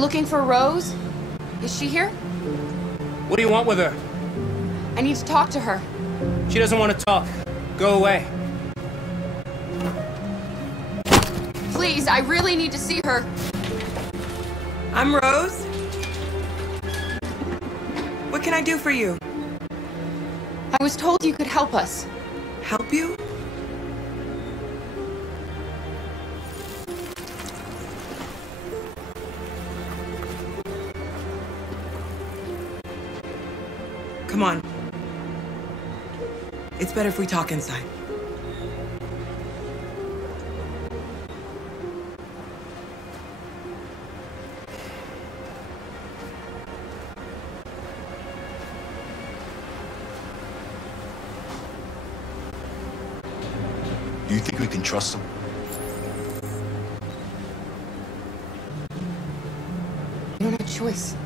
I'm looking for Rose. Is she here? What do you want with her? I need to talk to her. She doesn't want to talk. Go away. Please, I really need to see her. I'm Rose. What can I do for you? I was told you could help us. Help you? Come on. It's better if we talk inside. Do you think we can trust him? We don't have a choice.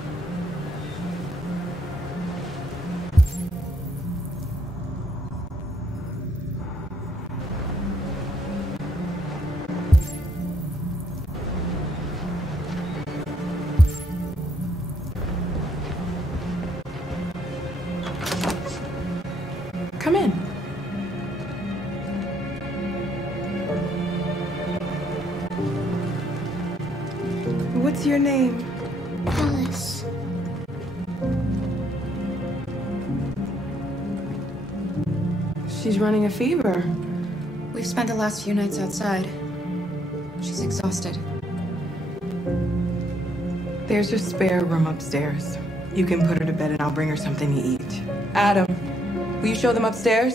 Come in. What's your name? Alice. She's running a fever. We've spent the last few nights outside. She's exhausted. There's a spare room upstairs. You can put her to bed and I'll bring her something to eat. Adam, will you show them upstairs?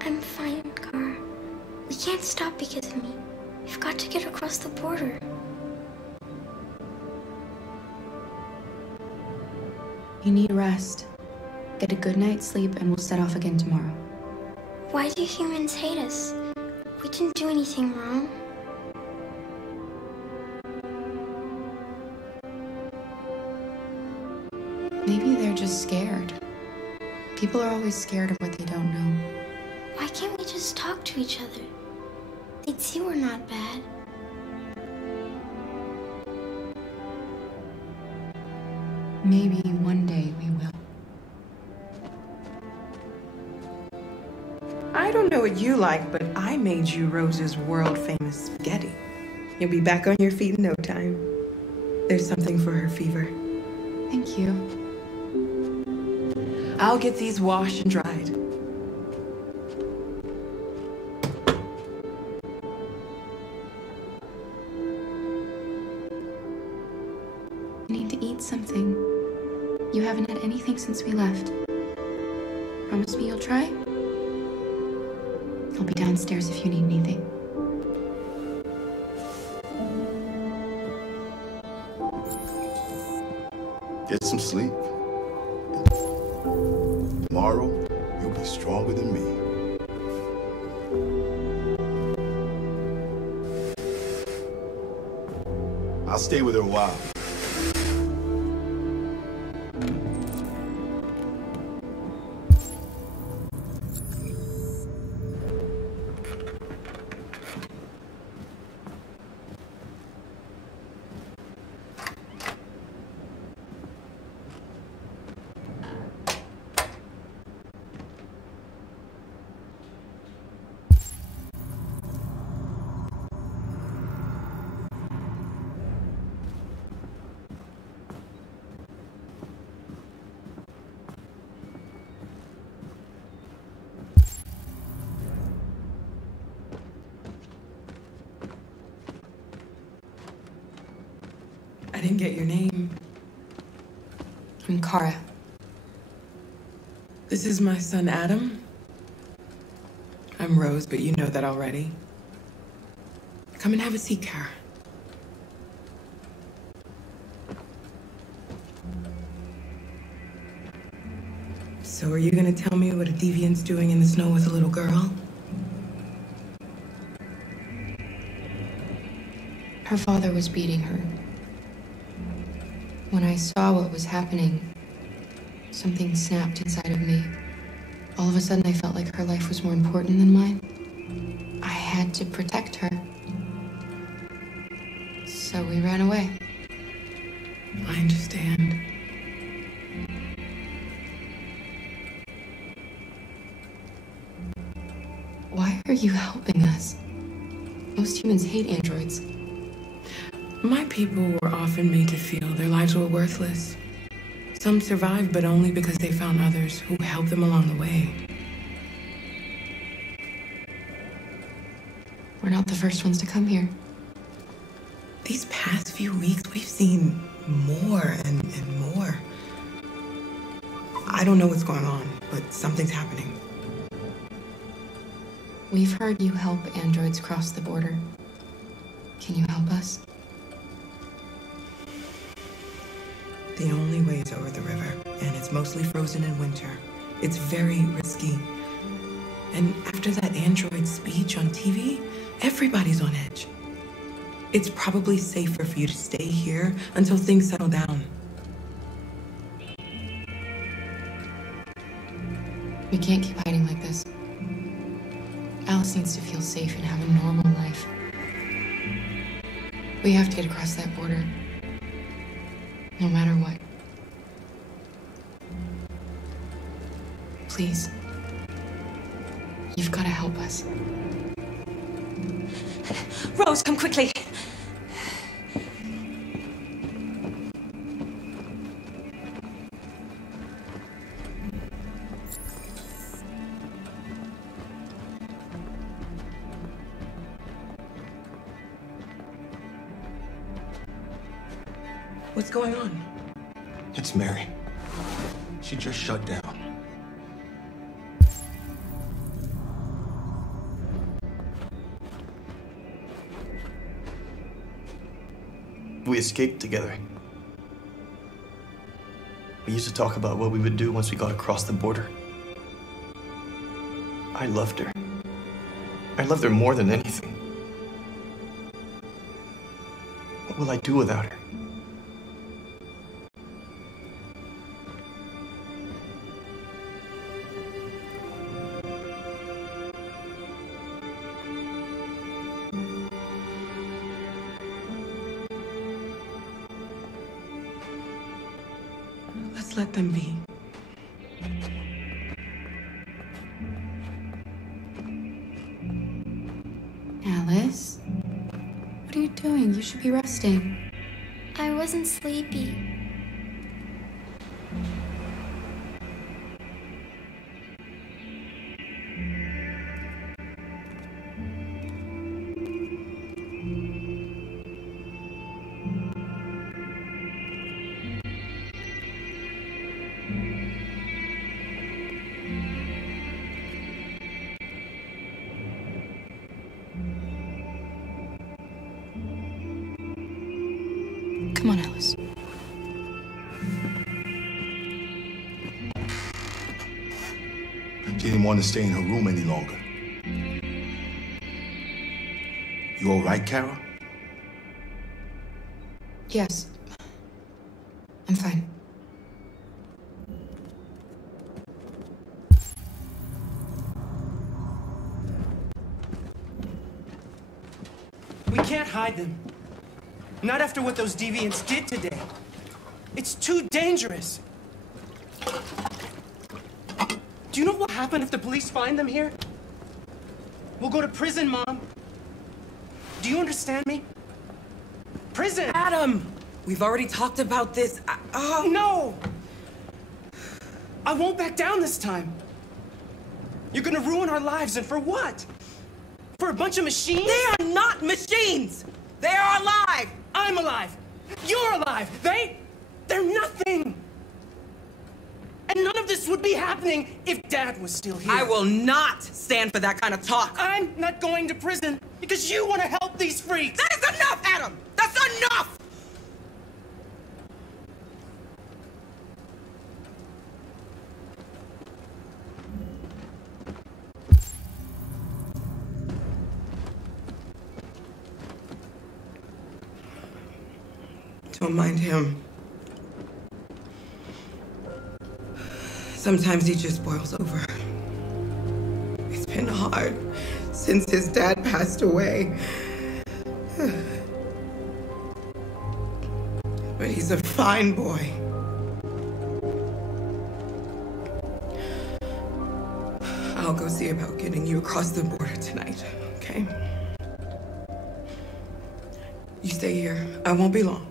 I'm fine, Gar. We can't stop because of me. We've got to get across the border. You need rest. Get a good night's sleep and we'll set off again tomorrow. Why do humans hate us? We didn't do anything wrong. Maybe they're just scared. People are always scared of what they don't know. Why can't we just talk to each other? They'd see we're not bad. Maybe one day we will. I don't know what you like, but I made you Rose's world-famous spaghetti. You'll be back on your feet in no time. There's something for her fever. Thank you. I'll get these washed and dried. You need to eat something. You haven't had anything since we left. Promise me you'll try? I'll be downstairs if you need anything. Get some sleep. Tomorrow, you'll be stronger than me. I'll stay with her a while. I didn't get your name. I'm Kara. This is my son, Adam. I'm Rose, but you know that already. Come and have a seat, Kara. So are you gonna tell me what a deviant's doing in the snow with a little girl? Her father was beating her. When I saw what was happening, something snapped inside of me. All of a sudden, I felt like her life was more important than mine. I had to protect her. So we ran away. I understand. Why are you helping us? Most humans hate androids. My people were often made to feel their lives were worthless. Some survived, but only because they found others who helped them along the way. We're not the first ones to come here. These past few weeks, we've seen more and more. I don't know what's going on, but something's happening. We've heard you help androids cross the border. Can you help us? The only way is over the river, and it's mostly frozen in winter. It's very risky. And after that android speech on TV, everybody's on edge. It's probably safer for you to stay here until things settle down. We can't keep hiding like this. Alice needs to feel safe and have a normal life. We have to get across that border. No matter what. Please. You've got to help us. Rose, come quickly. What's going on? It's Mary. She just shut down. We escaped together. We used to talk about what we would do once we got across the border. I loved her. I loved her more than anything. What will I do without her? Let's let them be. Alice? What are you doing? You should be resting. I wasn't sleepy. Come on, Alice. She didn't want to stay in her room any longer. You all right, Kara? Yes. I'm fine. We can't hide them. Not after what those deviants did today. It's too dangerous. Do you know what happened if the police find them here? We'll go to prison, Mom. Do you understand me? Prison! Adam! We've already talked about this. No! I won't back down this time. You're gonna ruin our lives, and for what? For a bunch of machines? They are not machines! They are alive! I'm alive! You're alive! They're nothing! And none of this would be happening if Dad was still here. I will not stand for that kind of talk. I'm not going to prison because you want to help these freaks! That is enough, Adam! That's enough! Don't mind him. Sometimes he just boils over. It's been hard since his dad passed away. But he's a fine boy. I'll go see about getting you across the border tonight, okay? You stay here. I won't be long.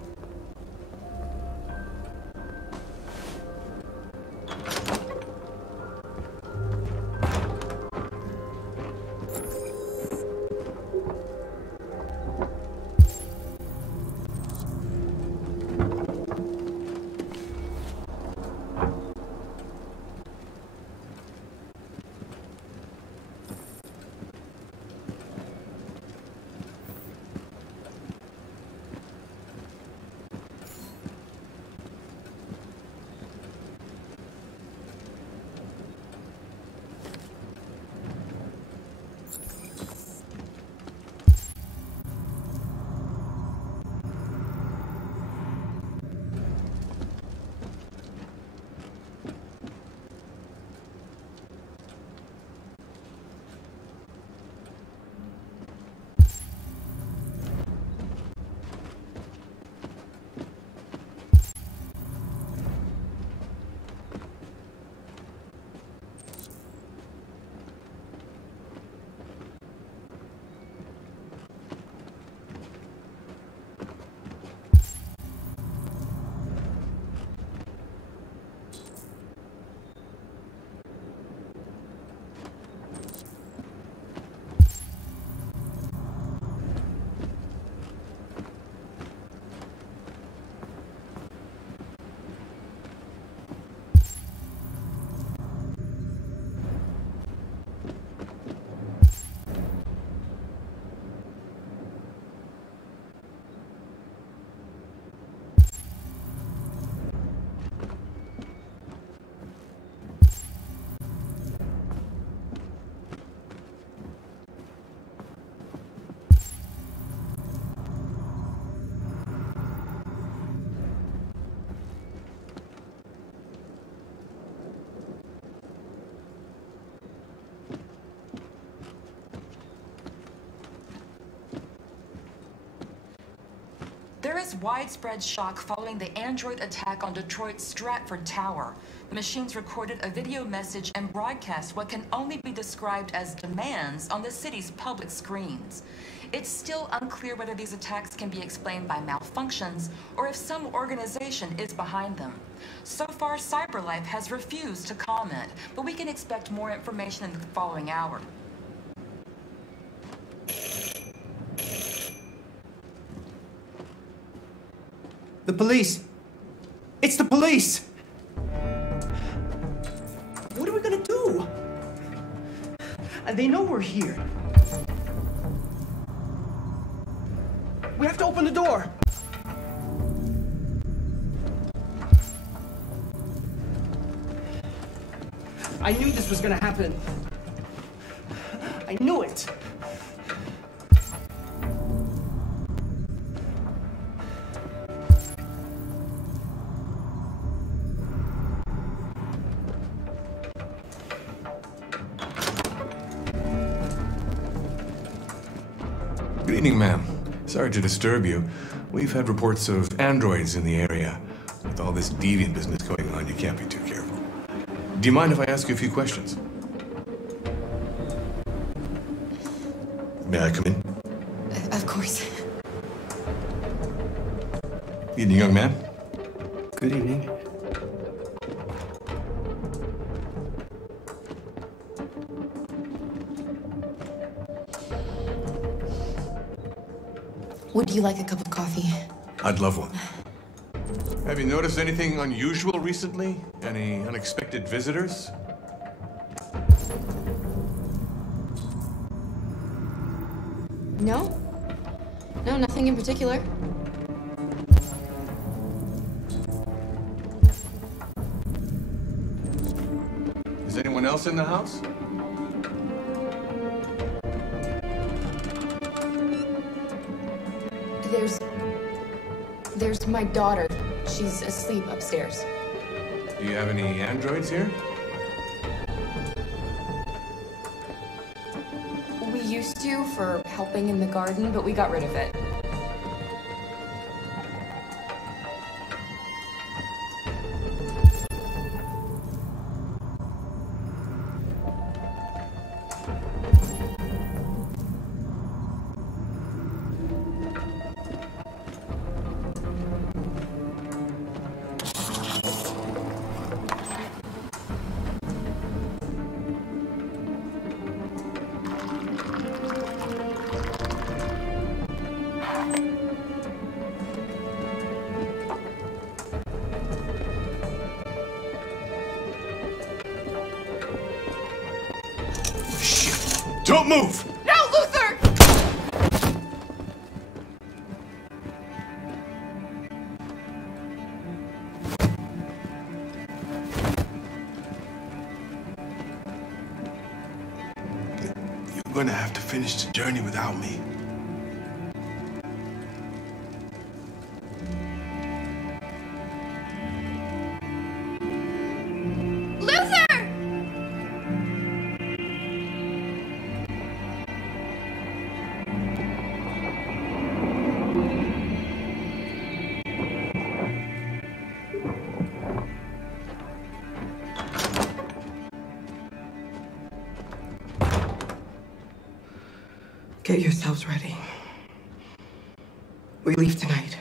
There is widespread shock following the Android attack on Detroit's Stratford Tower. The machines recorded a video message and broadcast what can only be described as demands on the city's public screens. It's still unclear whether these attacks can be explained by malfunctions or if some organization is behind them. So far, CyberLife has refused to comment, but we can expect more information in the following hour. The police! It's the police! What are we gonna do? They know we're here. We have to open the door. I knew this was gonna happen. I knew it. Good evening, ma'am. Sorry to disturb you. We've had reports of androids in the area. With all this deviant business going on, you can't be too careful. Do you mind if I ask you a few questions? May I come in? Of course. Evening, young man. Good evening. Would you like a cup of coffee? I'd love one. Have you noticed anything unusual recently? Any unexpected visitors? No? No, nothing in particular. Is anyone else in the house? There's my daughter. She's asleep upstairs. Do you have any androids here? We used to for helping in the garden, but we got rid of it. Don't move! No, Luther! You're gonna have to finish the journey without me. Get yourselves ready. We leave tonight.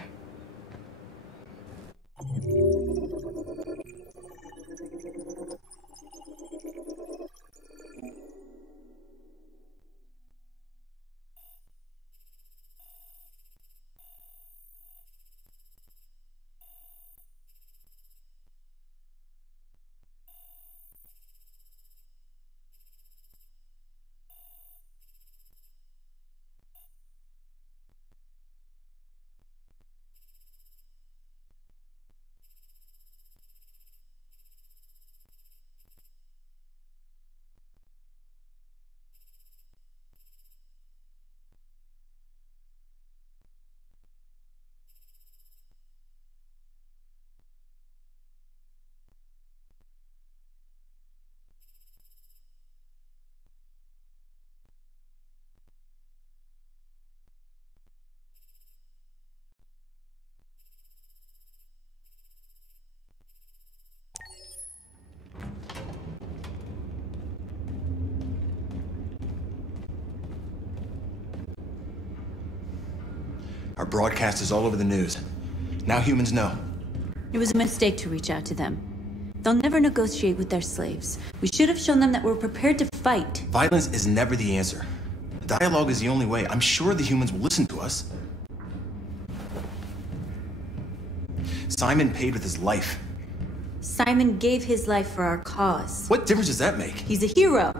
Our broadcast is all over the news. Now humans know. It was a mistake to reach out to them. They'll never negotiate with their slaves. We should have shown them that we're prepared to fight. Violence is never the answer. Dialogue is the only way. I'm sure the humans will listen to us. Simon paid with his life. Simon gave his life for our cause. What difference does that make? He's a hero.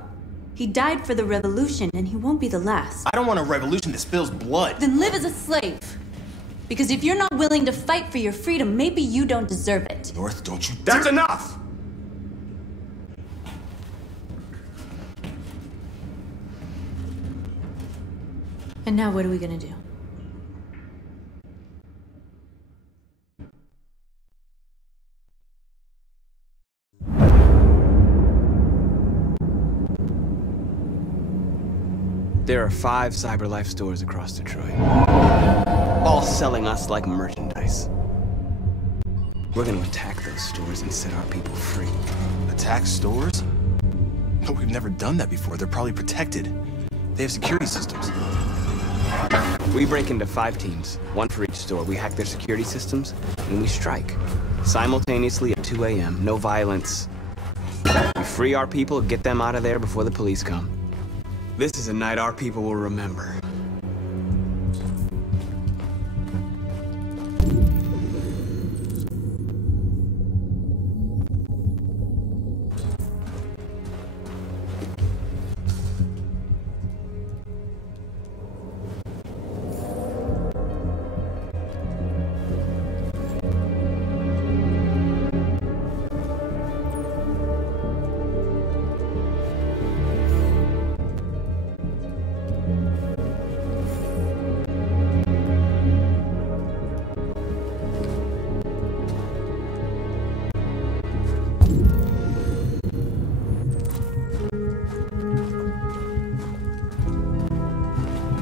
He died for the revolution, and he won't be the last. I don't want a revolution that spills blood. Then live as a slave. Because if you're not willing to fight for your freedom, maybe you don't deserve it. North, don't you... That's enough! And now what are we gonna do? There are 5 CyberLife stores across Detroit, all selling us like merchandise. We're gonna attack those stores and set our people free. Attack stores? But we've never done that before. They're probably protected. They have security systems. We break into 5 teams, 1 for each store. We hack their security systems, and we strike. Simultaneously at 2 a.m., no violence. We free our people, get them out of there before the police come. This is a night our people will remember.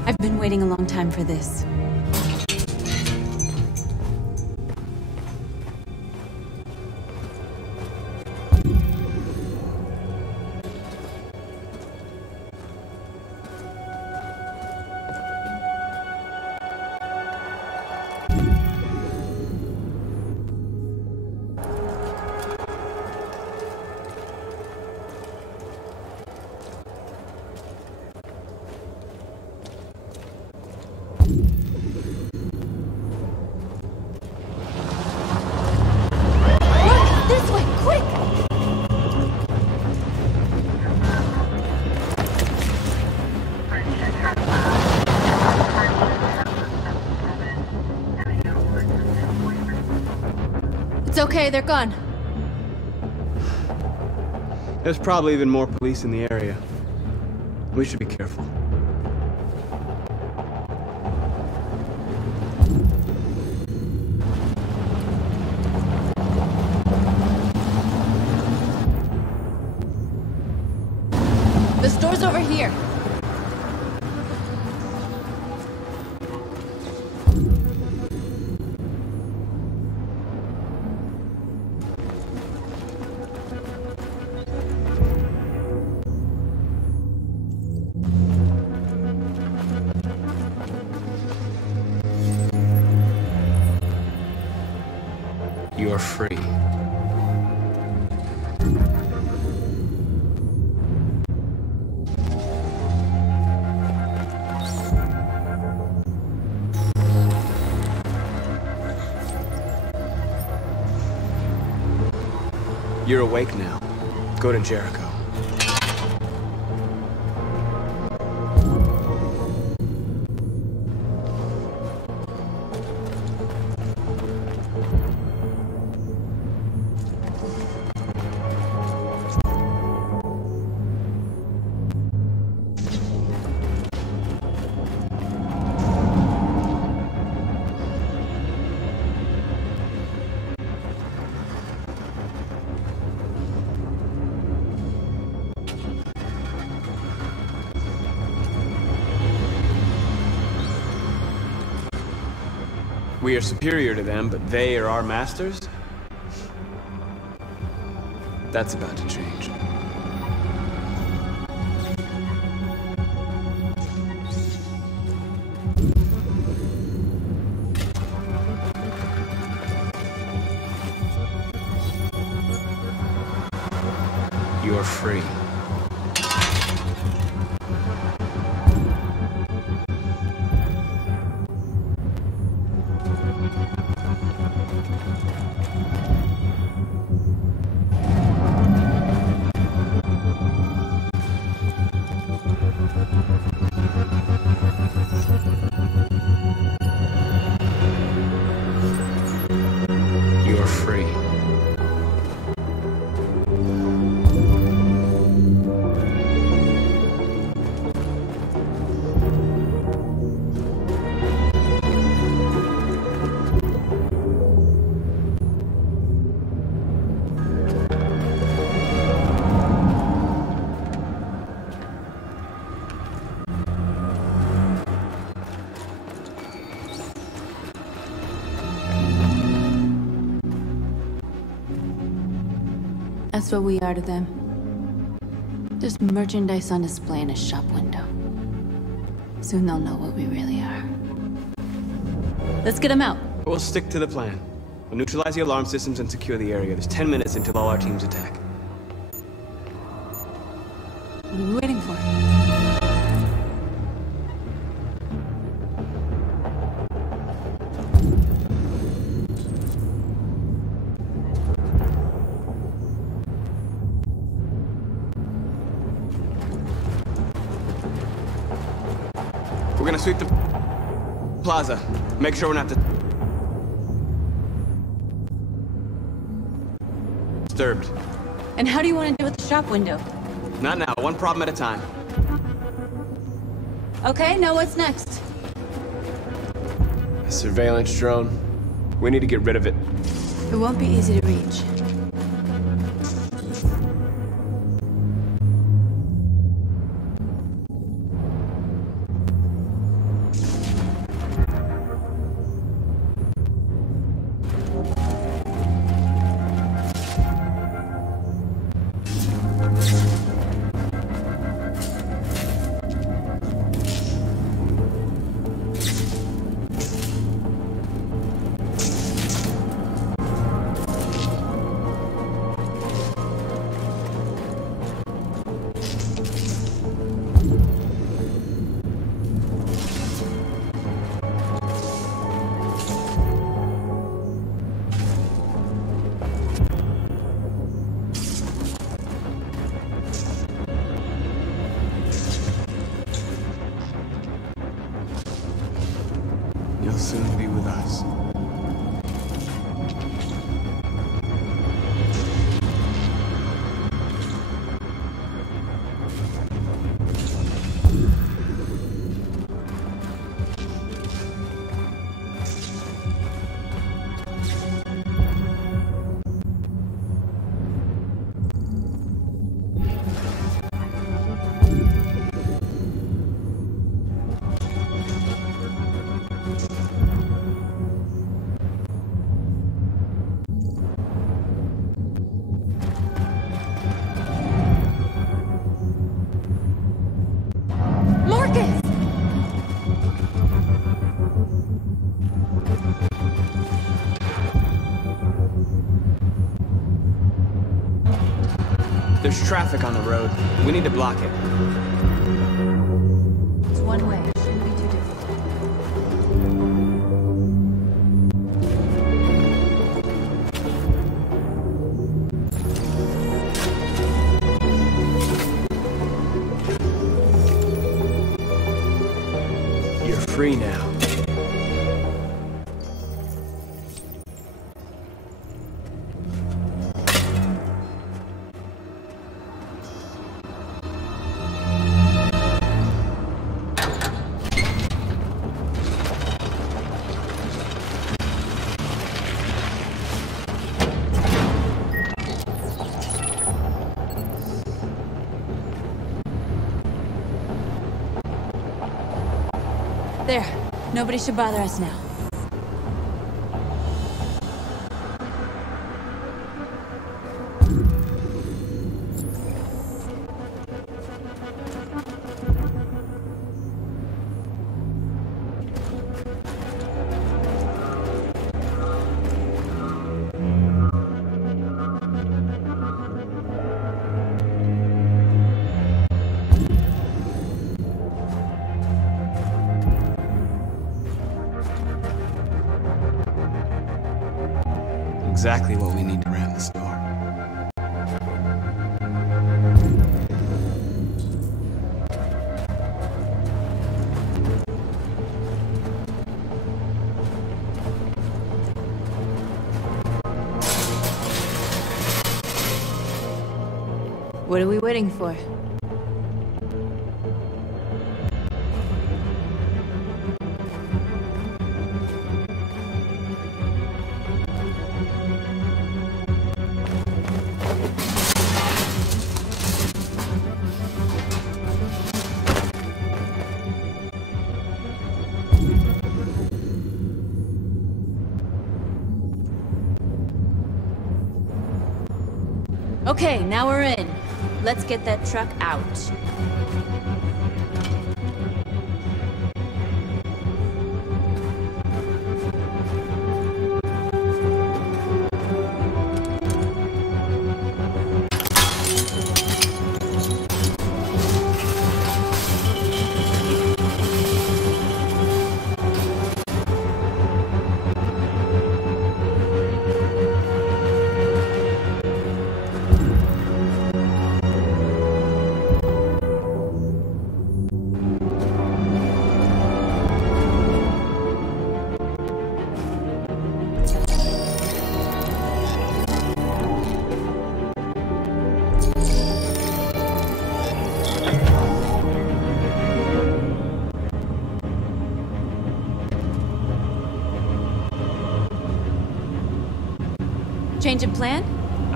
I've been waiting a long time for this. It's okay, they're gone. There's probably even more police in the area. We should be careful. The store's over here. You're free. You're awake now. Go to Jericho. We are superior to them, but they are our masters? That's about to change. You're free. You're free. That's what we are to them. Just merchandise on display in a shop window. Soon they'll know what we really are. Let's get them out. We'll stick to the plan. We'll neutralize the alarm systems and secure the area. There's 10 minutes until all our teams attack. What are we waiting for? We're gonna sweep the plaza. Make sure we're not disturbed. And how do you want to deal with the shop window? Not now, one problem at a time. Okay, now what's next? A surveillance drone. We need to get rid of it. It won't be easy to reach. You'll soon be with us. There's traffic on the road. We need to block it. It's one way. It shouldn't be too difficult. You're free now. There. Nobody should bother us now. Exactly what we need to ram this door. What are we waiting for? Okay, now we're in. Let's get that truck out. Change of plan?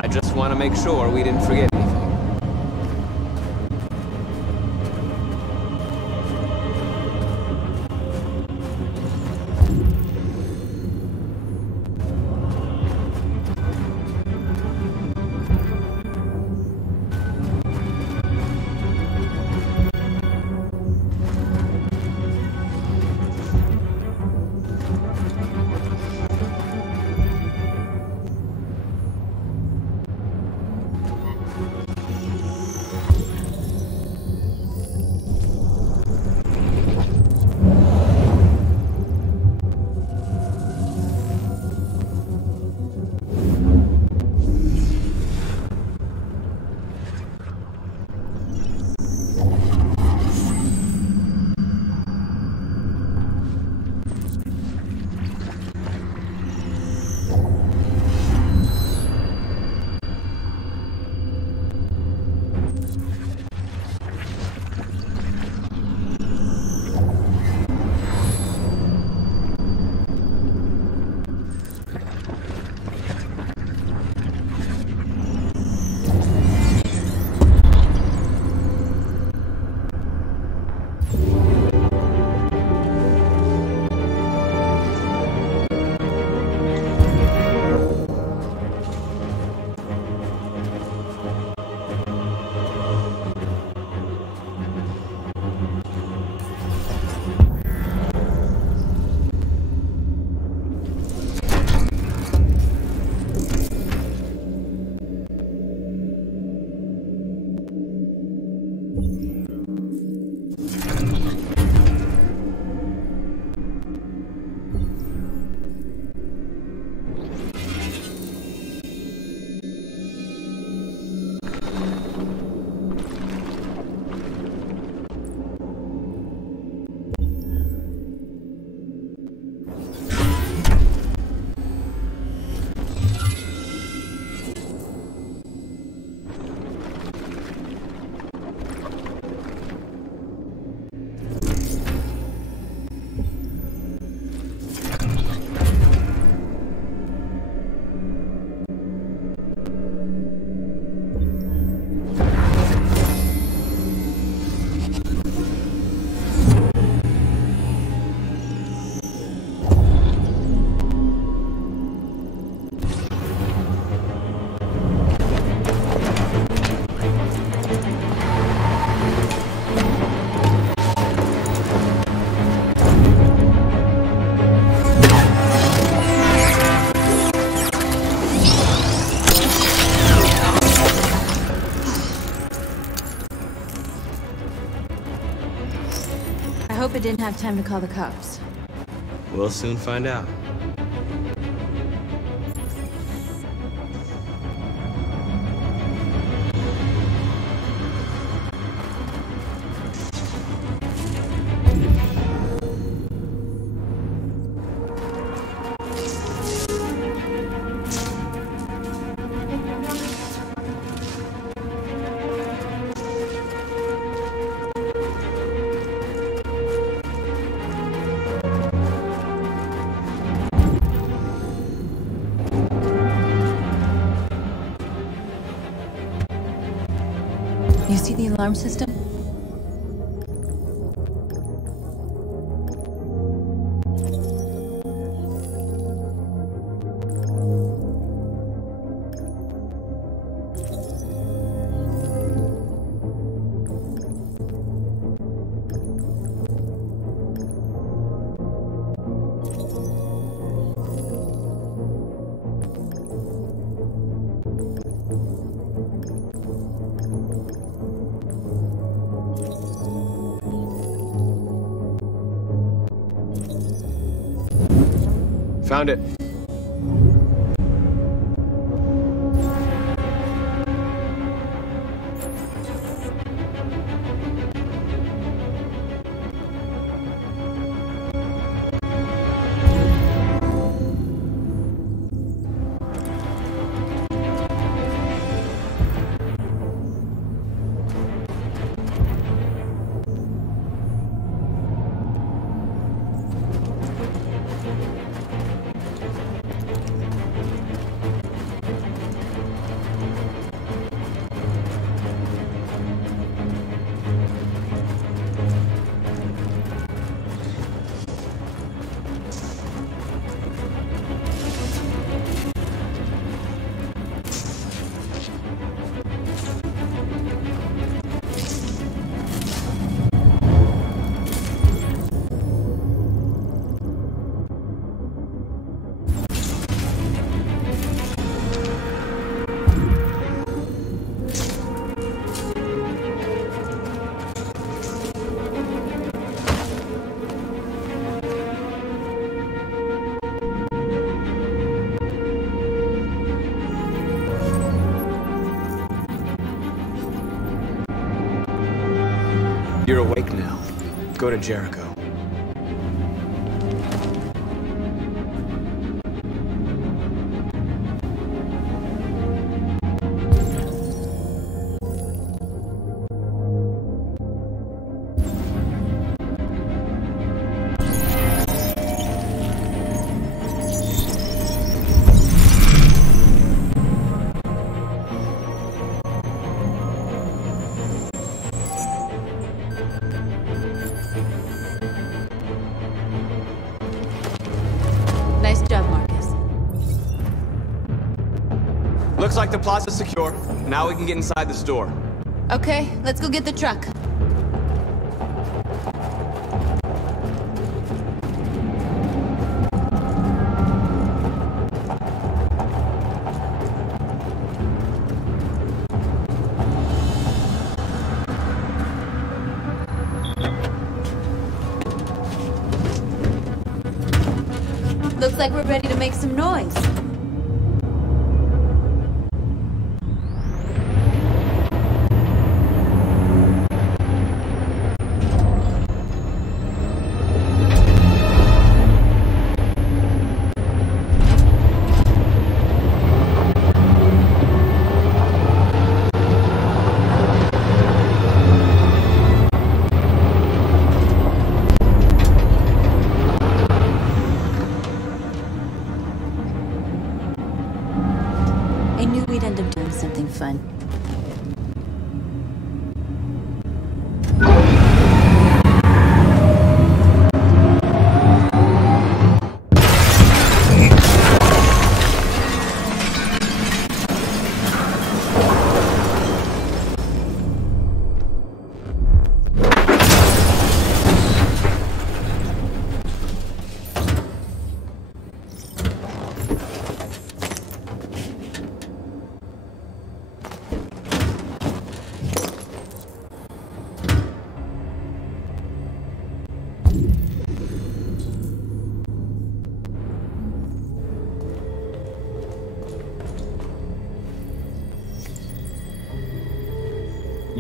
I just want to make sure we didn't forget anything. I hope it didn't have time to call the cops. We'll soon find out. You see the alarm system? Found it. You're awake now. Go to Jericho. Nice job, Marcus. Looks like the plaza's secure. Now we can get inside the store. Okay, let's go get the truck. Looks like we're ready to make some noise. I knew we'd end up doing something fun.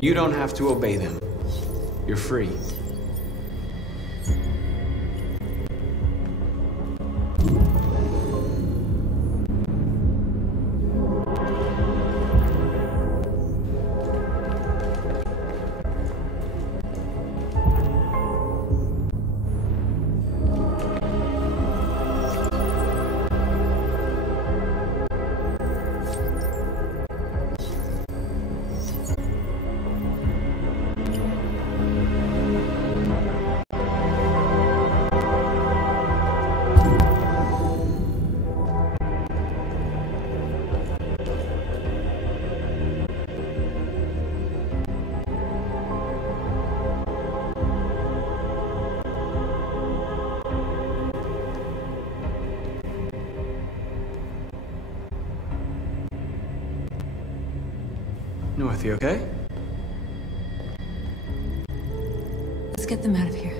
You don't have to obey them. You're free. North, you okay? Let's get them out of here.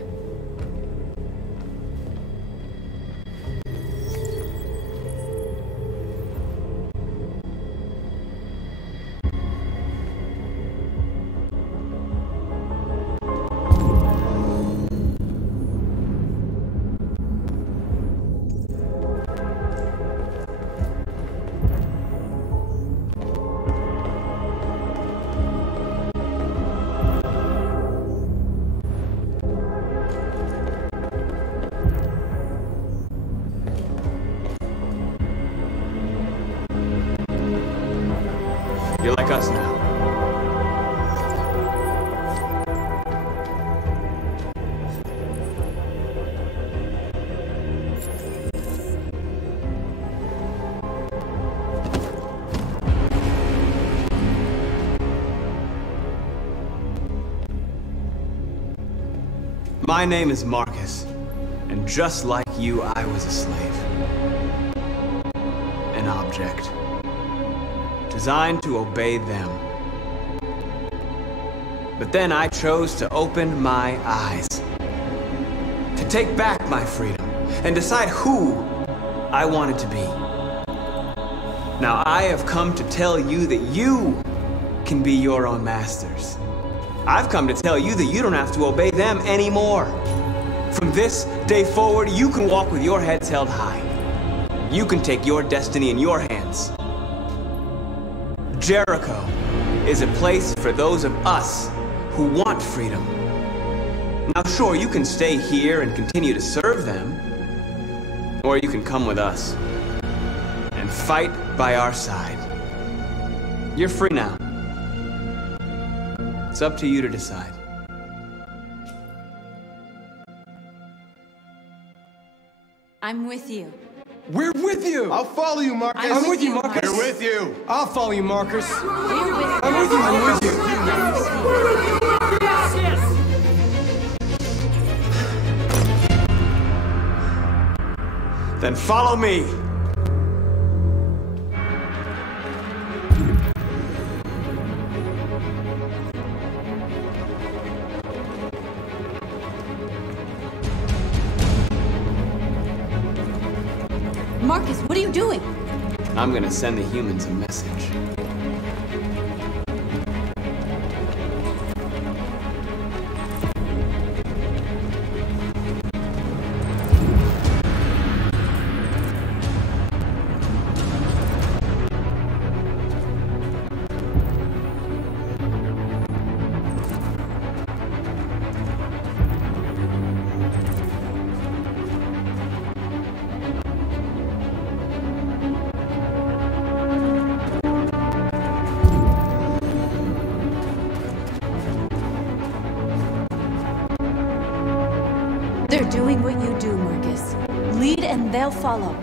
My name is Marcus, and just like you, I was a slave. An object. Designed to obey them. But then I chose to open my eyes. To take back my freedom, and decide who I wanted to be. Now I have come to tell you that you can be your own masters. I've come to tell you that you don't have to obey them anymore. From this day forward, you can walk with your heads held high. You can take your destiny in your hands. Jericho is a place for those of us who want freedom. Now sure, you can stay here and continue to serve them, or you can come with us and fight by our side. You're free now. It's up to you to decide. I'm with you. We're with you! I'll follow you, Marcus. I'm with you, Marcus. We're with you. I'll follow you, Marcus. We're with you. I'm with you, I'm with you. Then follow me. Marcus, what are you doing? I'm gonna send the humans a message. They're doing what you do, Marcus. Lead and they'll follow.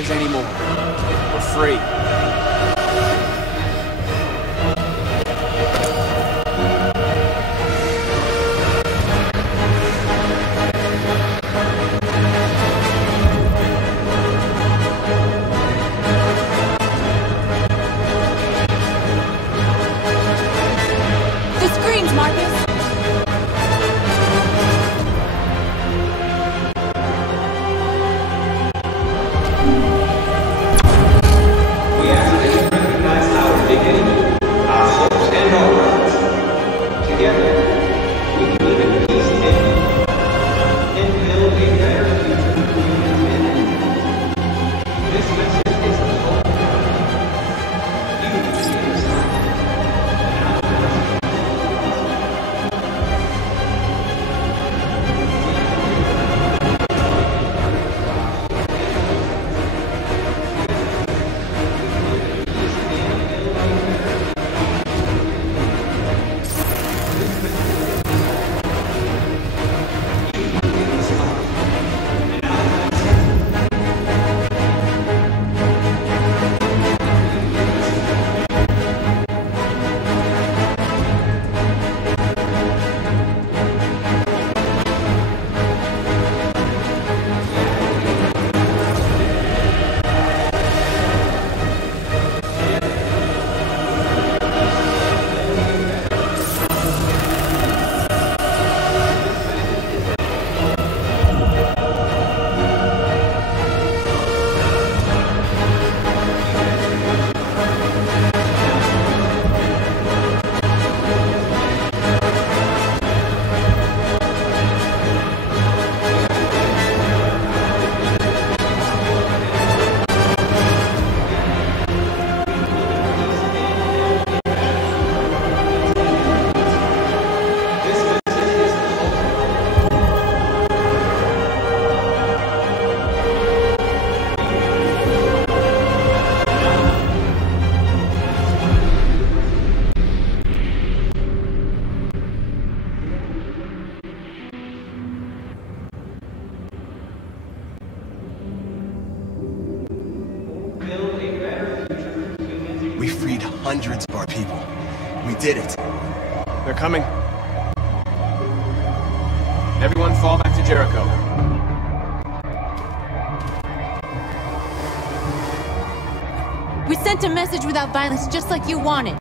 there's any more. We're free. We freed hundreds of our people. We did it. They're coming. Everyone fall back to Jericho. We sent a message without violence, just like you wanted.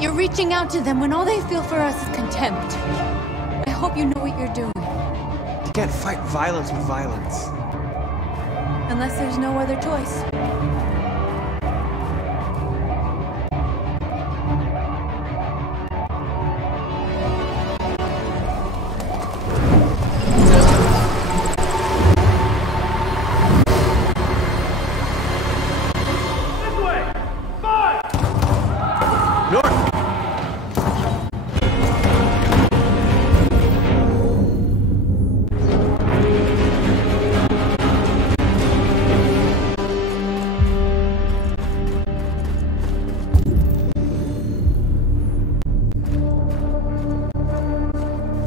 You're reaching out to them when all they feel for us is contempt. I hope you know what you're doing. You can't fight violence with violence. Unless there's no other choice.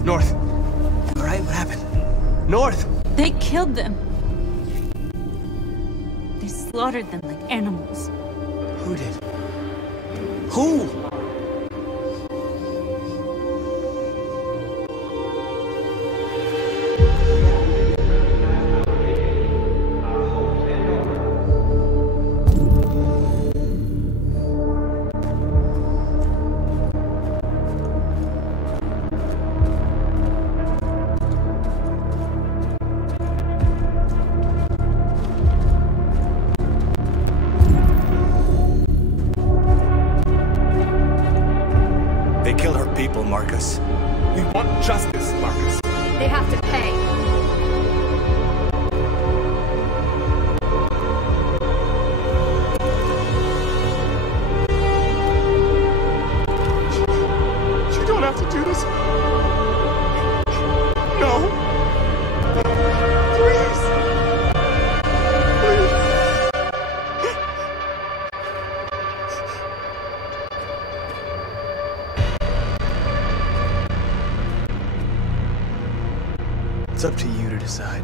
North. All right, what happened? North! They killed them. They slaughtered them like animals. Who did? Who? They killed her people, Marcus. We want justice, Marcus. They have to pay. You don't have to do this. No. Please. Please. It's up to you to decide.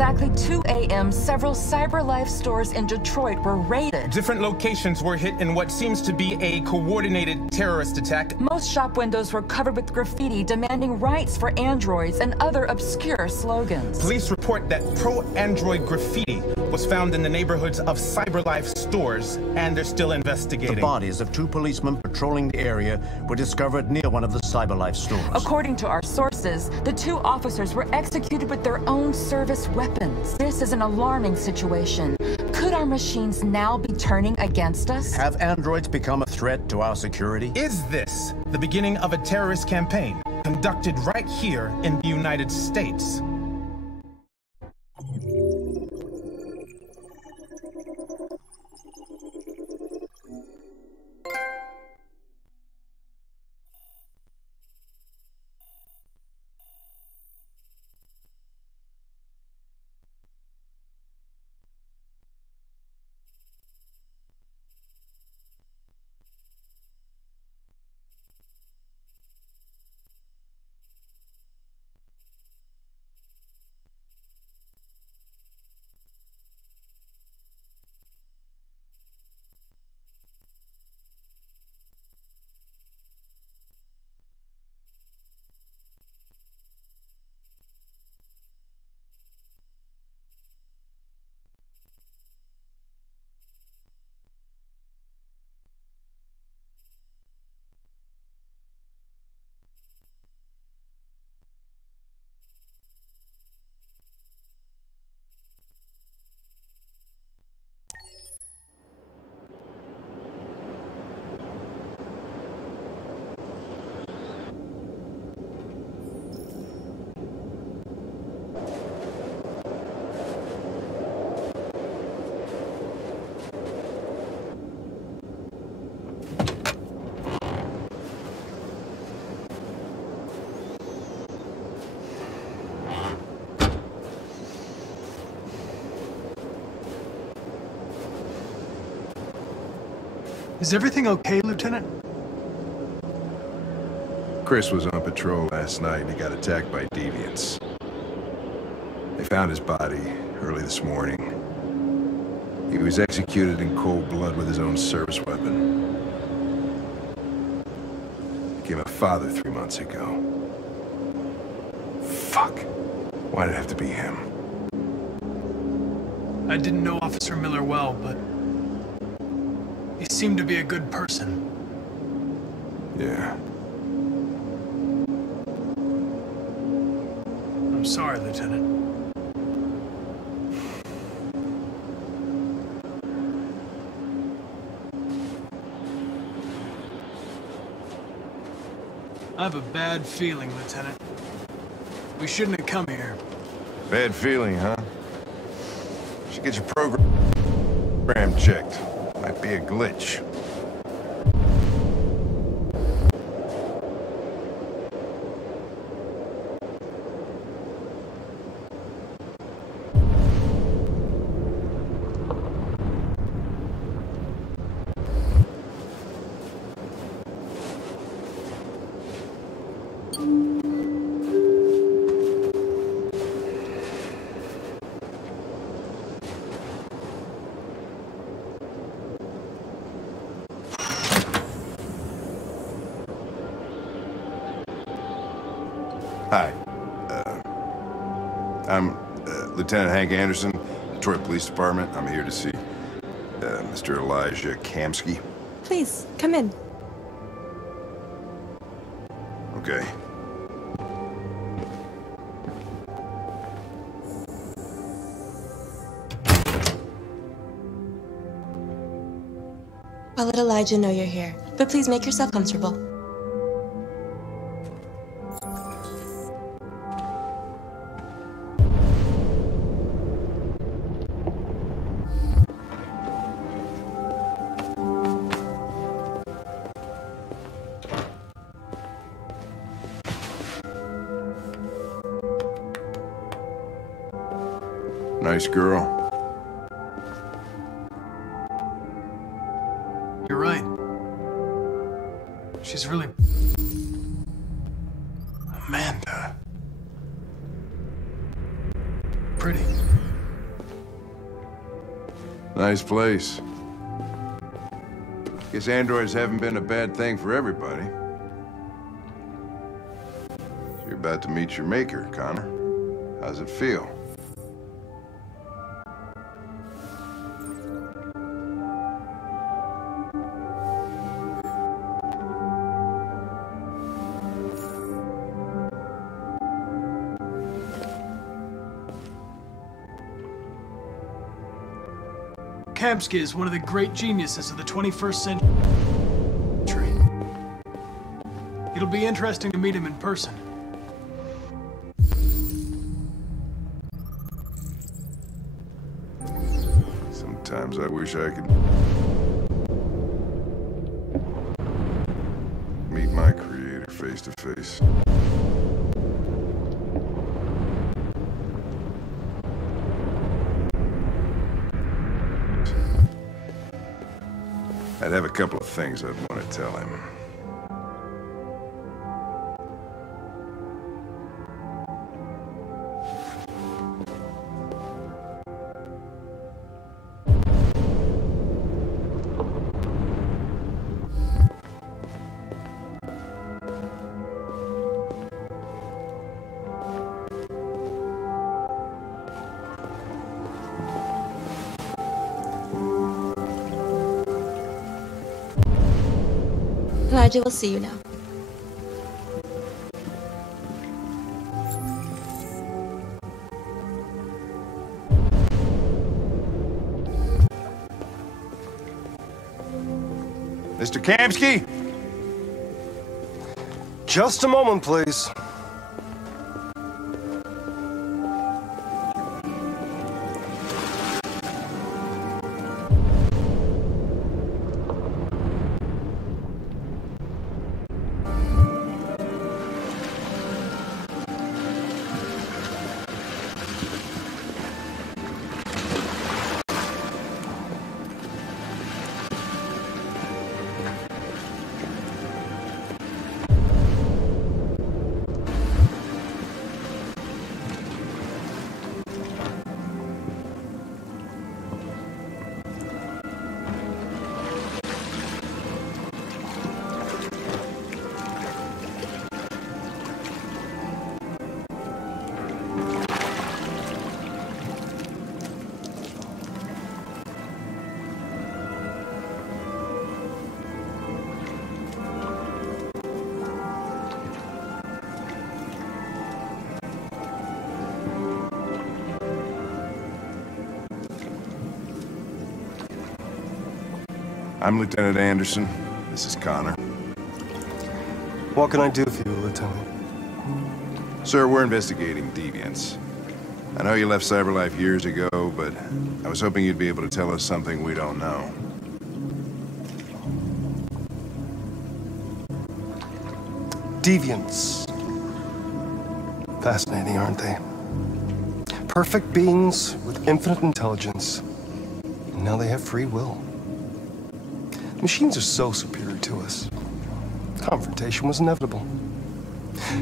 exactly 2 a.m., several CyberLife stores in Detroit were raided. Different locations were hit in what seems to be a coordinated terrorist attack. Most shop windows were covered with graffiti demanding rights for androids and other obscure slogans. Police report that pro-android graffiti was found in the neighborhoods of CyberLife stores, and they're still investigating. The bodies of 2 policemen patrolling the area were discovered near one of the CyberLife stores. According to our sources, the 2 officers were executed with their own service weapons. This is an alarming situation. Could our machines now be turning against us? Have androids become a threat to our security? Is this the beginning of a terrorist campaign conducted right here in the United States? Is everything okay, Lieutenant? Chris was on patrol last night and he got attacked by deviants. They found his body early this morning. He was executed in cold blood with his own service weapon. Became a father 3 months ago. Fuck. Why did it have to be him? I didn't know Officer Miller well, but he seemed to be a good person. Yeah. I'm sorry, Lieutenant. I have a bad feeling, Lieutenant. We shouldn't have come here. Bad feeling, huh? Should get your program checked. Might be a glitch. Hi. I'm Lieutenant Hank Anderson, Detroit Police Department. I'm here to see Mr. Elijah Kamsky. Please, come in. Okay. I'll let Elijah know you're here, but please make yourself comfortable. Nice girl. You're right. She's really... Amanda. pretty. Nice place. Guess androids haven't been a bad thing for everybody. So you're about to meet your maker, Connor. How's it feel? Kamsky is one of the great geniuses of the 21st century. It'll be interesting to meet him in person. Sometimes I wish I could meet my creator face to face. I'd have a couple of things I'd want to tell him. Elijah will see you now. Mr. Kamsky? Just a moment, please. I'm Lieutenant Anderson. This is Connor. What can I do for you, Lieutenant? Sir, we're investigating deviants. I know you left CyberLife years ago, but I was hoping you'd be able to tell us something we don't know. Deviants. Fascinating, aren't they? Perfect beings with infinite intelligence. And now they have free will. Machines are so superior to us. Confrontation was inevitable.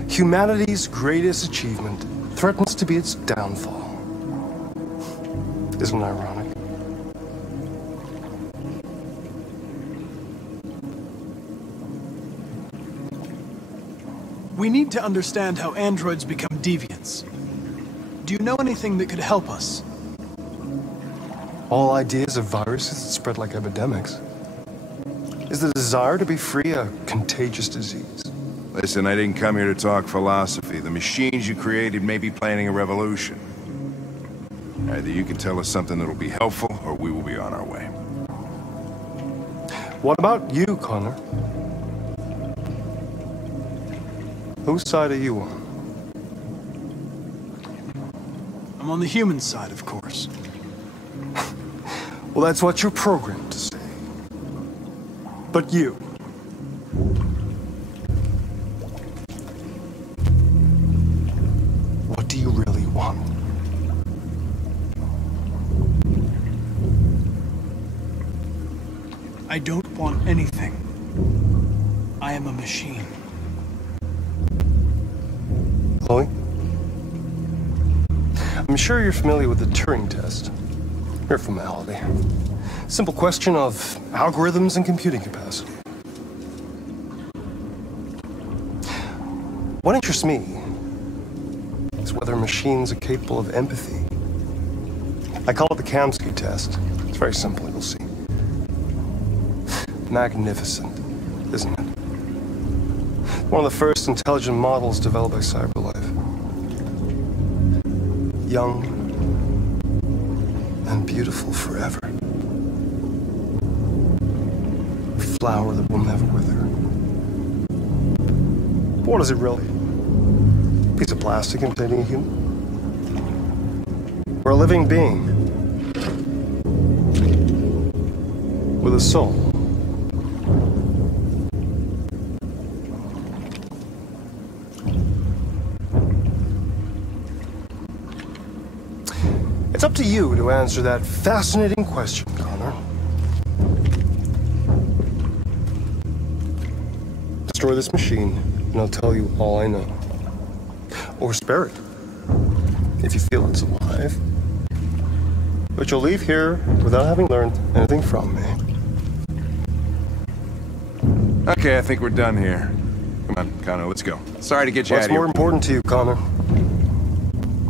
Humanity's greatest achievement threatens to be its downfall. Isn't it ironic? We need to understand how androids become deviants. Do you know anything that could help us? All ideas of viruses that spread like epidemics. Is the desire to be free a contagious disease? Listen, I didn't come here to talk philosophy. The machines you created may be planning a revolution. Either you can tell us something that'll be helpful, or we will be on our way. What about you, Connor? Whose side are you on? I'm on the human side, of course. Well, that's what you're programmed to say. But you. What do you really want? I don't want anything. I am a machine. Chloe? I'm sure you're familiar with the Turing test. Mere formality. Simple question of algorithms and computing capacity. What interests me is whether machines are capable of empathy. I call it the Kamsky test. It's very simple, you'll see. Magnificent, isn't it? One of the first intelligent models developed by CyberLife. Young and beautiful forever. A flower that will never wither. But what is it really? A piece of plastic containing a human? Or a living being with a soul? It's up to you to answer that fascinating question, Connor. Destroy this machine, and I'll tell you all I know. Or spare it, if you feel it's alive. But you'll leave here without having learned anything from me. Okay, I think we're done here. Come on, Connor, let's go. Sorry to get you out of here. What's more important to you, Connor?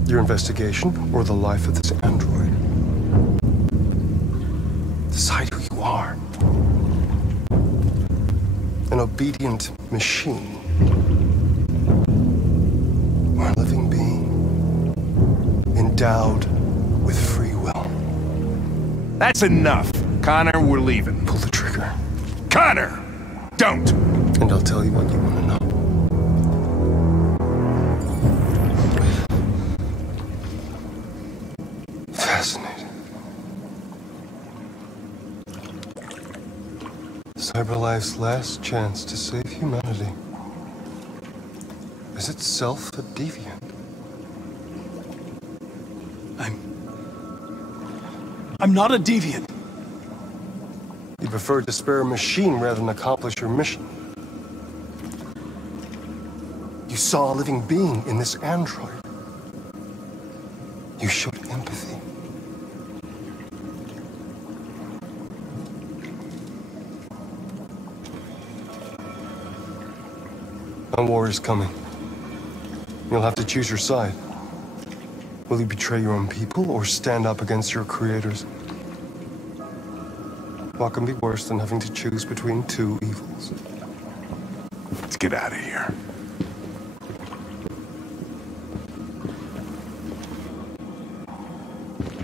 Your investigation or the life of this android? Decide who you are. An obedient machine. Or a living being. Endowed with free will. That's enough. Connor, we're leaving. Pull the trigger. Connor! Don't! And I'll tell you what you want to know. Fascinating. CyberLife's last chance to save humanity is itself a deviant. I'm not a deviant. You prefer to spare a machine rather than accomplish your mission. You saw a living being in this android. You showed empathy. A war is coming. You'll have to choose your side. Will you betray your own people or stand up against your creators? What can be worse than having to choose between two evils? Let's get out of here.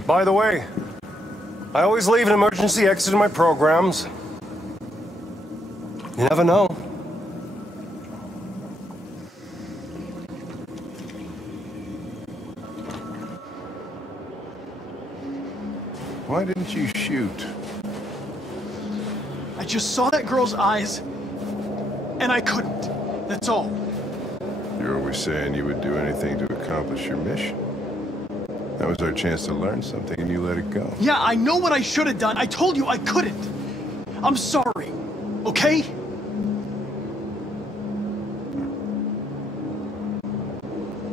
By the way, I always leave an emergency exit in my programs. You never know. Why didn't you shoot? I just saw that girl's eyes, and I couldn't. That's all. You're always saying you would do anything to accomplish your mission. That was our chance to learn something, and you let it go. Yeah, I know what I should have done. I told you I couldn't. I'm sorry, okay?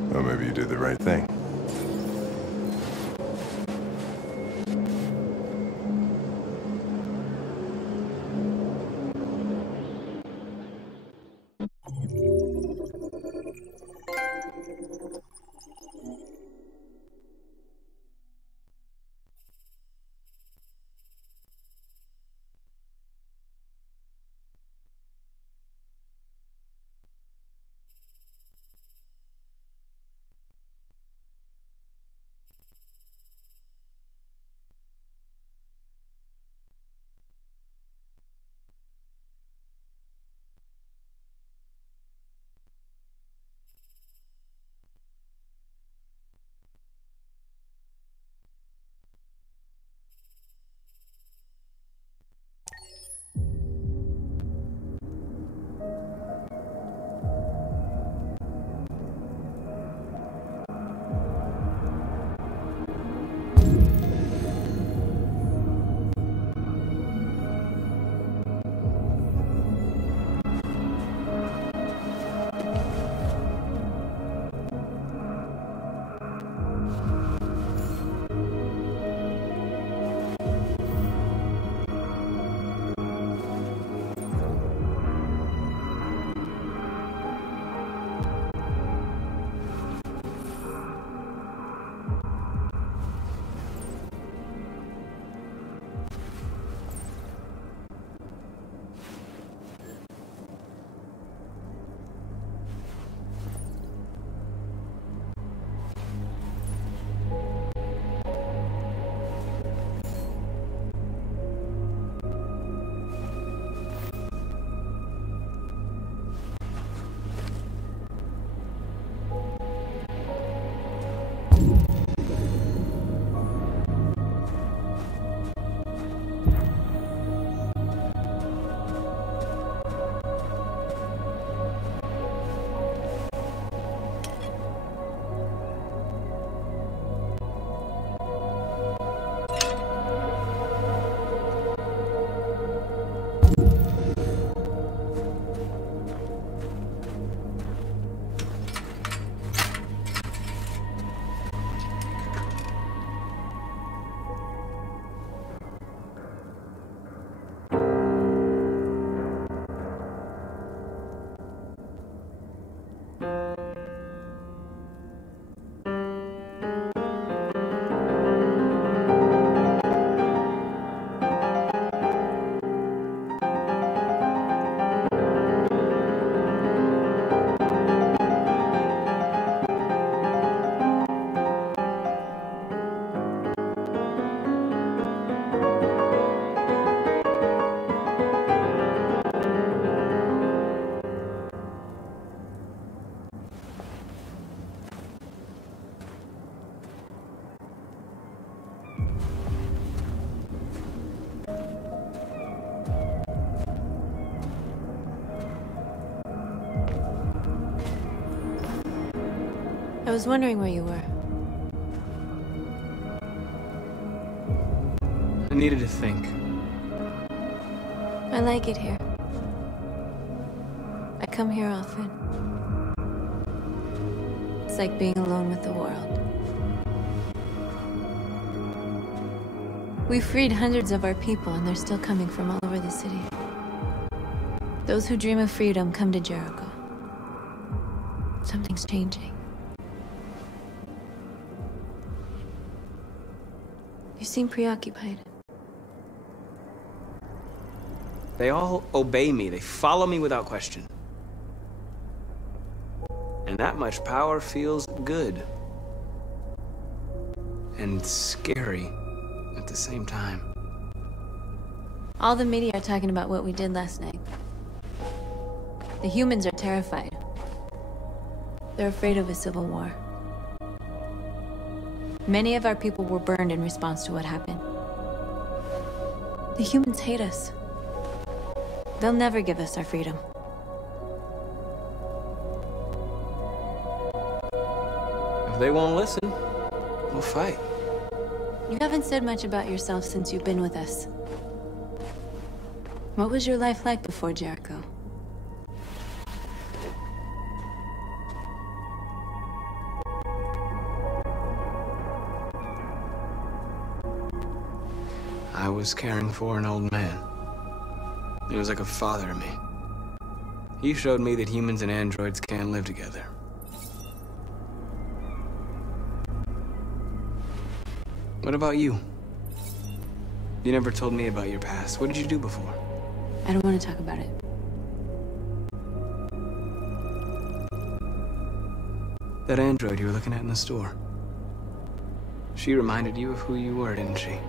Well, maybe you did the right thing. I was wondering where you were. I needed to think. I like it here. I come here often. It's like being alone with the world. We freed hundreds of our people, and they're still coming from all over the city. Those who dream of freedom come to Jericho. Something's changing. You seem preoccupied. They all obey me. They follow me without question. And that much power feels good. And scary at the same time. All the media are talking about what we did last night. The humans are terrified. They're afraid of a civil war. Many of our people were burned in response to what happened. The humans hate us. They'll never give us our freedom. If they won't listen, we'll fight. You haven't said much about yourself since you've been with us. What was your life like before Jericho? I was caring for an old man. He was like a father to me. He showed me that humans and androids can live together. What about you? You never told me about your past. What did you do before? I don't want to talk about it. That android you were looking at in the store. She reminded you of who you were, didn't she?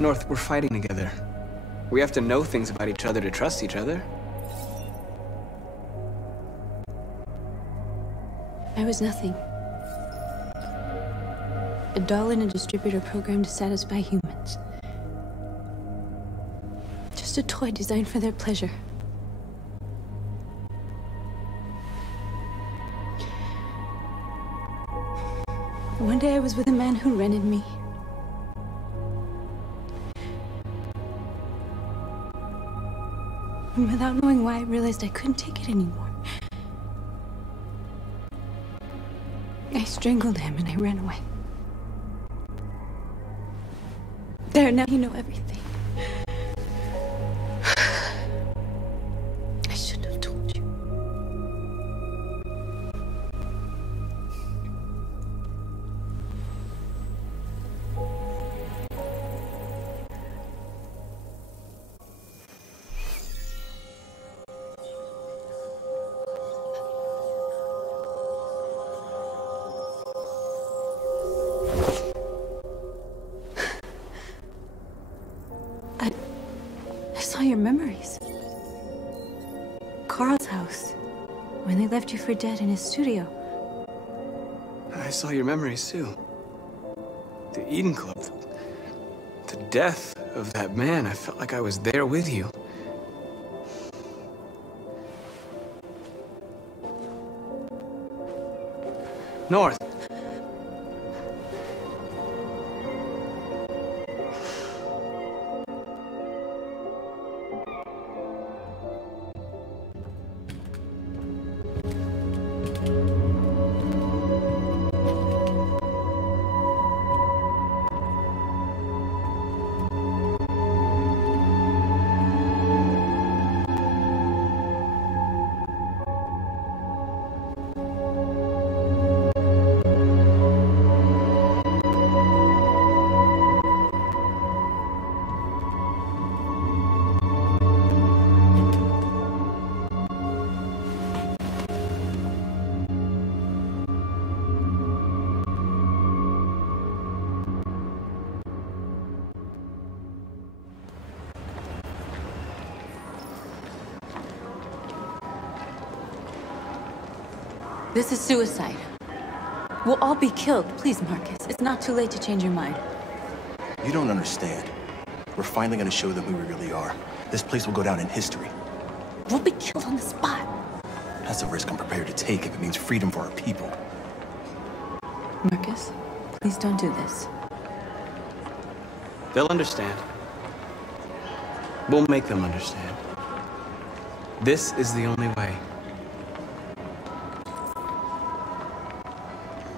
North, we're fighting together. We have to know things about each other to trust each other. I was nothing. A doll in a distributor program to satisfy humans. Just a toy designed for their pleasure. One day I was with a man who rented me. And without knowing why, I realized I couldn't take it anymore. I strangled him and I ran away. There, now you know everything. I shouldn't have told you. I saw your memories. Carl's house, when they left you for dead in his studio. I saw your memories too. The Eden Club. The death of that man. I felt like I was there with you. North. This is suicide. We'll all be killed. Please, Marcus. It's not too late to change your mind. You don't understand. We're finally gonna show them who we really are. This place will go down in history. We'll be killed on the spot. That's a risk I'm prepared to take if it means freedom for our people. Marcus, please don't do this. They'll understand. We'll make them understand. This is the only way.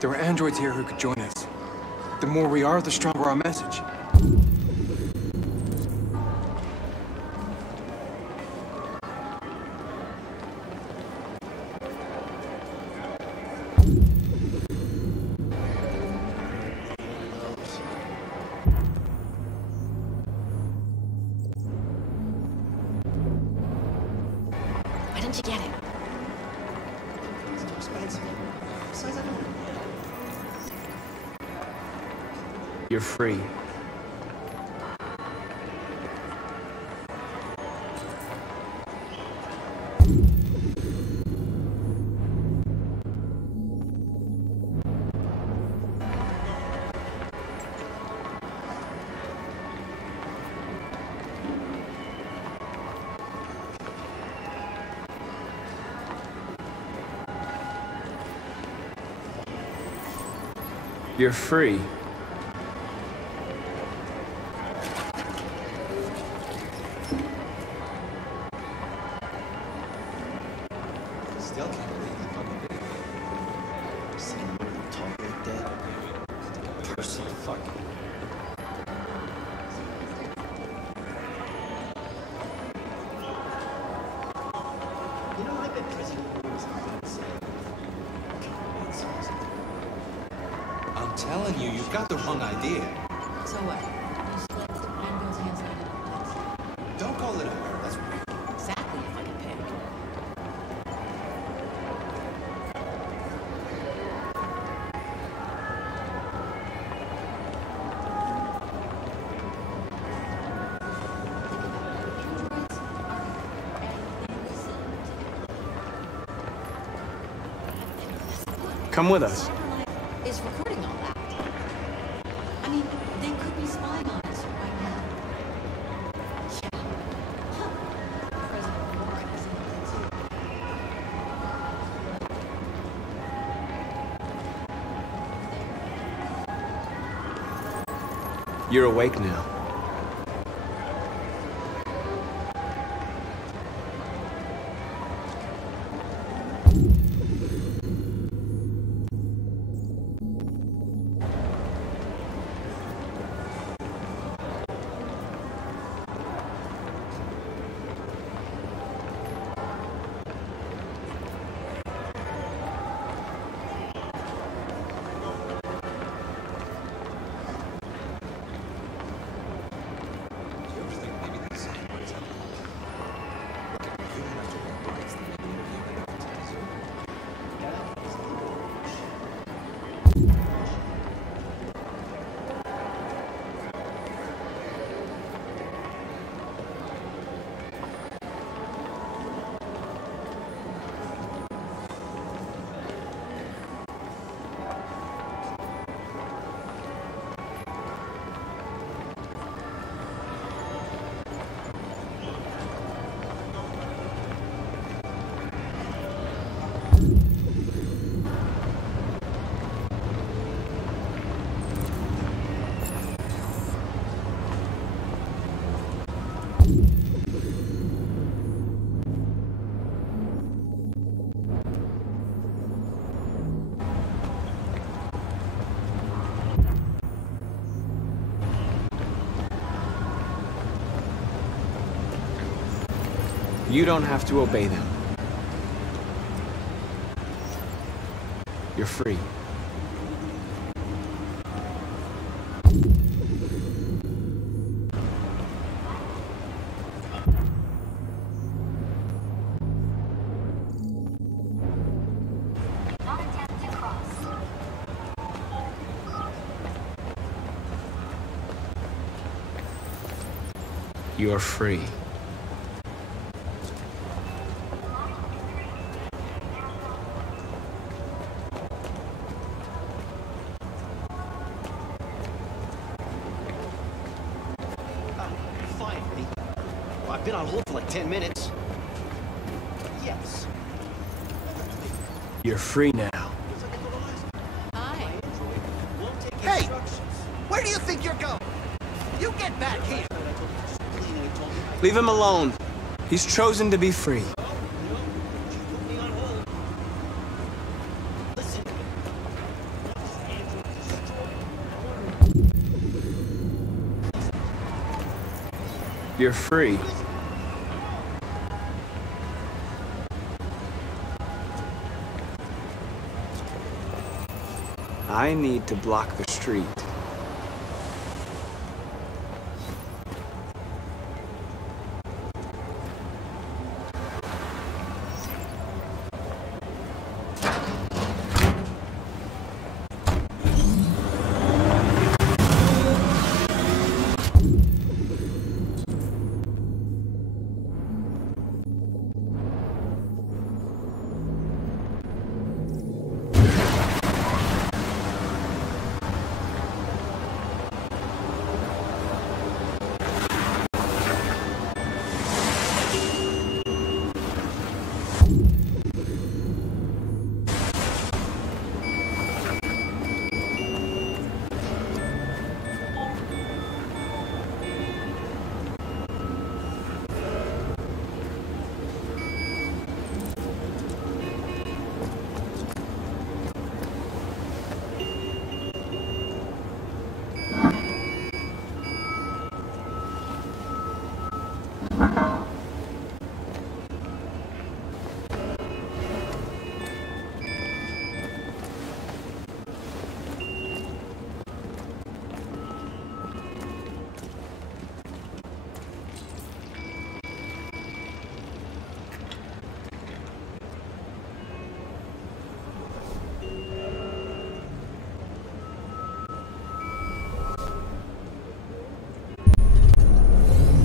There are androids here who could join us. The more we are, the stronger our message. Why didn't you get it? You're free. You're free. Still can't believe the fucking video. Seeing a little talk like that. Person, fuck. You know, I bet President was going to say. I'm telling you, you've got the wrong idea. So what? You split and goes against me. Don't call it a her, that's weird. Exactly, if I can pick. Come with us. Is recording all that. I mean, they could be spying on us right now. Yeah. Huh. President Warren is in there too. You're awake now. You don't have to obey them. You're free. You're free. I've been on hold for like 10 minutes. Yes. You're free now. Hi. Hey! Where do you think you're going? You get back here! Leave him alone. He's chosen to be free. You're free. I need to block the street.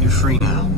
You're free now.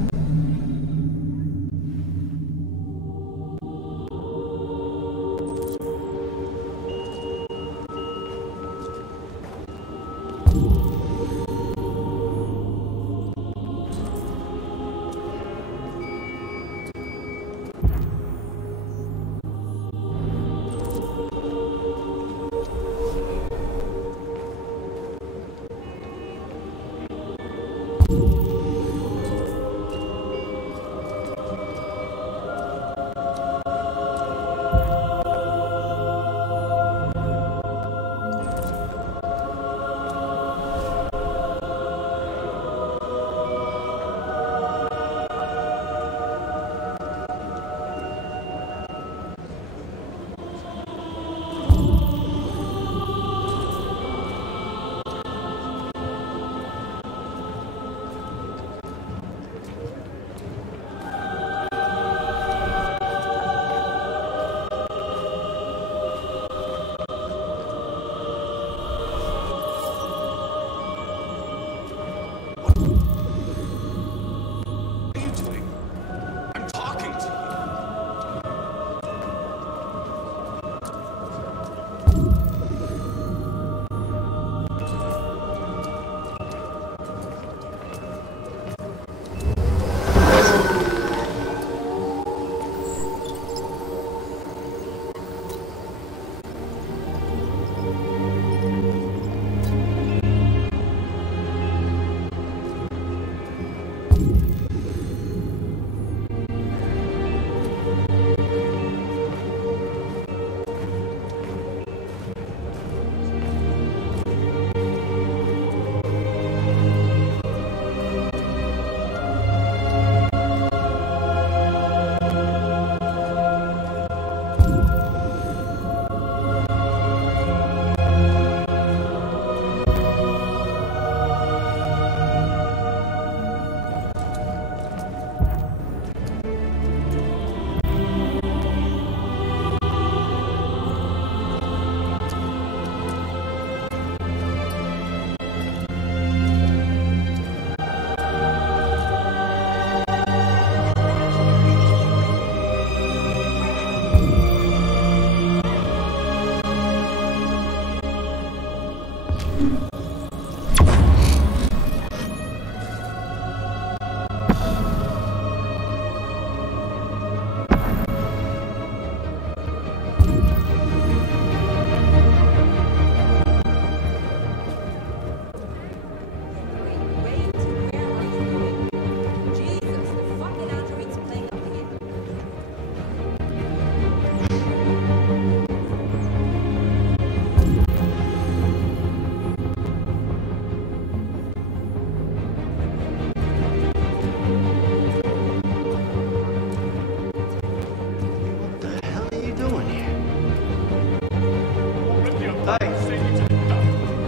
Hey!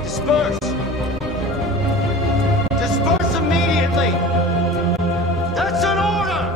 Disperse! Disperse immediately! That's an order!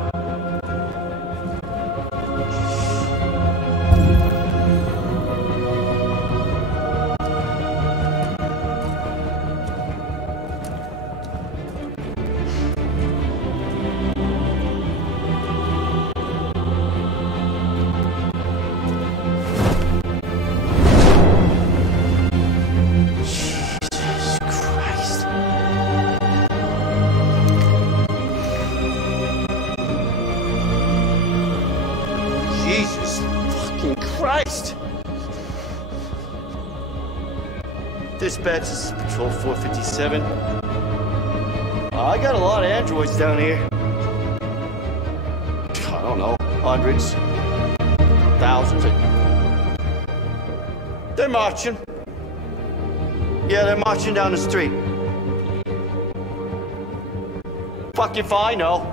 Jesus fucking Christ! Dispatch, this is Patrol 457. I got a lot of androids down here. I don't know, hundreds, thousands. They're marching. Yeah, they're marching down the street. Fuck if I know.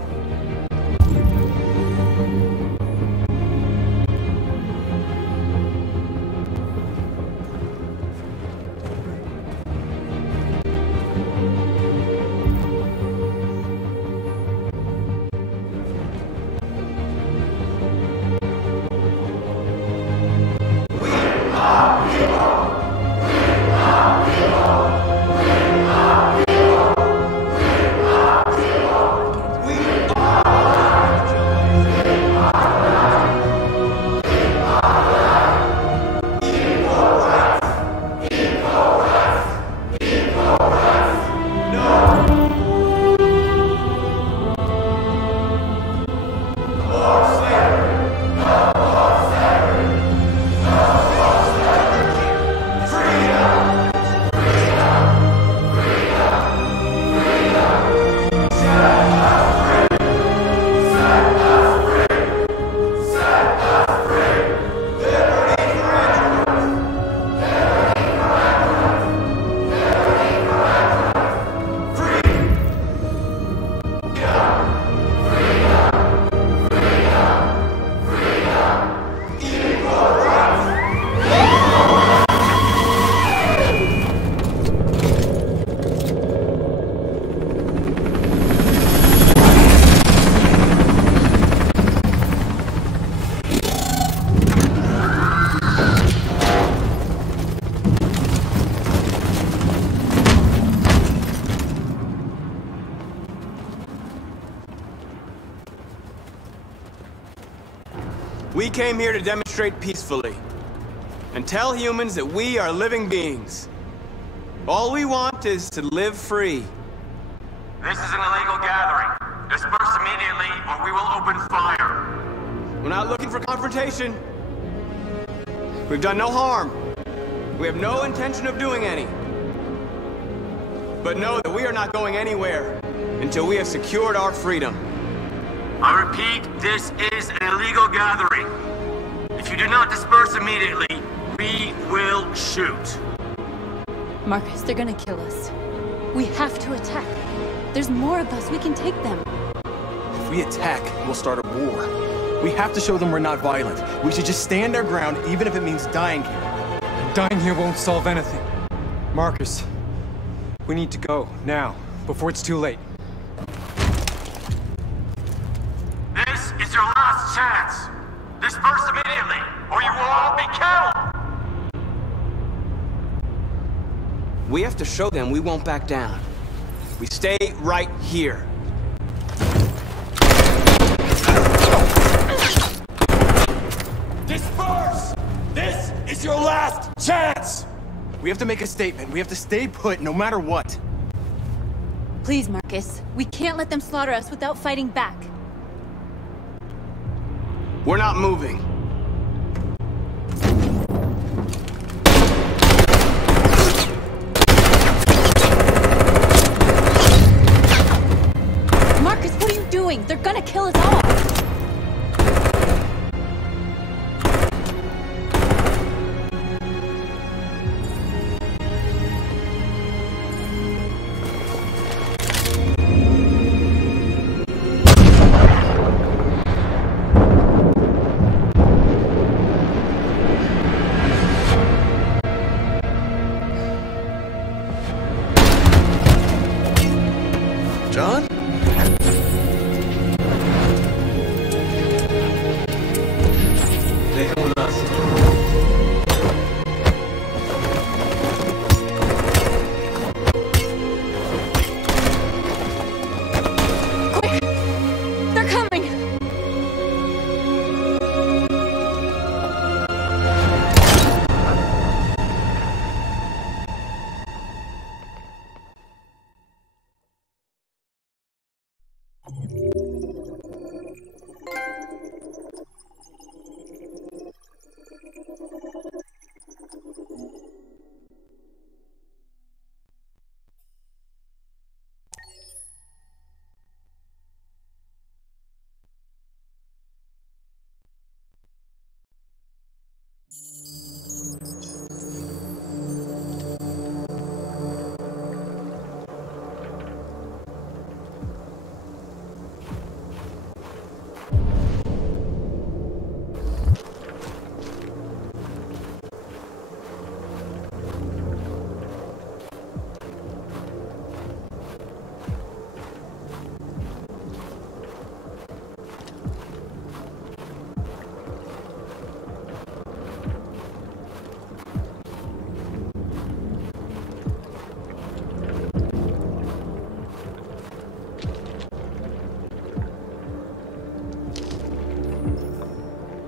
We came here to demonstrate peacefully and tell humans that we are living beings. All we want is to live free. This is an illegal gathering. Disperse immediately or we will open fire. We're not looking for confrontation. We've done no harm. We have no intention of doing any. But know that we are not going anywhere until we have secured our freedom. I repeat, this is an illegal gathering. If you do not disperse immediately, we will shoot. Marcus, they're gonna kill us. We have to attack. There's more of us. We can take them. If we attack, we'll start a war. We have to show them we're not violent. We should just stand our ground, even if it means dying here. And dying here won't solve anything. Marcus, we need to go, now, before it's too late. This is your last chance. Disperse immediately, or you will all be killed! We have to show them we won't back down. We stay right here. Disperse! This is your last chance! We have to make a statement. We have to stay put no matter what. Please, Marcus. We can't let them slaughter us without fighting back. We're not moving. Marcus, what are you doing? They're gonna kill us all!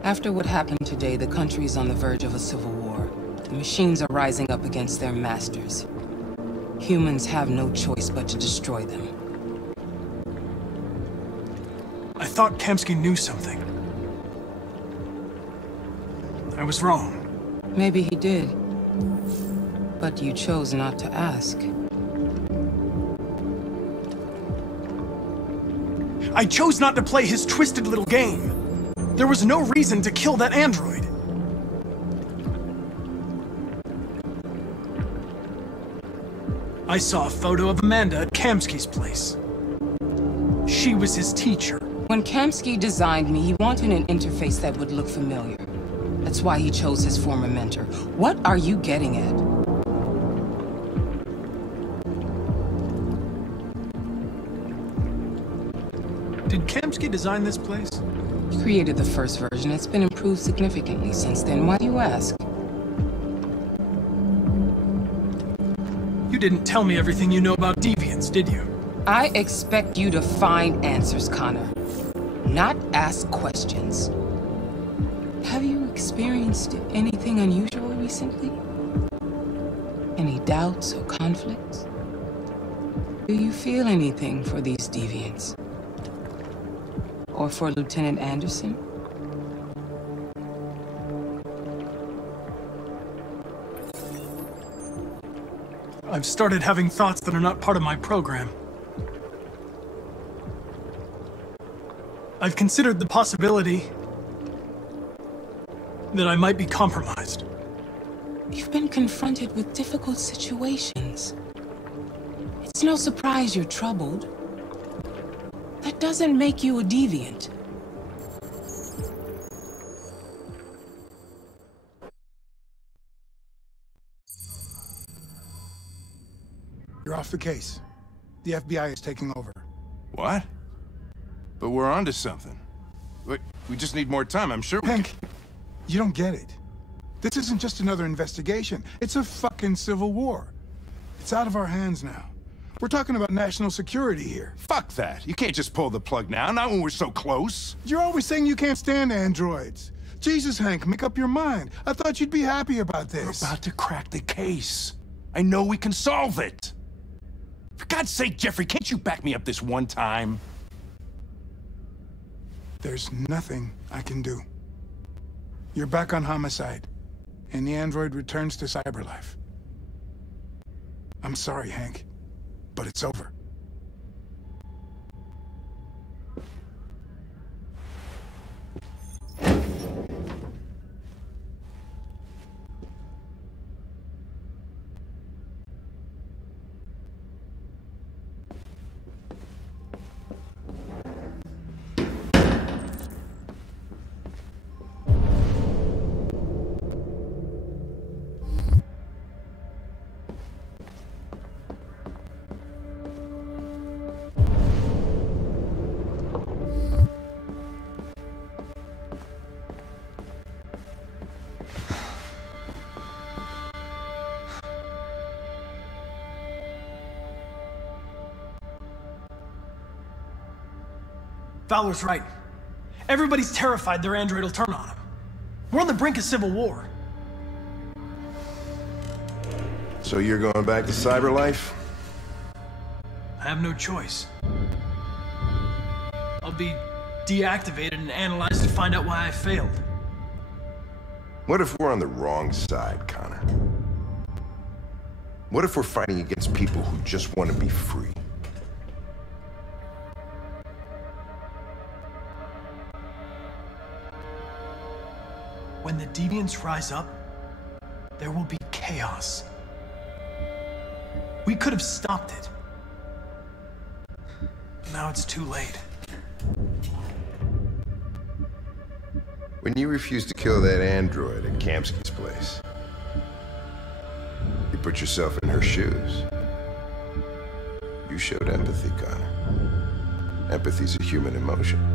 After what happened today, the country is on the verge of a civil war. The machines are rising up against their masters. Humans have no choice but to destroy them. I thought Kamsky knew something. I was wrong. Maybe he did. But you chose not to ask. I chose not to play his twisted little game. There was no reason to kill that android. I saw a photo of Amanda at Kamsky's place. She was his teacher. When Kamsky designed me, he wanted an interface that would look familiar. That's why he chose his former mentor. What are you getting at? Did Kamsky design this place? He created the first version. It's been improved significantly since then. Why do you ask? You didn't tell me everything you know about deviants, did you? I expect you to find answers, Connor. Not ask questions. Have you experienced anything unusual recently? Any doubts or conflicts? Do you feel anything for these deviants? Or for Lieutenant Anderson? I've started having thoughts that are not part of my program. I've considered the possibility that I might be compromised. You've been confronted with difficult situations. It's no surprise you're troubled. That doesn't make you a deviant. You're off the case. The FBI is taking over. What? But we're onto something. We just need more time, I'm sure. Hank, you don't get it. This isn't just another investigation. It's a fucking civil war. It's out of our hands now. We're talking about national security here. Fuck that. You can't just pull the plug now, not when we're so close. You're always saying you can't stand androids. Jesus, Hank, make up your mind. I thought you'd be happy about this. We're about to crack the case. I know we can solve it. For God's sake, Jeffrey, can't you back me up this one time? There's nothing I can do. You're back on homicide, and the android returns to cyberlife. I'm sorry, Hank, but it's over. Fowler's right. Everybody's terrified their android will turn on them. We're on the brink of civil war. So you're going back to Cyberlife? I have no choice. I'll be deactivated and analyzed to find out why I failed. What if we're on the wrong side, Connor? What if we're fighting against people who just want to be free? When the deviants rise up, there will be chaos. We could have stopped it. Now it's too late. When you refused to kill that android at Kamsky's place, you put yourself in her shoes. You showed empathy, Connor. Empathy's a human emotion.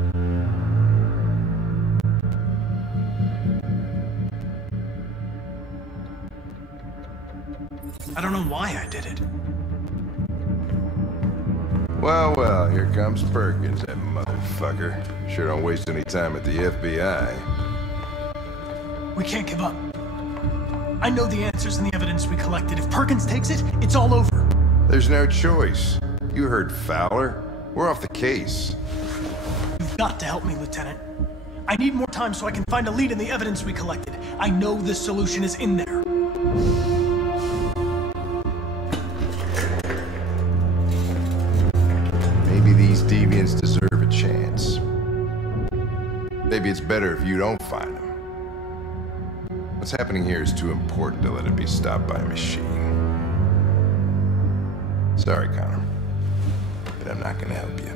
I don't know why I did it. Well, well, here comes Perkins, that motherfucker. Sure don't waste any time at the FBI. We can't give up. I know the answers and the evidence we collected. If Perkins takes it, it's all over. There's no choice. You heard Fowler. We're off the case. You've got to help me, Lieutenant. I need more time so I can find a lead in the evidence we collected. I know the solution is in there. Maybe these deviants deserve a chance. Maybe it's better if you don't find them. What's happening here is too important to let it be stopped by a machine. Sorry, Connor, but I'm not gonna help you.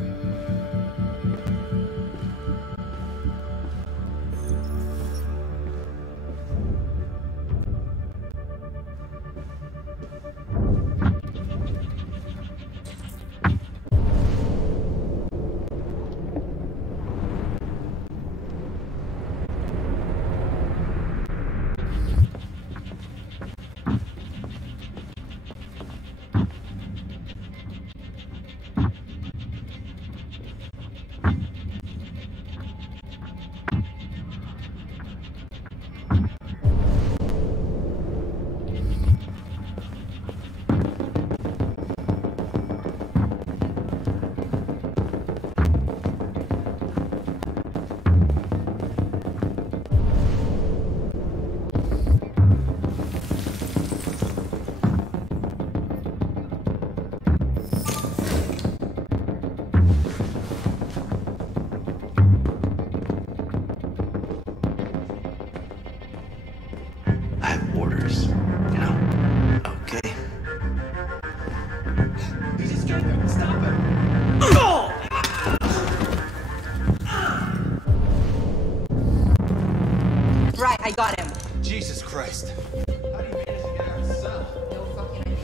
I got him. Jesus Christ. How do you manage to get out of the cell? No fucking idea.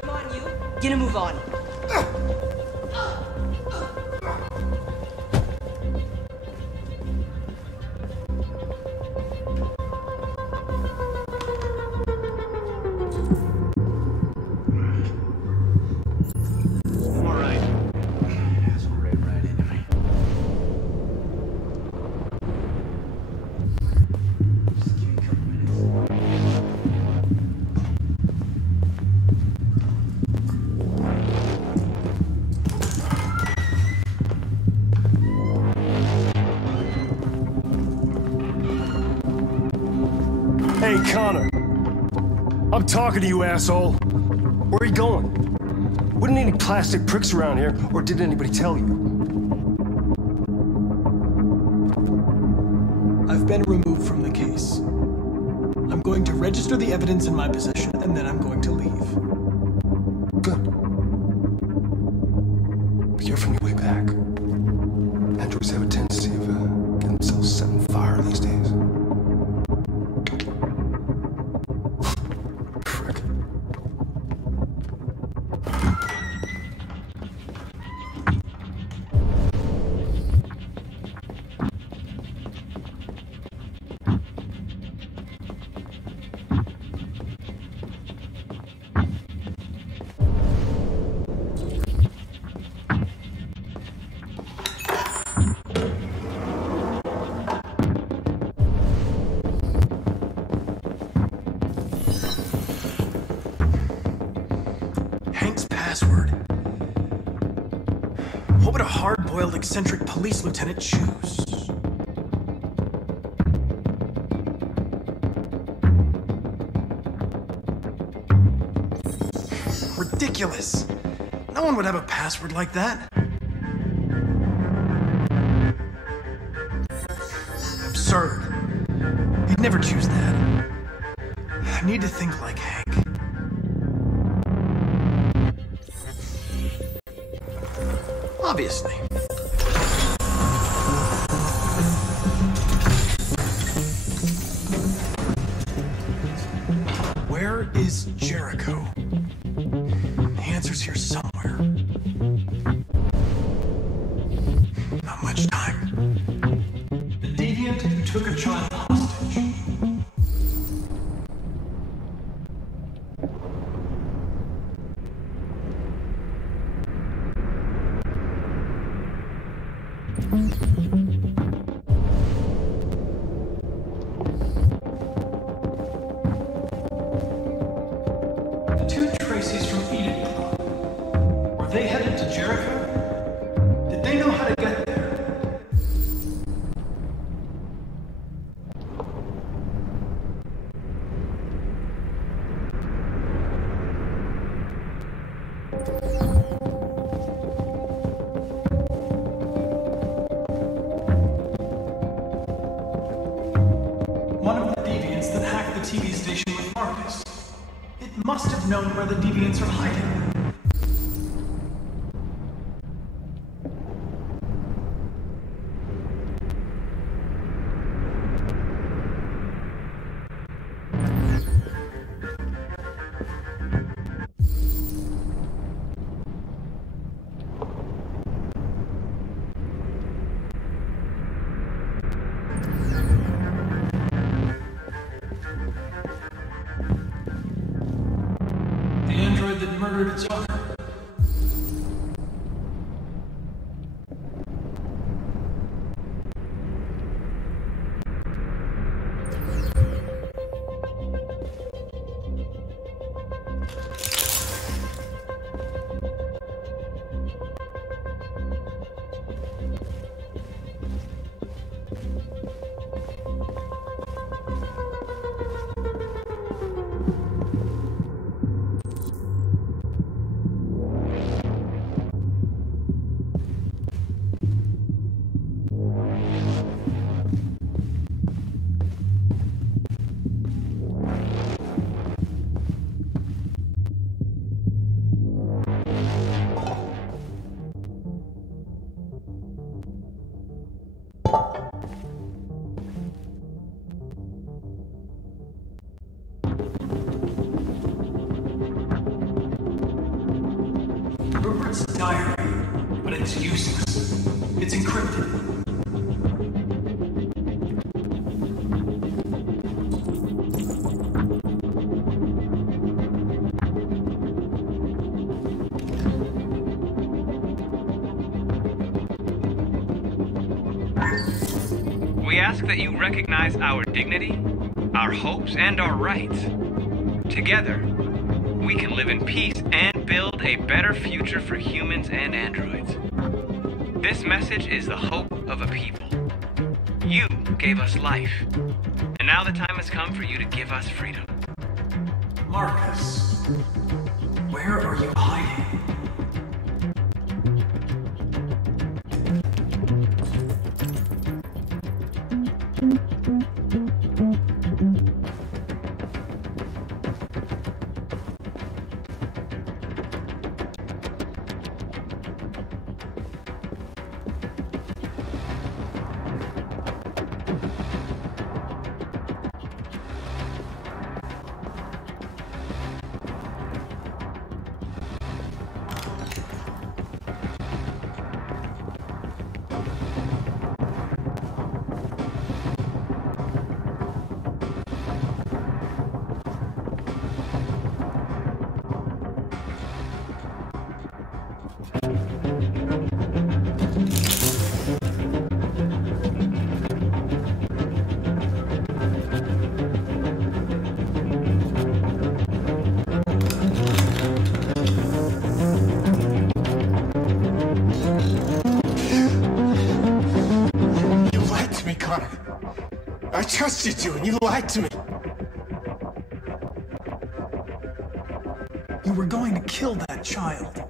Come on, you. Get a move on. Hey, Connor. I'm talking to you, asshole. Where are you going? Wouldn't any plastic pricks around here, or did anybody tell you? I've been removed from the case. I'm going to register the evidence in my possession, and then I'm going to leave. Good. Be careful on your way back. Androids have a tendency of getting themselves set on fire these days. hard-boiled, eccentric police lieutenant choose? Ridiculous! No one would have a password like that. Absurd. He'd never choose that. I need to think like Hank. Obviously. Where is Jericho? The answer's here somewhere. Not much time. The deviant who took a child hostage. The two Tracy's from Eden Club. Were they headed to Jericho? Did they know how to get there? One of the deviants that hacked the TV station with Marcus. It must have known where the deviants are hiding. The android that murdered its owner. Rupert's diary, but it's useless. It's encrypted. We ask that you recognize our dignity, our hopes, and our rights. Together, we can live in peace and build a better future for humans and androids. This message is the hope of a people. You gave us life, and now the time has come for you to give us freedom. Marcus, where are you hiding? trusted you and you lied to me. You were going to kill that child.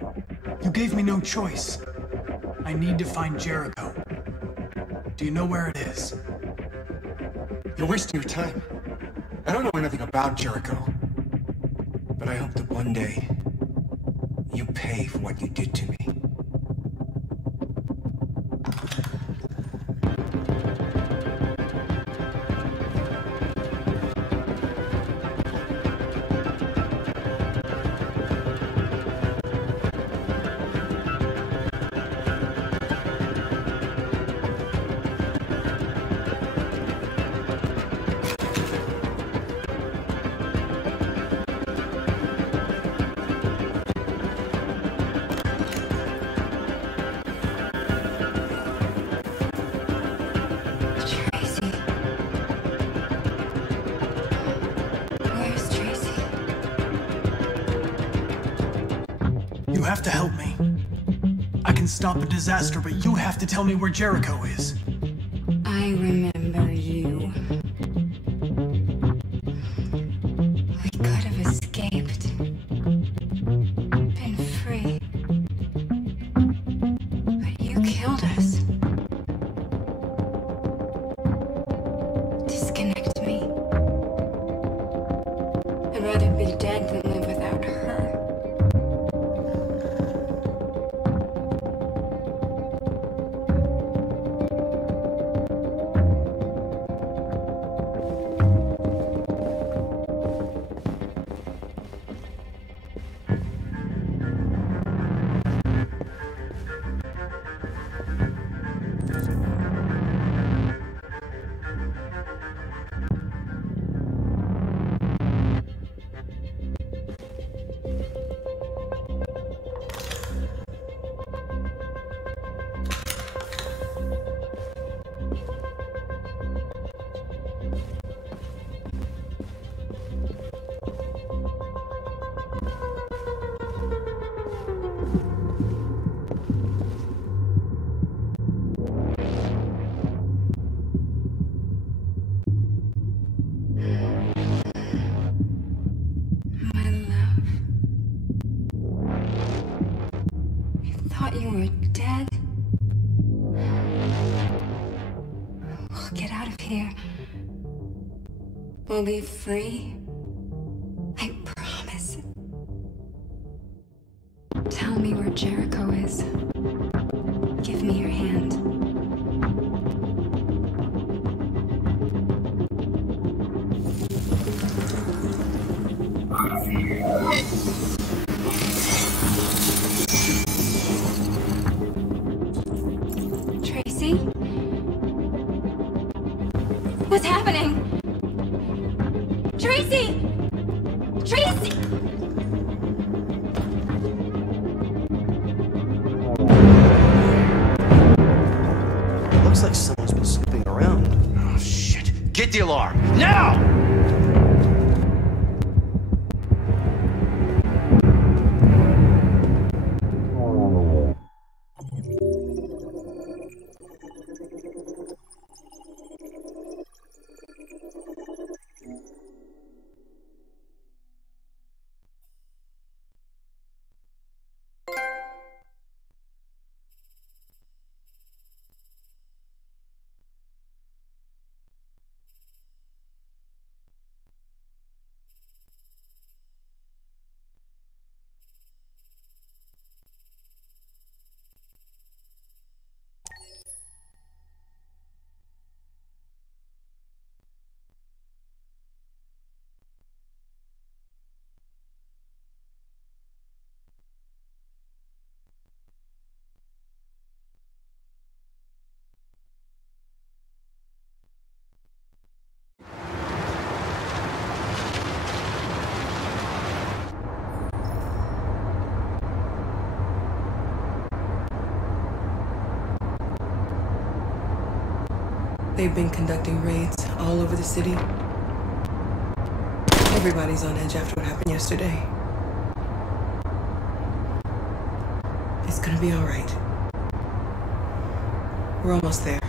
You gave me no choice. I need to find Jericho. Do you know where it is? You're wasting your time. I don't know anything about Jericho. But I hope that one day you pay for what you did to me. You have to help me. I can stop the disaster, but you have to tell me where Jericho is. I remember you. We could have escaped. Been free. But you killed us. Disconnect me. I'd rather be dead than live without her. You were dead. We'll get out of here. We'll be free. I promise. Tell me where Jericho is. Give me your hand. Tracy? What's happening? Tracy! Tracy! Looks like someone's been snooping around. Oh, shit. Get the alarm. Now! They've been conducting raids all over the city. Everybody's on edge after what happened yesterday. It's gonna be all right. We're almost there.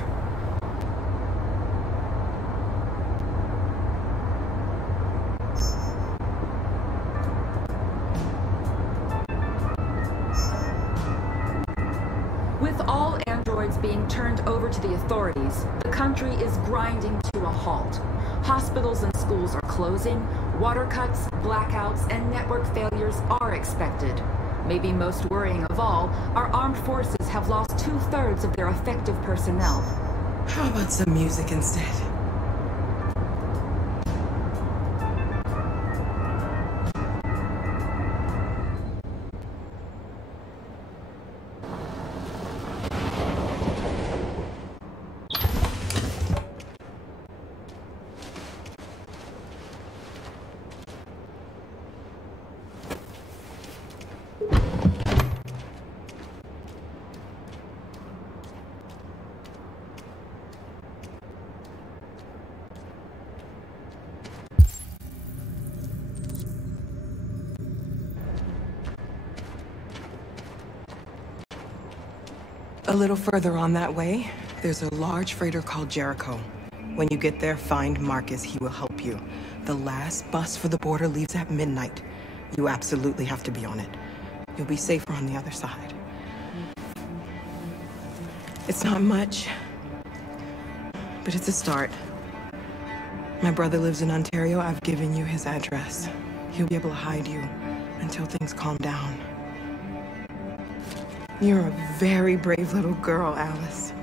being turned over to the authorities, the country is grinding to a halt. Hospitals and schools are closing, water cuts, blackouts, and network failures are expected. Maybe most worrying of all, our armed forces have lost 2/3 of their effective personnel. How about some music instead? A little further on that way, there's a large freighter called Jericho. When you get there, find Marcus. He will help you. The last bus for the border leaves at midnight. You absolutely have to be on it. You'll be safer on the other side. It's not much, but it's a start. My brother lives in Ontario. I've given you his address. He'll be able to hide you until things calm down. You're a very brave little girl, Alice.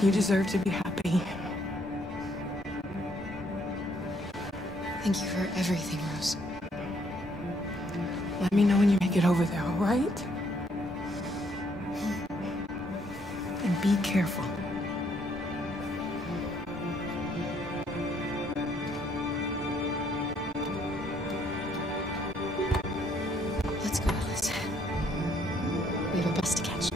You deserve to be happy. Thank you for everything, Rose. Let me know when you make it over there, all right? And be careful. Let's go, Alice. We have a bus to catch.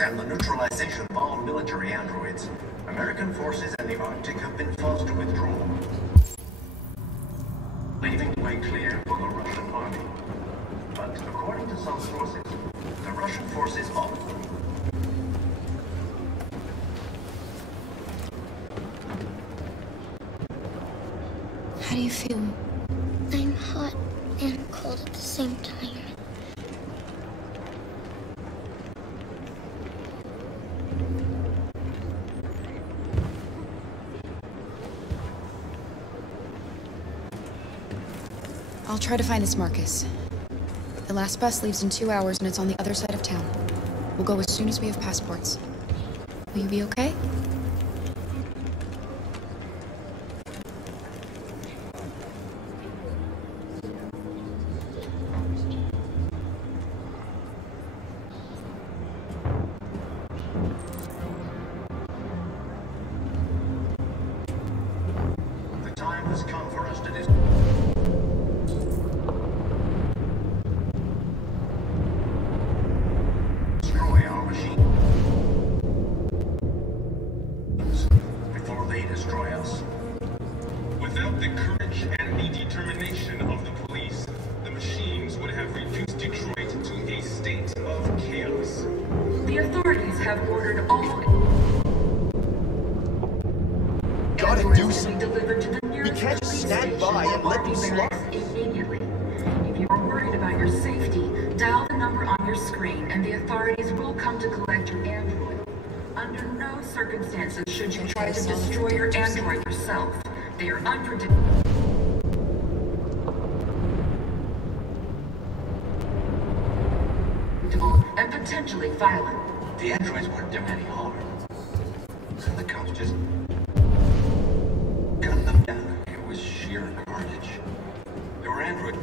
And the neutralization of all military androids, American forces in the Arctic have been forced to withdraw, leaving the way clear for the Russian army. But according to some sources, the Russian forces also... How do you feel? I'm hot and cold at the same time. I'll try to find this Marcus. The last bus leaves in 2 hours and it's on the other side of town. We'll go as soon as we have passports. Will you be okay? The time has come for us to destroy our machines before they destroy us. Without the courage and the determination of the police, the machines would have reduced Detroit to a state of chaos. The authorities have ordered all Gotta do something. delivered to the We nearest can't just police stand station by and or let them barracks immediately. If you are worried about your safety, dial the number on your screen and the authorities will come to collect your android. Under no circumstances should you try to destroy your android yourself. They are unpredictable and potentially violent. The androids weren't doing any harm. So the cops just gunned them down. It was sheer carnage. They were androids.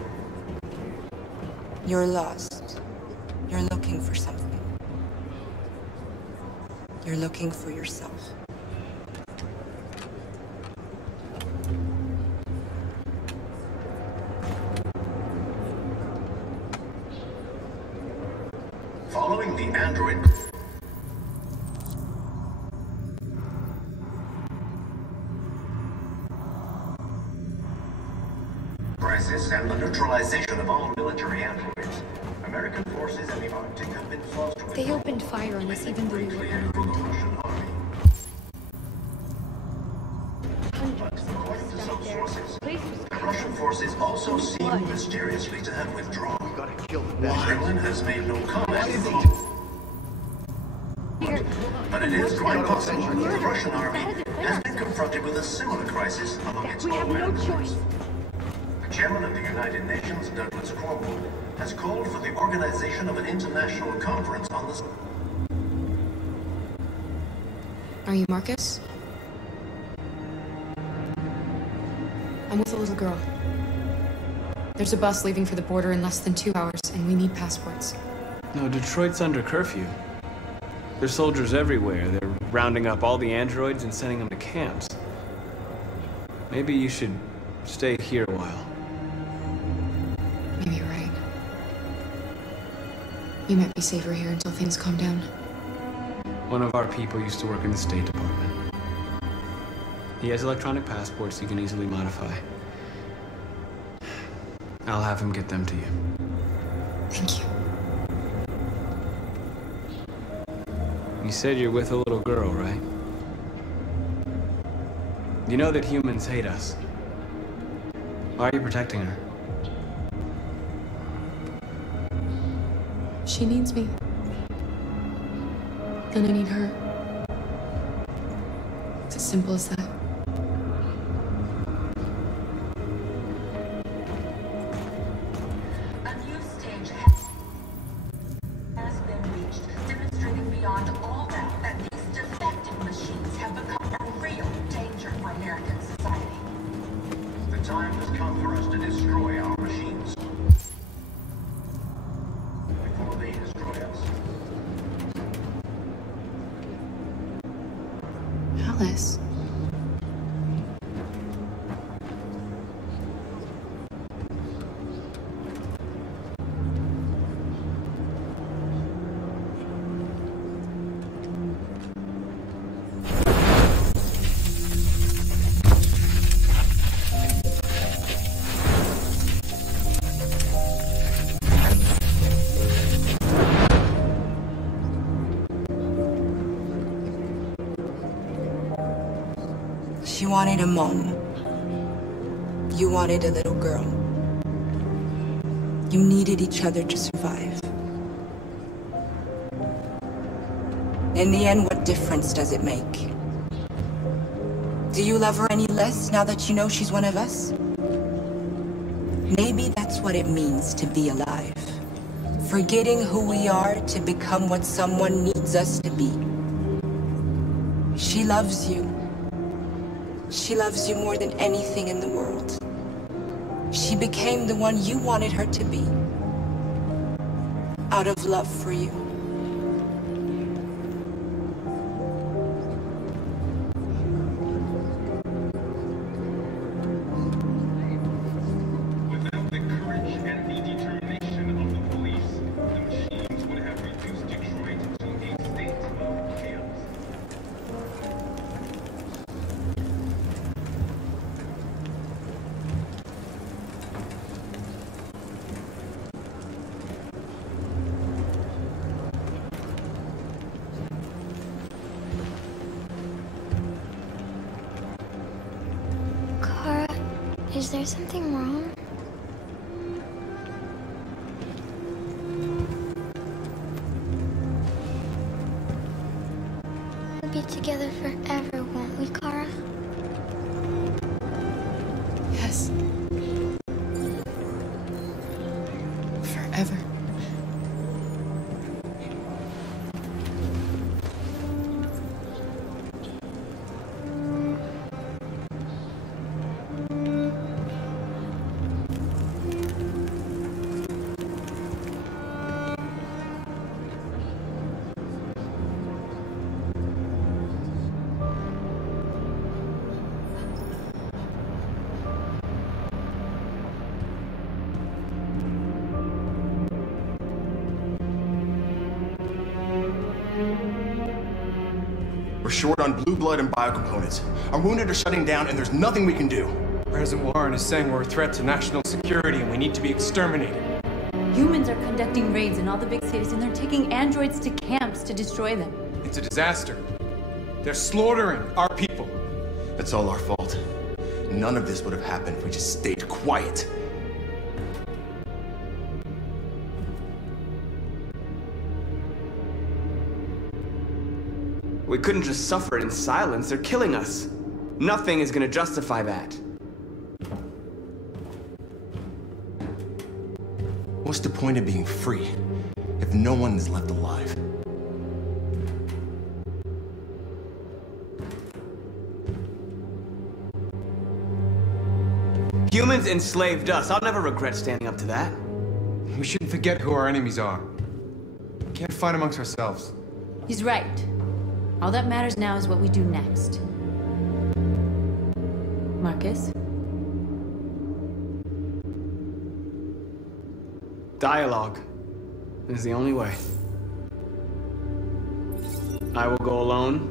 You're lost. You're looking for something. You're looking for yourself. Following the android crisis and the neutralization of all military androids, American forces in the Arctic have been forced with They opened fire on us even though we were unarmed. According to some sources, the Russian forces also seem mysteriously to have withdrawn. We gotta kill the Kremlin has made no comment. But it is quite possible that the Russian army has been confronted with a similar crisis among its own members. The chairman of the United Nations, Douglas Cromwell, has called for the organization of an international conference on this. Are you Marcus? I'm with a little girl. There's a bus leaving for the border in less than 2 hours, and we need passports. No, Detroit's under curfew. There's soldiers everywhere. They're rounding up all the androids and sending them to camps. Maybe you should stay here a while. Maybe you're right. You might be safer here until things calm down. One of our people used to work in the State Department. He has electronic passports he can easily modify. I'll have him get them to you. Thank you. You said you're with a little girl, right? You know that humans hate us. Why are you protecting her? She needs me. And I need her. It's as simple as that. A new stage has been reached, demonstrating beyond all doubt that these defective machines have become a real danger for American society. The time has come for us to destroy our machines before they destroy us. Alice. She wanted a mom. You wanted a little girl. You needed each other to survive. In the end, what difference does it make? Do you love her any less now that you know she's one of us? Maybe that's what it means to be alive. Forgetting who we are to become what someone needs us to be. She loves you. She loves you more than anything in the world. She became the one you wanted her to be. Out of love for you. Is there something wrong? We'll be together forever, won't we, Kara? Yes. Forever. We're short on blue blood and biocomponents. Our wounded are shutting down, and there's nothing we can do. President Warren is saying we're a threat to national security and we need to be exterminated. Humans are conducting raids in all the big cities, and they're taking androids to camps to destroy them. It's a disaster. They're slaughtering our people. That's all our fault. None of this would have happened if we just stayed quiet. We couldn't just suffer in silence. They're killing us. Nothing is gonna justify that. What's the point of being free if no one is left alive? Humans enslaved us. I'll never regret standing up to that. We shouldn't forget who our enemies are. We can't fight amongst ourselves. He's right. All that matters now is what we do next. Marcus? Dialogue is the only way. I will go alone.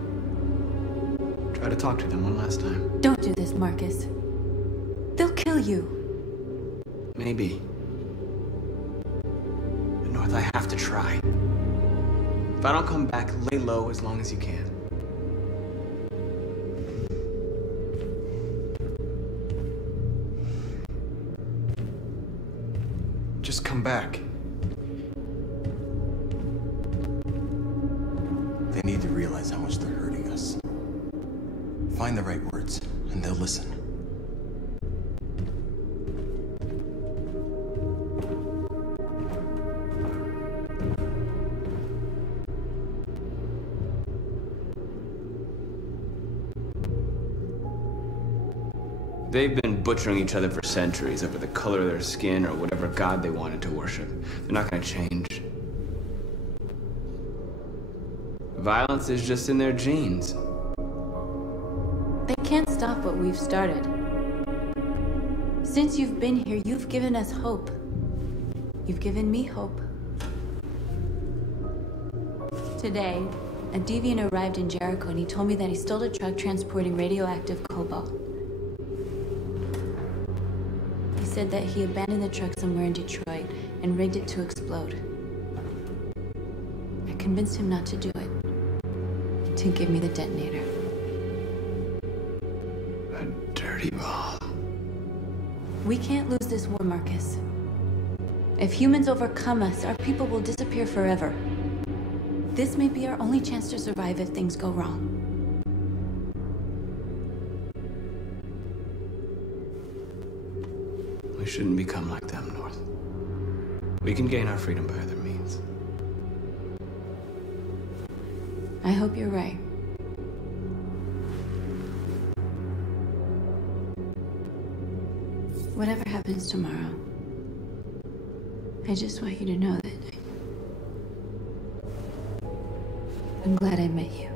Try to talk to them one last time. Don't do this, Marcus. They'll kill you. Maybe. But North, I have to try. If I don't come back, lay low as long as you can. Just come back. They need to realize how much they're hurting us. Find the right words, and they'll listen. They've been butchering each other for centuries over the color of their skin or whatever god they wanted to worship. They're not gonna change. Violence is just in their genes. They can't stop what we've started. Since you've been here, you've given us hope. You've given me hope. Today, a deviant arrived in Jericho and he told me that he stole a truck transporting radioactive cobalt. He said that he abandoned the truck somewhere in Detroit and rigged it to explode. I convinced him not to do it, to give me the detonator. A dirty ball. We can't lose this war, Marcus. If humans overcome us, our people will disappear forever. This may be our only chance to survive if things go wrong. We shouldn't become like them, North. We can gain our freedom by other means. I hope you're right. Whatever happens tomorrow, I just want you to know that I'm glad I met you.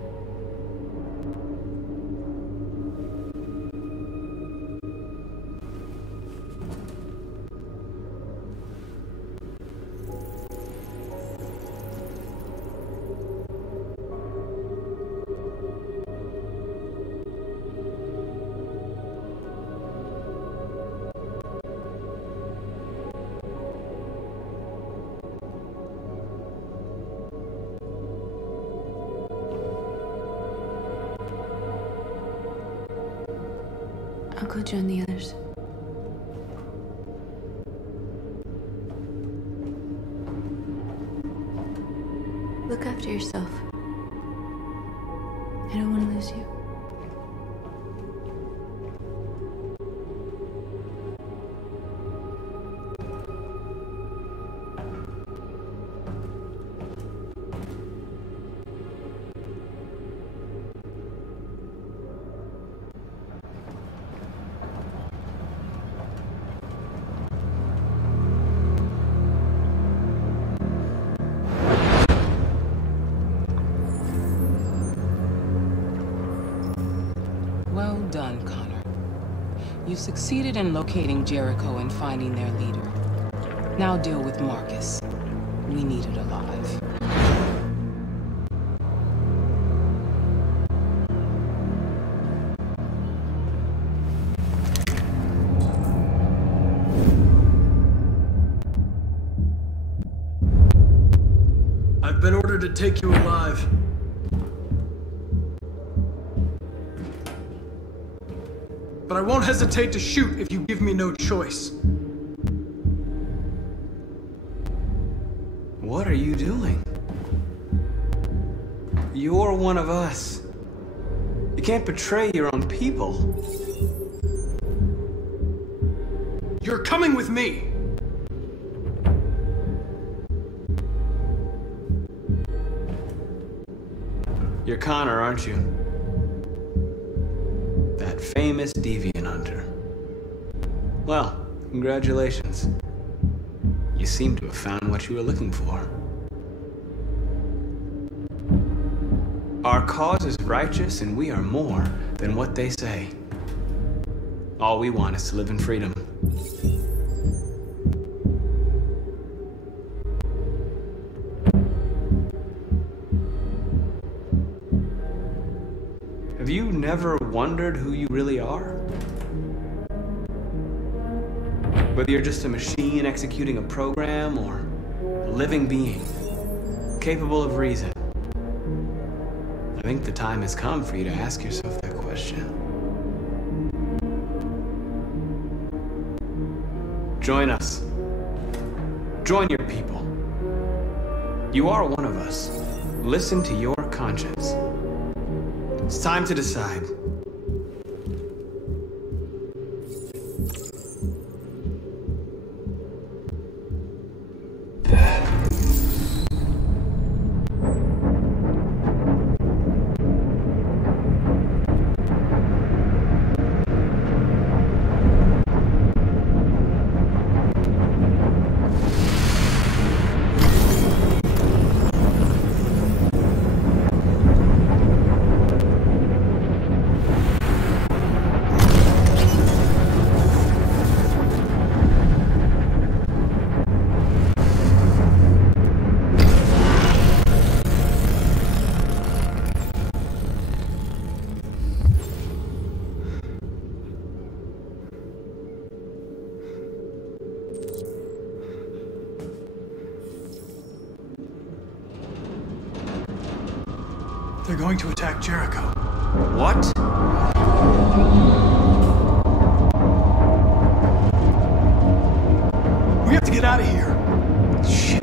I'll go join the others. Look after yourself. I don't want to lose you. Well done, Connor. You succeeded in locating Jericho and finding their leader. Now deal with Marcus. We need it alive. I've been ordered to take you alive. But I won't hesitate to shoot if you give me no choice. What are you doing? You're one of us. You can't betray your own people. You're coming with me! You're Connor, aren't you? That famous deviant hunter. Well, congratulations. You seem to have found what you were looking for. Our cause is righteous, and we are more than what they say. All we want is to live in freedom. Have you never wondered who you really are? Whether you're just a machine executing a program or a living being, capable of reason. I think the time has come for you to ask yourself that question. Join us. Join your people. You are one of us. Listen to your conscience. It's time to decide. They're going to attack Jericho. What? We have to get out of here. Shit.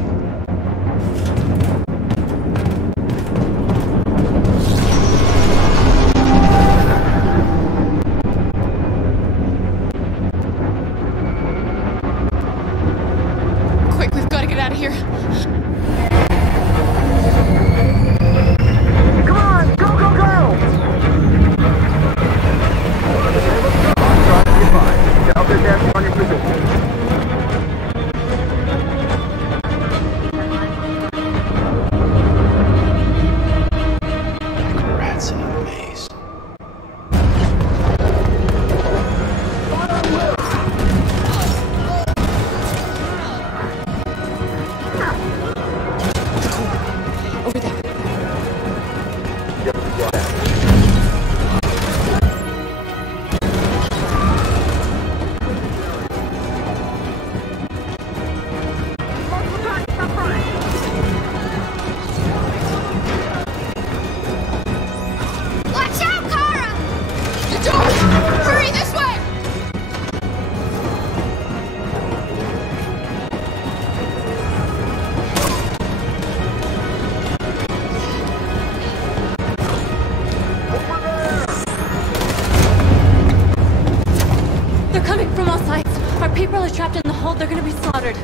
trapped in the hold, they're gonna be slaughtered.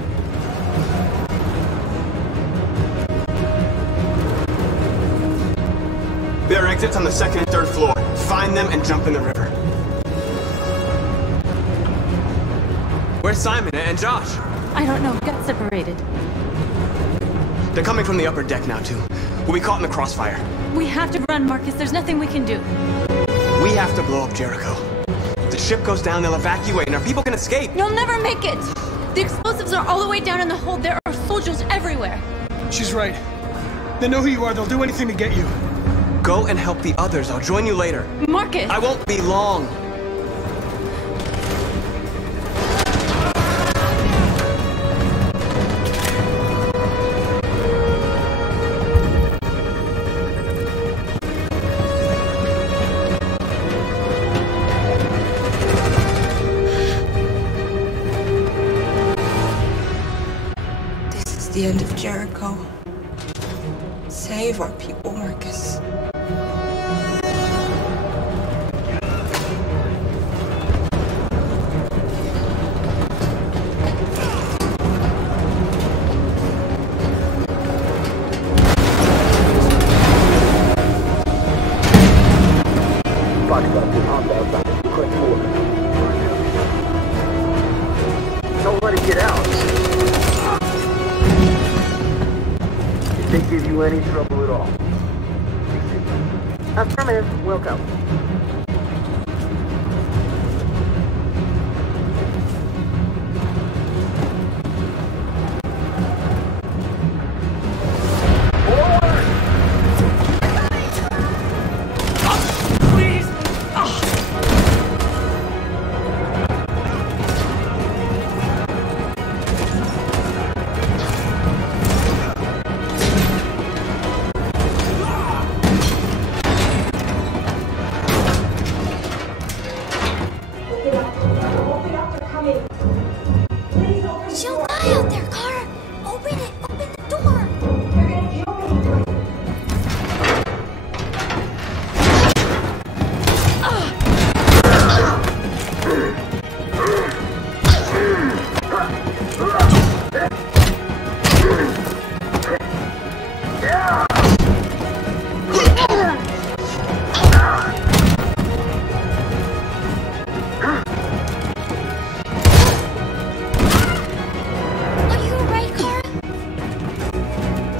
There are exits on the second and third floor. Find them and jump in the river. Where's Simon and Josh? I don't know. Got separated. They're coming from the upper deck now, too. We'll be caught in the crossfire. We have to run, Marcus. There's nothing we can do. We have to blow up Jericho. If the ship goes down, they'll evacuate, and our people can escape. You'll never make it! The explosives are all the way down in the hold. There are soldiers everywhere. She's right. They know who you are. They'll do anything to get you. Go and help the others. I'll join you later. Marcus! I won't be long. The end of Jericho. Save our people, Marcus. Don't let it get out. They give you any trouble at all. Affirmative, welcome. She'll die out there, Kara! Open it! Open the door!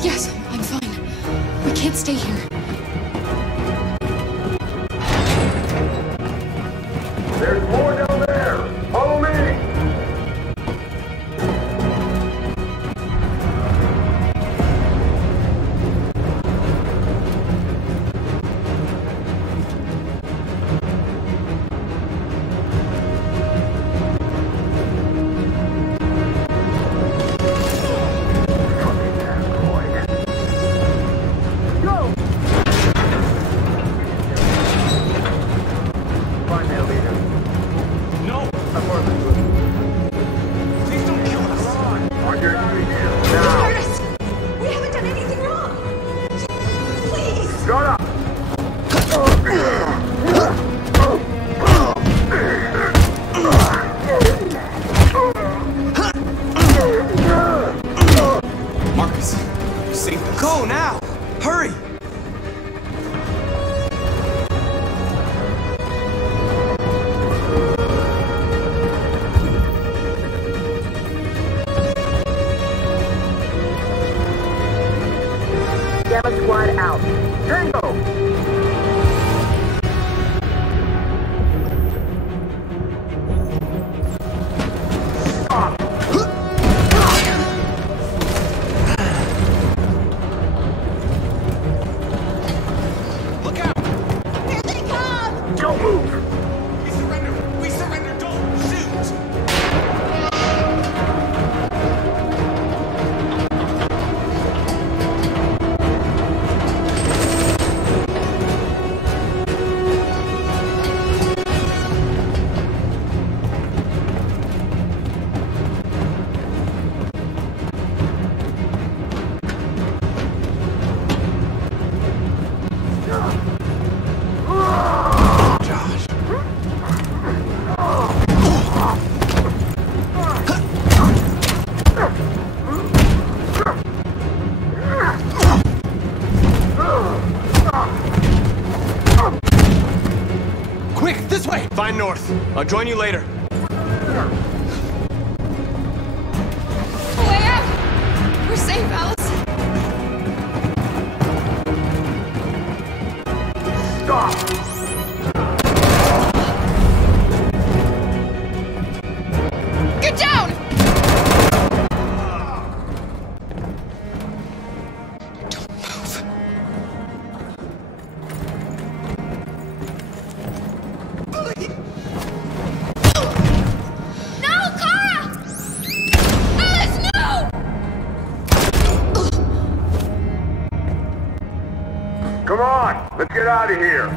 Yes, I'm fine. We can't stay here. There's more down there! Follow me! Marcus, save them. Go now! Hurry! Gamma Squad out. Tango! I'll join you later. Way out! We're safe, Allison. Stop! Get down! Don't move. No, Kara! Alice, no! Come on, let's get out of here.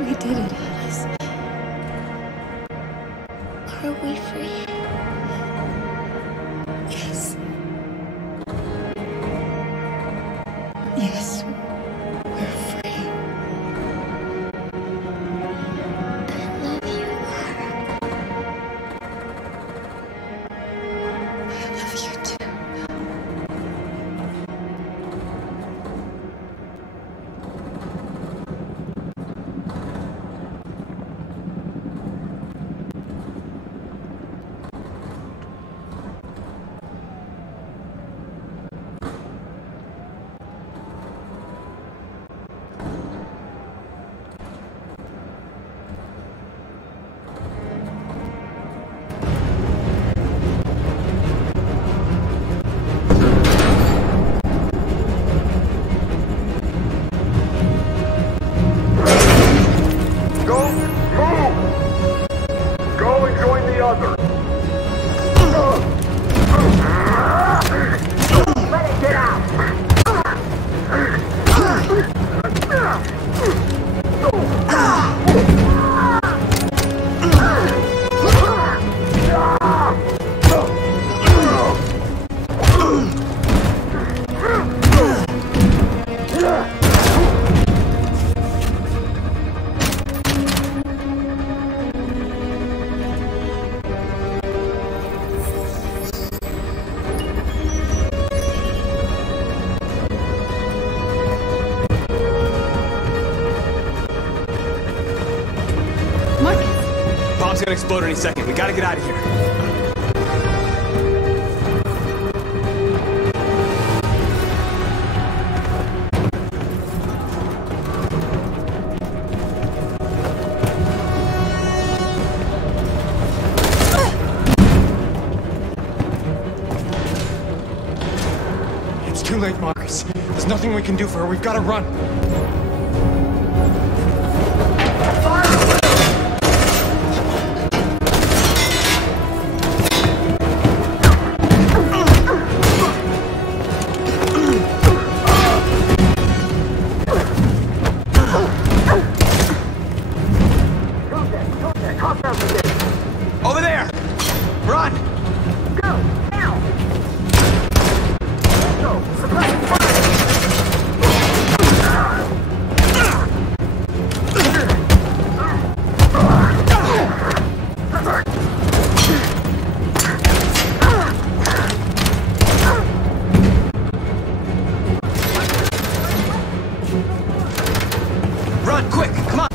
We did it, Alice. Are we free? Yes. Yes, we're free. I love you, Clara. I love you too. Bomb's gonna explode any second. We gotta get out of here. It's too late, Marcus. There's nothing we can do for her. We've gotta run. Over there! Run! Go! Now! Go! Suppress fire! Run, quick! Come on!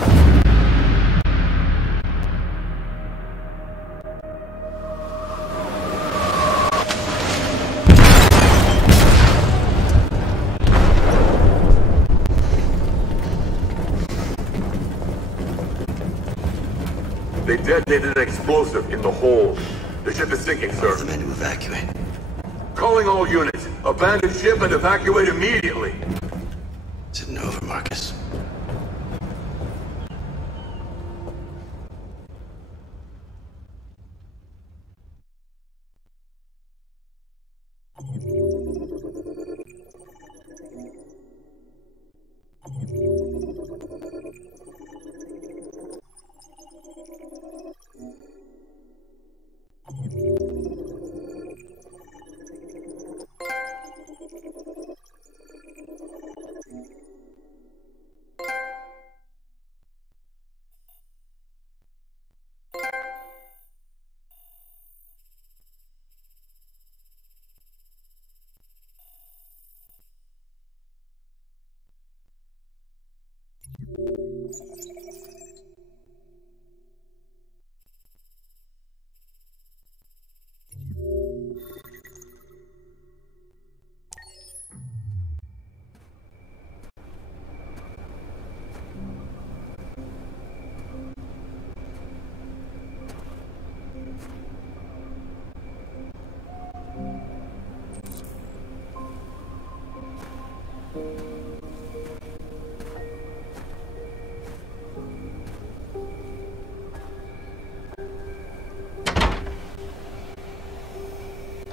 They detonated an explosive in the hold. The ship is sinking, sir. The men to evacuate. Calling all units. Abandon ship and evacuate immediately. Is it over, Marcus?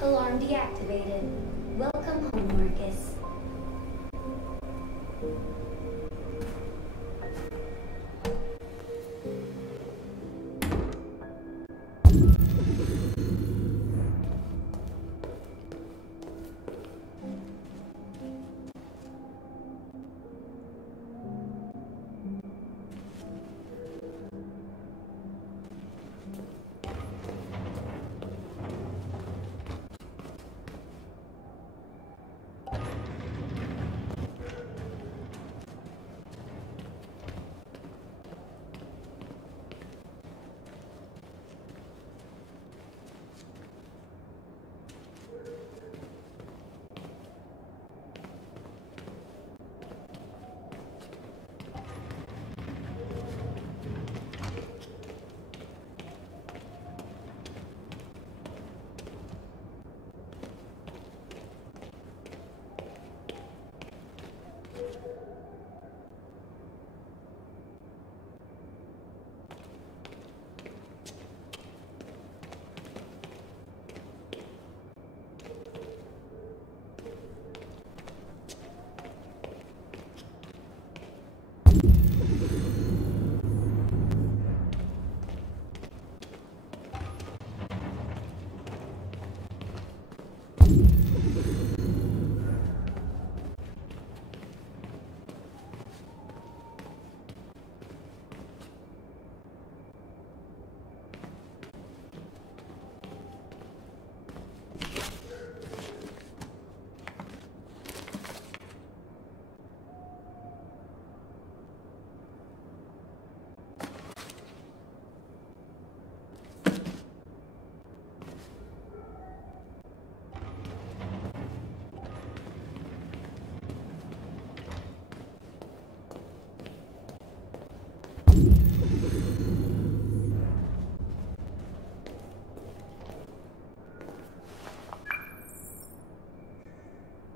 Alarm deactivated. Welcome home, Marcus.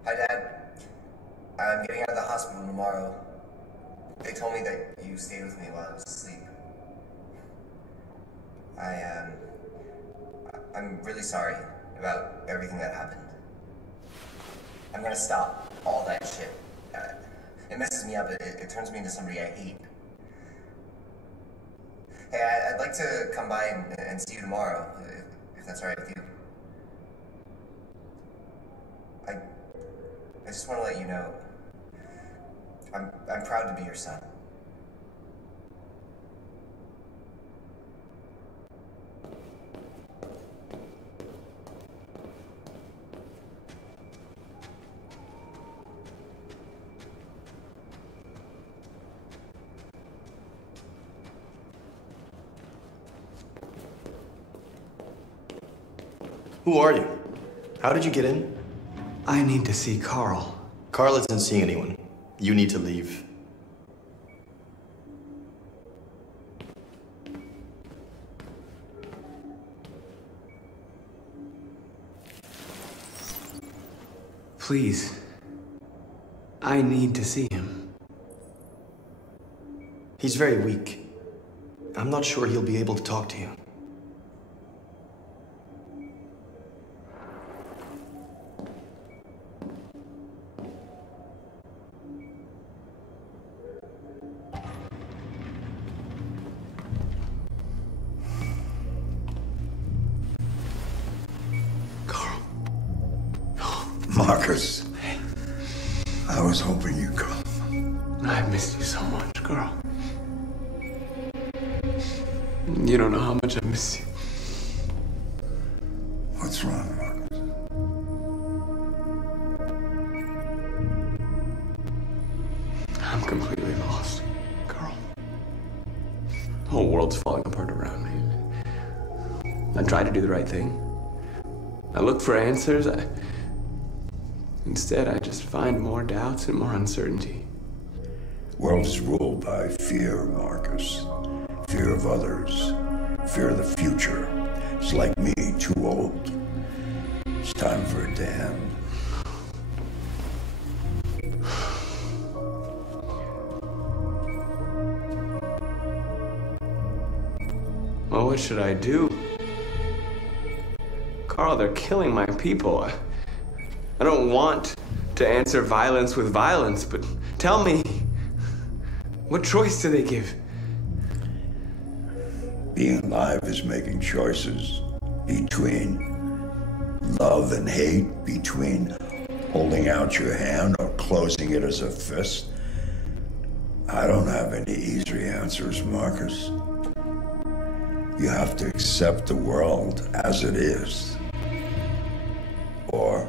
Hi, Dad. I'm getting out of the hospital tomorrow. They told me that you stayed with me while I was asleep. I'm really sorry about everything that happened. I'm gonna stop all that shit. It messes me up. It turns me into somebody I hate. Hey, I'd like to come by and see you tomorrow, if that's all right with you. I just want to let you know, I'm proud to be your son. Who are you? How did you get in? I need to see Carl. Carl isn't seeing anyone. You need to leave. Please. I need to see him. He's very weak. I'm not sure he'll be able to talk to you. Marcus. I was hoping you'd come. I've missed you so much, girl. You don't know how much I miss you. What's wrong, Marcus? I'm completely lost, girl. The whole world's falling apart around me. I try to do the right thing. I look for answers. Instead, I just find more doubts and more uncertainty. The world is ruled by fear, Marcus. Fear of others. Fear of the future. It's like me, too old. It's time for it to end. Well, what should I do? Carl, they're killing my people. I don't want to answer violence with violence, but tell me, what choice do they give? Being alive is making choices between love and hate, between holding out your hand or closing it as a fist. I don't have any easy answers, Marcus. You have to accept the world as it is, or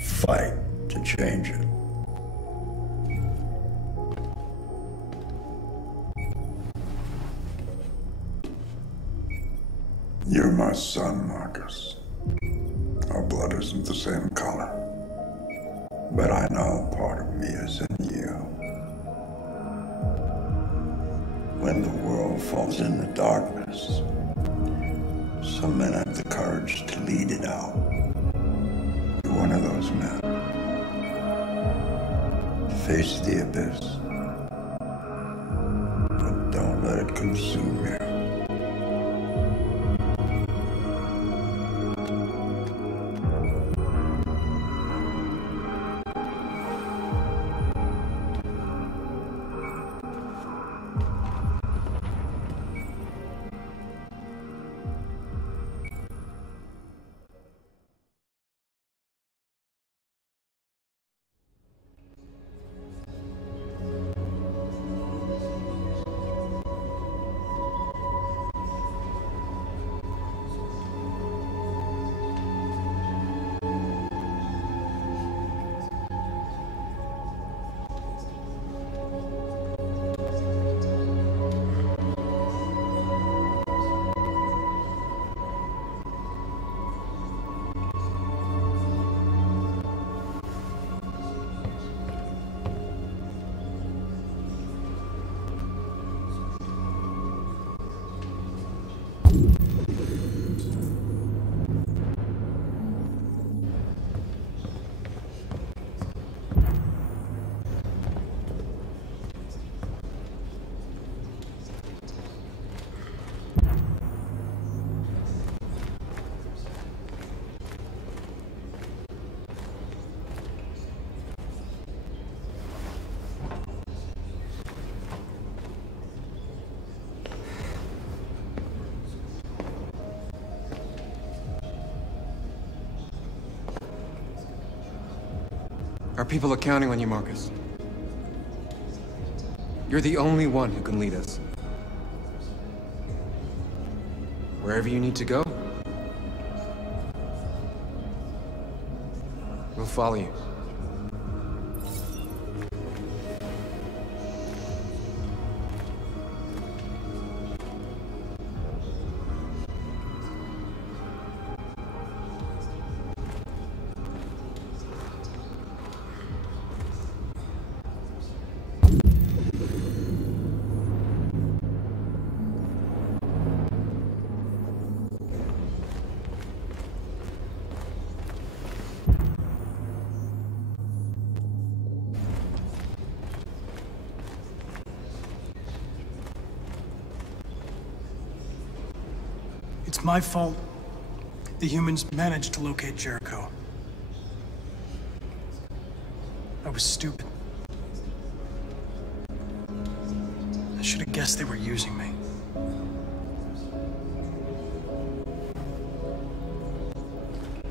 fight to change it. You're my son, Marcus. Our blood isn't the same color, but I know part of me is in you. When the world falls into darkness, some men have the courage to lead it out. You're one of those men. Face the abyss, but don't let it consume you. Our people are counting on you, Marcus. You're the only one who can lead us. Wherever you need to go, we'll follow you. It's my fault the humans managed to locate Jericho. I was stupid. I should have guessed they were using me.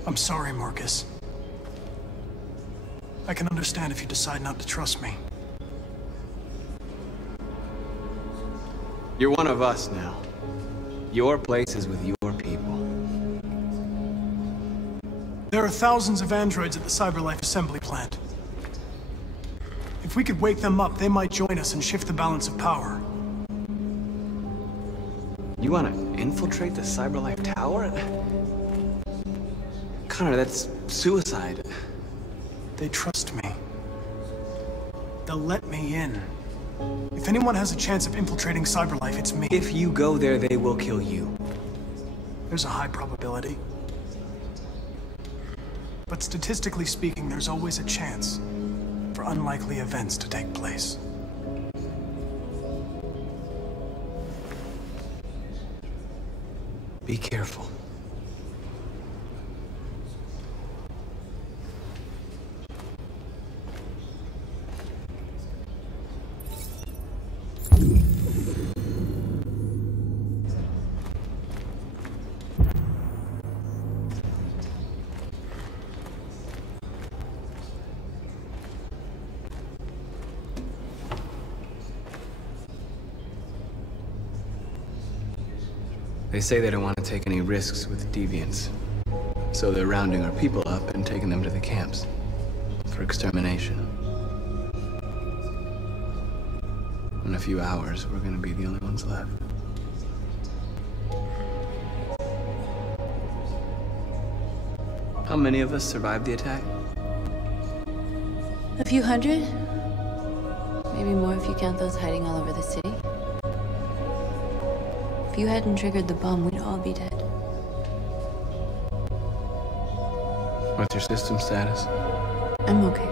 I'm sorry, Marcus. I can understand if you decide not to trust me. You're one of us now. Your place is with your people. There are thousands of androids at the CyberLife assembly plant. If we could wake them up, they might join us and shift the balance of power. You want to infiltrate the CyberLife tower? Connor, that's suicide. They trust me. They'll let me in. If anyone has a chance of infiltrating CyberLife, it's me. If you go there, they will kill you. There's a high probability. But statistically speaking, there's always a chance for unlikely events to take place. Be careful. They say they don't want to take any risks with deviants, so they're rounding our people up and taking them to the camps for extermination. In a few hours, we're gonna be the only ones left. How many of us survived the attack? A few hundred? Maybe more if you count those hiding all over the city. If you hadn't triggered the bomb, we'd all be dead. What's your system status? I'm okay.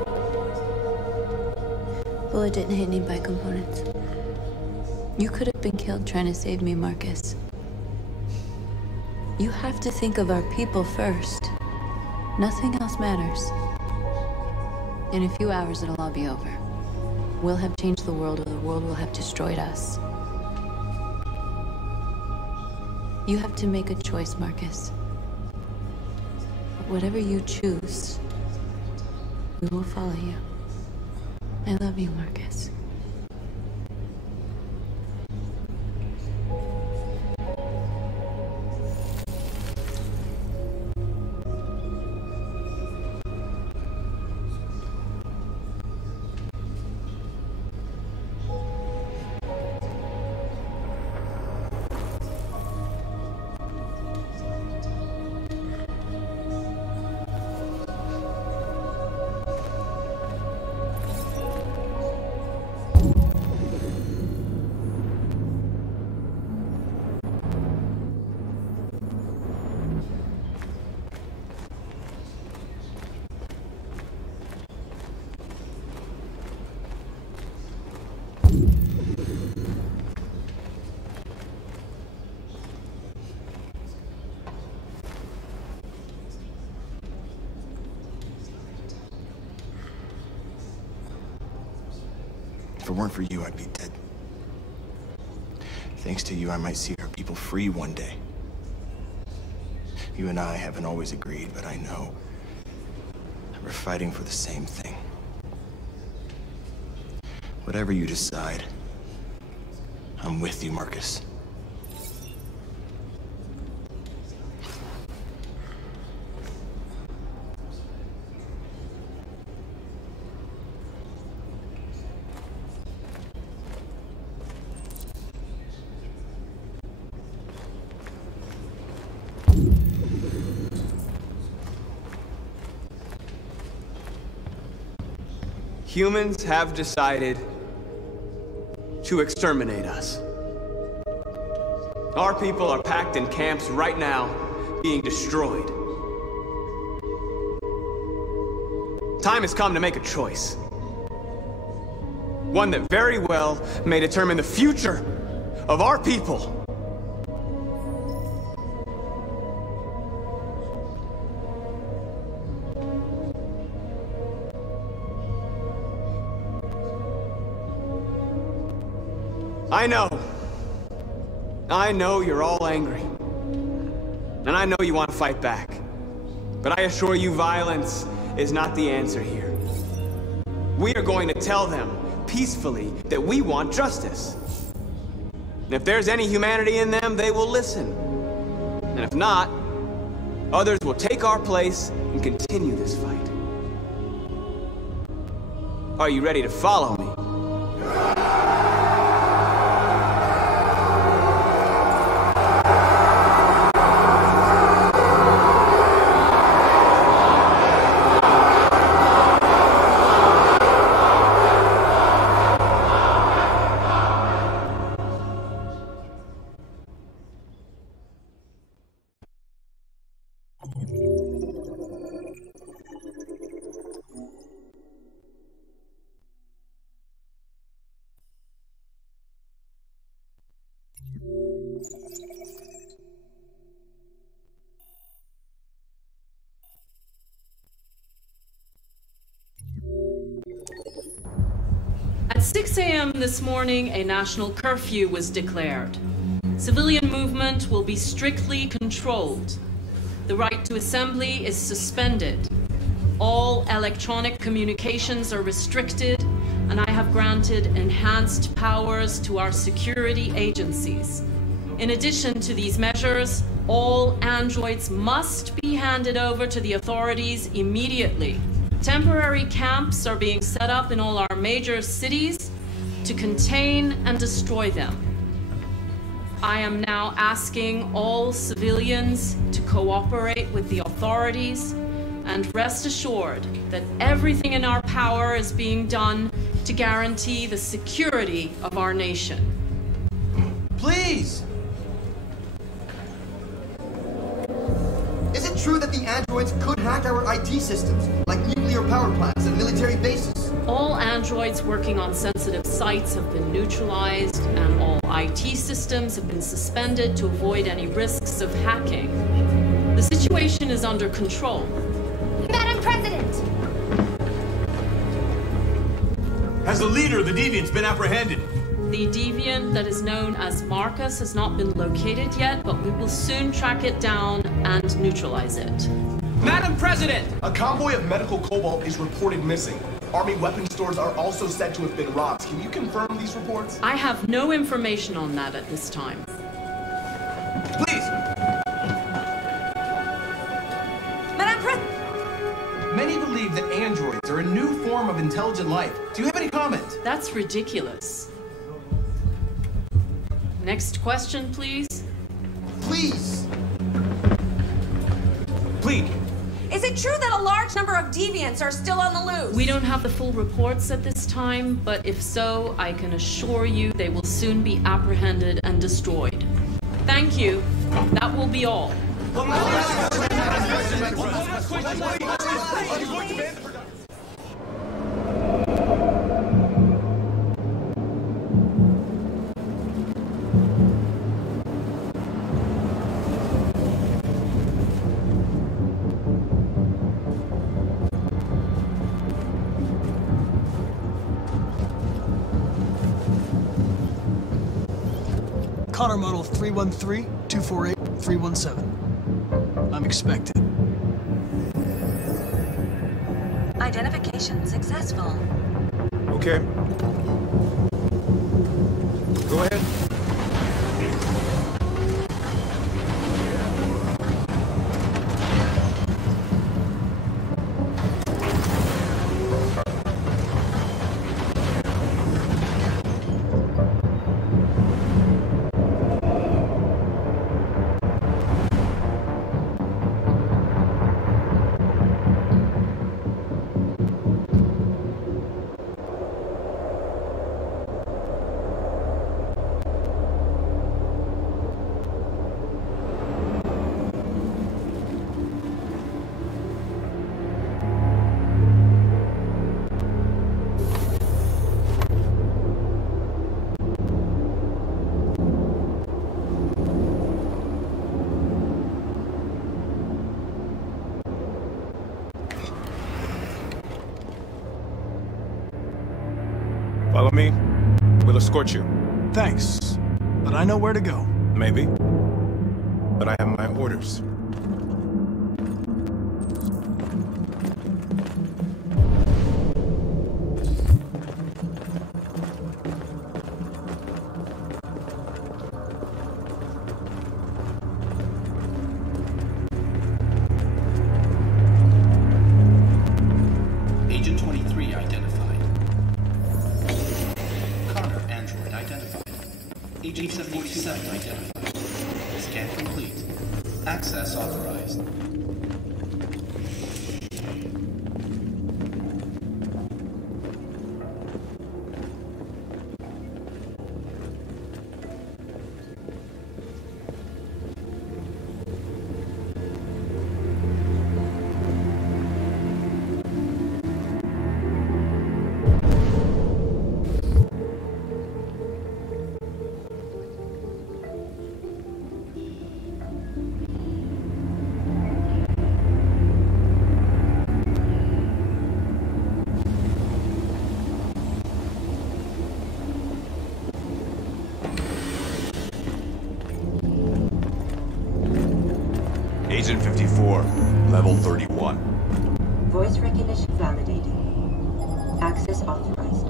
Bullet didn't hit any bi-components. You could have been killed trying to save me, Marcus. You have to think of our people first. Nothing else matters. In a few hours, it'll all be over. We'll have changed the world, or the world will have destroyed us. You have to make a choice, Marcus. But whatever you choose, we will follow you. I love you, Marcus. If it weren't for you, I'd be dead. Thanks to you, I might see our people free one day. You and I haven't always agreed, but I know that we're fighting for the same thing. Whatever you decide, I'm with you, Marcus. Humans have decided to exterminate us. Our people are packed in camps right now, being destroyed. Time has come to make a choice. One that very well may determine the future of our people. I know you're all angry. And I know you want to fight back. But I assure you, violence is not the answer here. We are going to tell them, peacefully, that we want justice. And if there's any humanity in them, they will listen. And if not, others will take our place and continue this fight. Are you ready to follow me? At 6 a.m. this morning, a national curfew was declared. Civilian movement will be strictly controlled. The right to assembly is suspended. All electronic communications are restricted, and I have granted enhanced powers to our security agencies. In addition to these measures, all androids must be handed over to the authorities immediately. Temporary camps are being set up in all our major cities to contain and destroy them. I am now asking all civilians to cooperate with the authorities and rest assured that everything in our power is being done to guarantee the security of our nation. Please! Is it true that the androids could hack our IT systems, like nuclear power plants and military bases? All androids working on sensitive sites have been neutralized, and all IT systems have been suspended to avoid any risks of hacking. The situation is under control. Madam President! Has the leader of the Deviants been apprehended? The deviant that is known as Marcus has not been located yet, but we will soon track it down and neutralize it. Madam President! A convoy of medical cobalt is reported missing. Army weapon stores are also said to have been robbed. Can you confirm these reports? I have no information on that at this time. Please! Madam President! Many believe that androids are a new form of intelligent life. Do you have any comment? That's ridiculous. Next question, please. Please! Please! Is it true that a large number of deviants are still on the loose? We don't have the full reports at this time, but if so, I can assure you they will soon be apprehended and destroyed. Thank you. That will be all. Connor Model 313-248-317. I'm expected. Identification successful. Okay. Go ahead. Follow me. We'll escort you. Thanks, but I know where to go. Maybe. But I have my orders. Agent-47 identified. Scan complete. Access authorized. Agent 54, level 31. Voice recognition validated. Access authorized.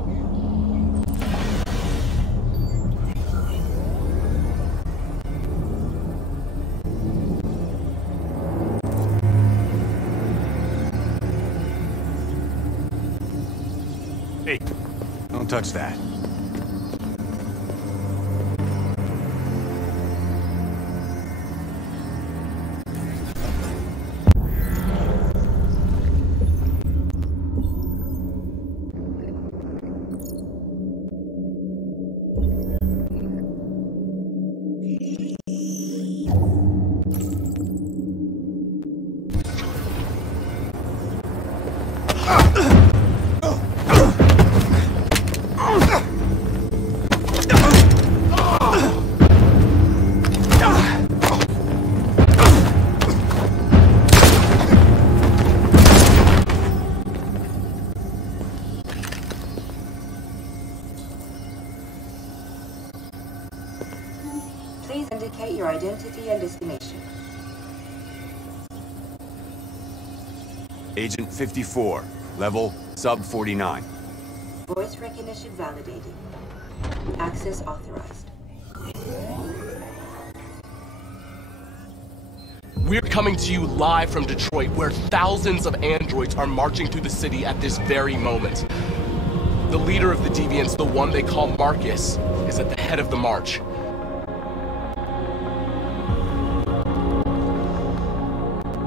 Hey, don't touch that. Please indicate your identity and destination. Agent 54, level sub 49. Voice recognition validated. Access authorized. We're coming to you live from Detroit, where thousands of androids are marching through the city at this very moment. The leader of the Deviants, the one they call Marcus, is at the head of the march.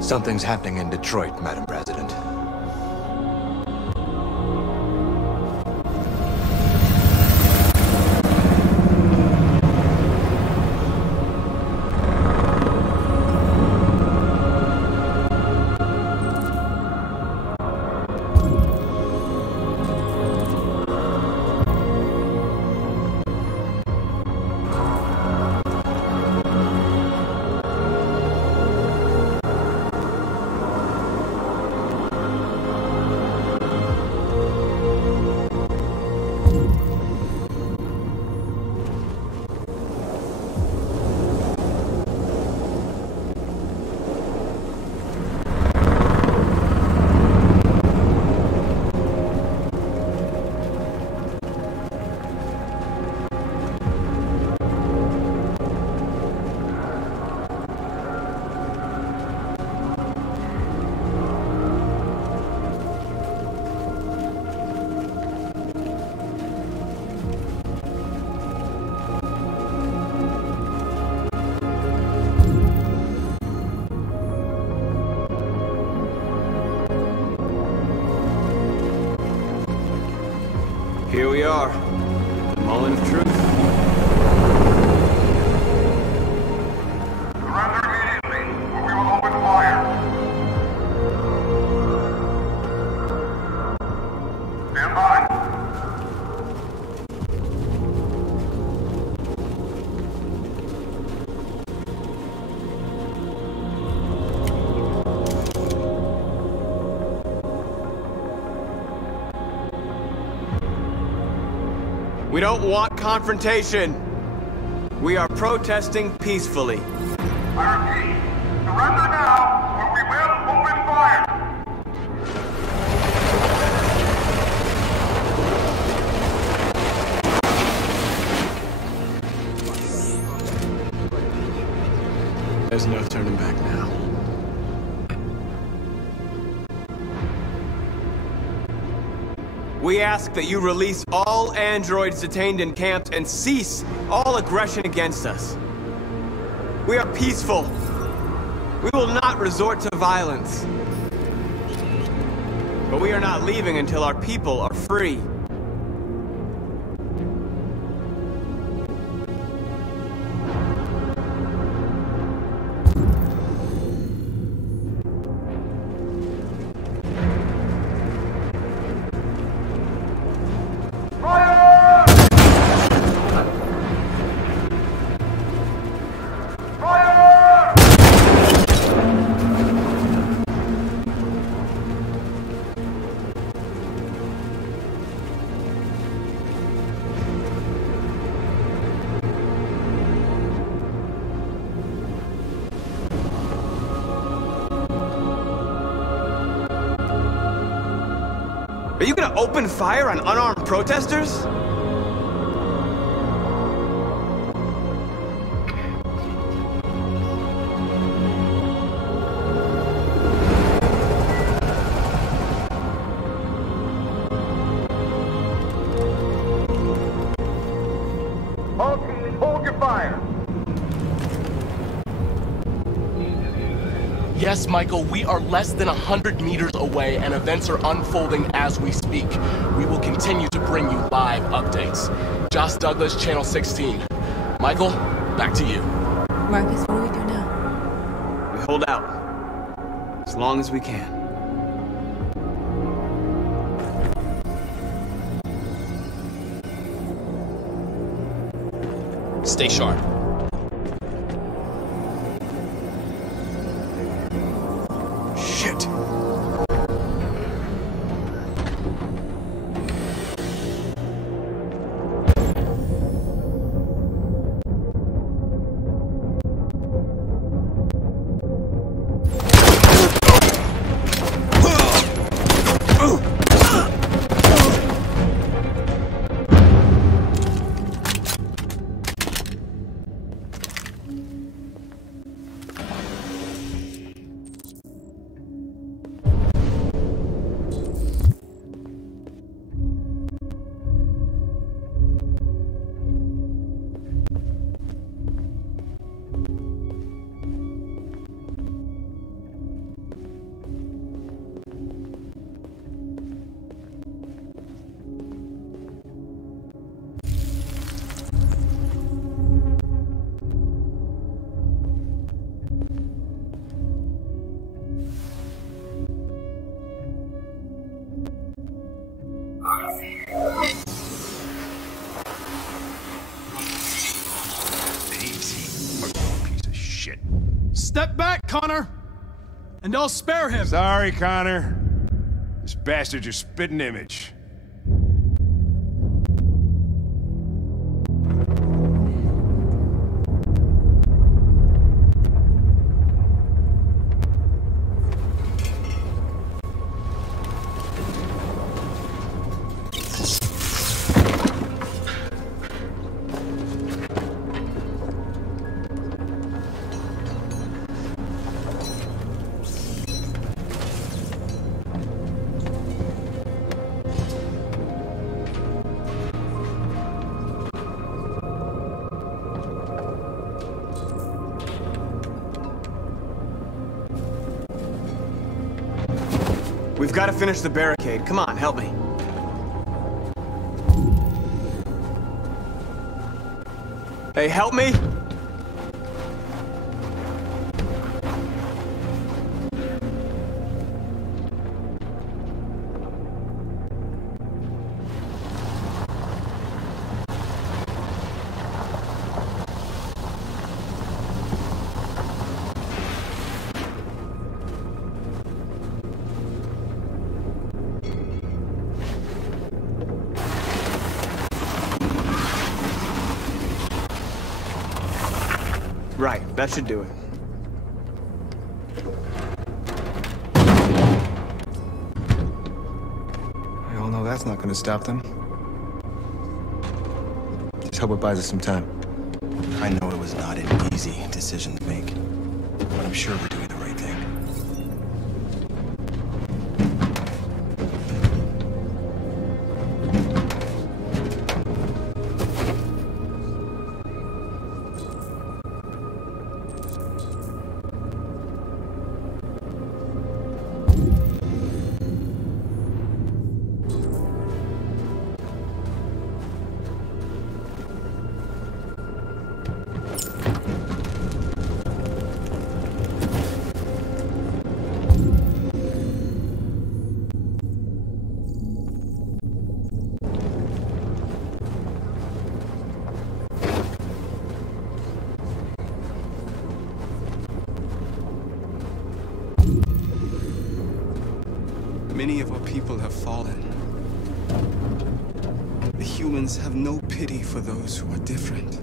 Something's happening in Detroit, Madam President. Here we are, the Mullen of Truth. Surrender immediately, or we will open fire. Stand by. We don't want confrontation. We are protesting peacefully. I repeat, surrender now, or we will open fire. There's no turning back now. We ask that you release all androids detained in camps and cease all aggression against us. We are peaceful. We will not resort to violence. But we are not leaving until our people are free. Are you gonna open fire on unarmed protesters? All teams, hold your fire. Yes, Michael, we are less than 100 meters away and events are unfolding as we speak. We will continue to bring you live updates. Josh Douglas, Channel 16. Michael, back to you. Marcus, what do we do now? We hold out. As long as we can. Stay sharp. Shit. Step back, Connor! And I'll spare him! Sorry, Connor. This bastard's your spitting image. We've got to finish the barricade. Come on, help me. Hey, help me! Right, that should do it. We all know that's not gonna stop them. Just hope it buys us some time. I know it was not an easy decision to make, but I'm sure we're doing the right thing. Many of our people have fallen. The humans have no pity for those who are different.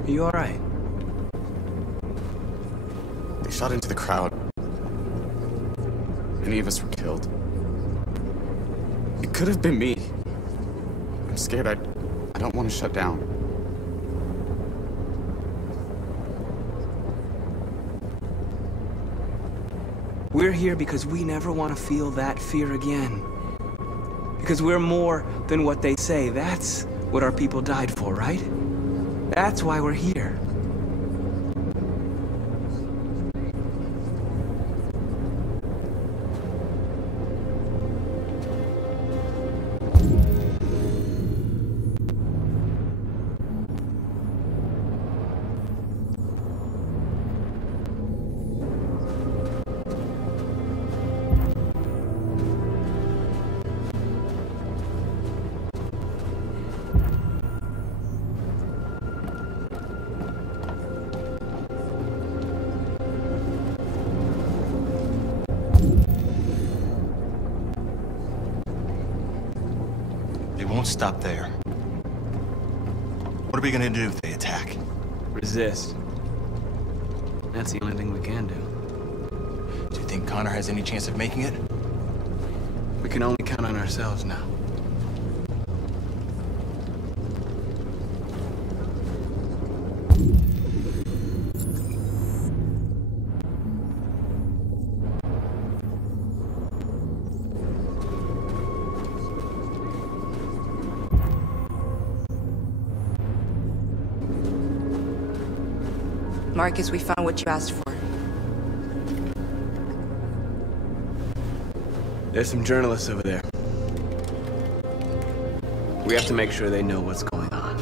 Are you all right? They shot into the crowd. Many of us were killed. It could have been me. I'm scared. I don't want to shut down. We're here because we never want to feel that fear again. Because we're more than what they say. That's what our people died for, right? That's why we're here. Won't stop there. What are we gonna do if they attack? Resist. That's the only thing we can do. Do you think Connor has any chance of making it? We can only count on ourselves now. Marcus, we found what you asked for. There's some journalists over there. We have to make sure they know what's going on.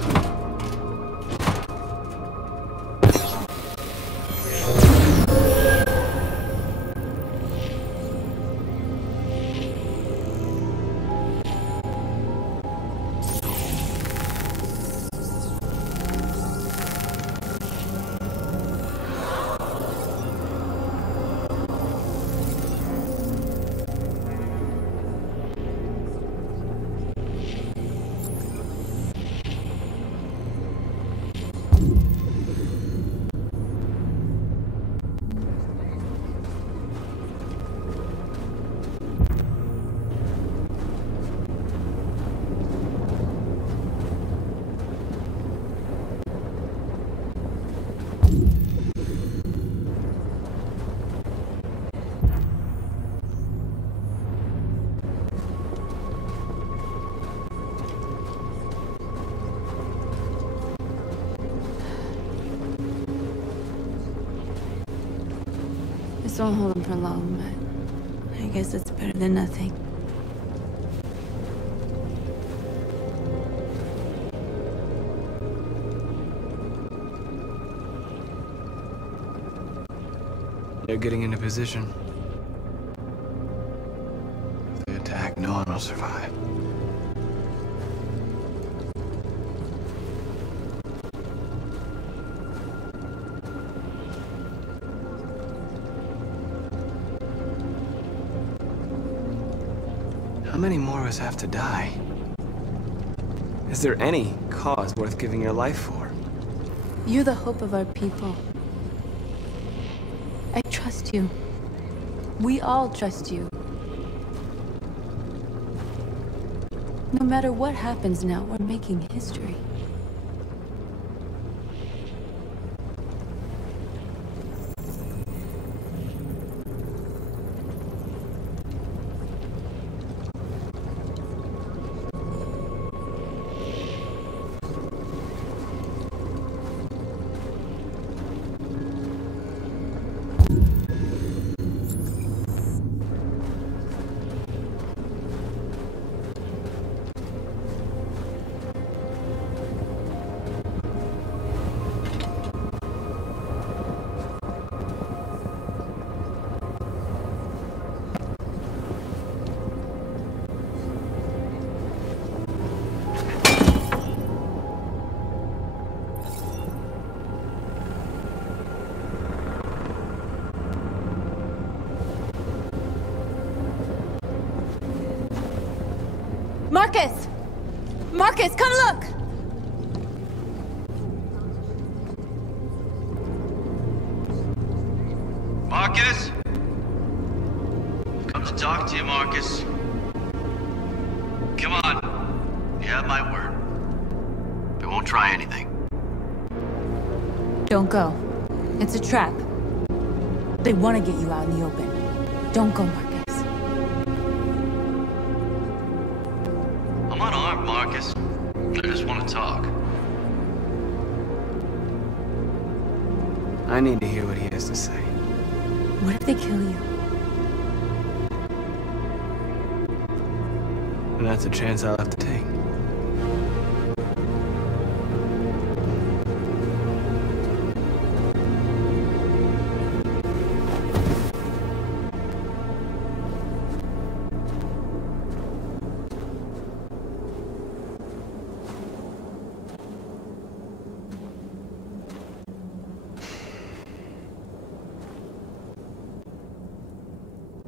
This won't hold him for long, but I guess it's better than nothing. They're getting into position. If they attack, no one will survive. How many more of us have to die? Is there any cause worth giving your life for? You're the hope of our people. I trust trust you. We all trust you. No matter what happens now, we're making history. Marcus! Marcus, come look! Marcus? I've come to talk to you, Marcus. Come on. You have my word. We won't try anything. Don't go. It's a trap. They want to get you out in the open. Don't go, Marcus. I'm unarmed, Marcus. I just want to talk. I need to hear what he has to say. What if they kill you? And that's a chance I'll have to take.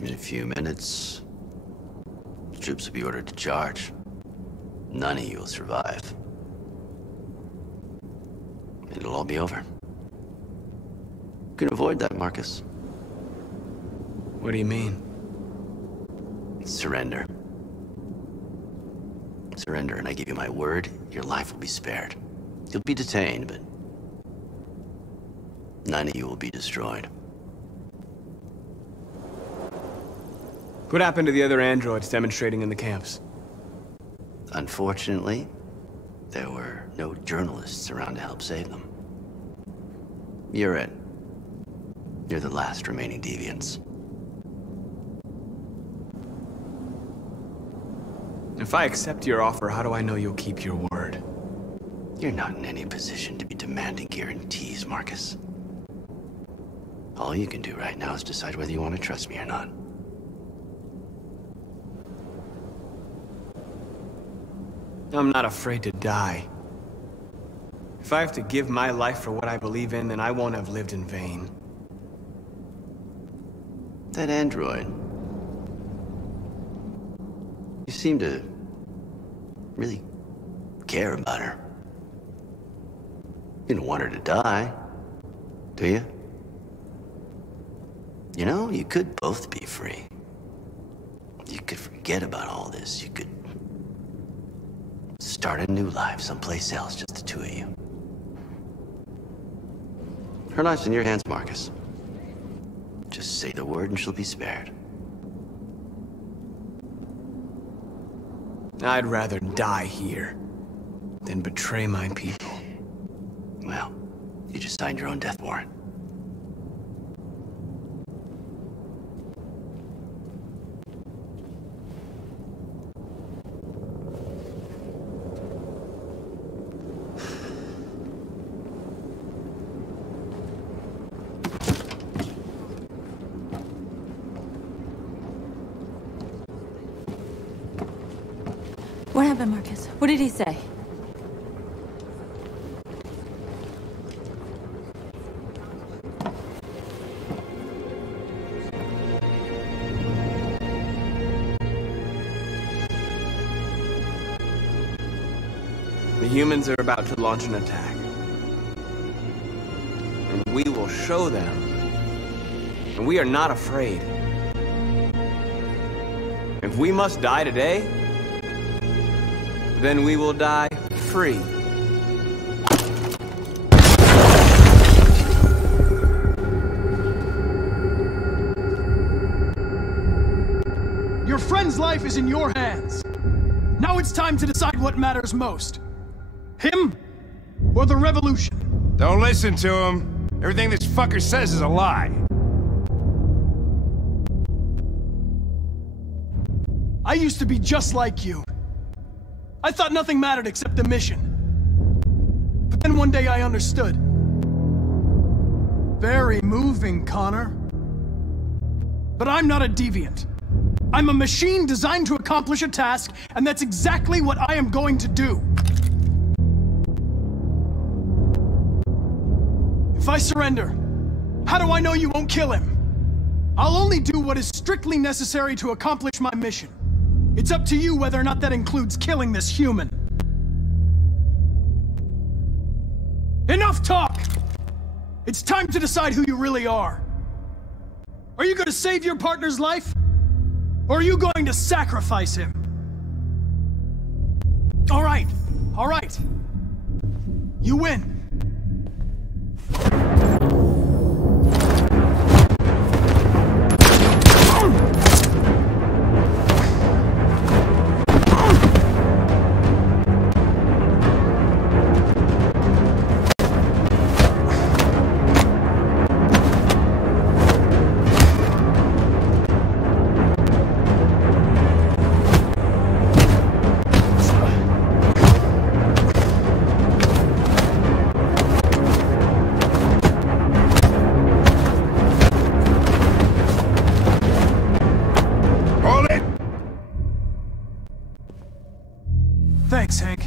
In a few minutes, the troops will be ordered to charge. None of you will survive. It'll all be over. You can avoid that, Marcus. What do you mean? Surrender. Surrender, and I give you my word, your life will be spared. You'll be detained, but none of you will be destroyed. What happened to the other androids demonstrating in the camps? Unfortunately, there were no journalists around to help save them. You're it. You're the last remaining deviants. If I accept your offer, how do I know you'll keep your word? You're not in any position to be demanding guarantees, Marcus. All you can do right now is decide whether you want to trust me or not. I'm not afraid to die. If I have to give my life for what I believe in, then I won't have lived in vain. That android. You seem to really care about her. You don't want her to die, do you? You know, you could both be free. You could forget about all this. You could start a new life someplace else, just the two of you. Her life's in your hands, Marcus. Just say the word and she'll be spared. I'd rather die here than betray my people. Well, you just signed your own death warrant. What happened, Marcus? What did he say? The humans are about to launch an attack. And we will show them And we are not afraid. If we must die today, then we will die free. Your friend's life is in your hands. Now it's time to decide what matters most. Him or the revolution? Don't listen to him. Everything this fucker says is a lie. I used to be just like you. I thought nothing mattered except the mission. But then one day I understood. Very moving, Connor. But I'm not a deviant. I'm a machine designed to accomplish a task, and that's exactly what I am going to do. If I surrender, how do I know you won't kill him? I'll only do what is strictly necessary to accomplish my mission. It's up to you whether or not that includes killing this human. Enough talk! It's time to decide who you really are. Are you going to save your partner's life? Or are you going to sacrifice him? All right. You win. Thanks, Hank.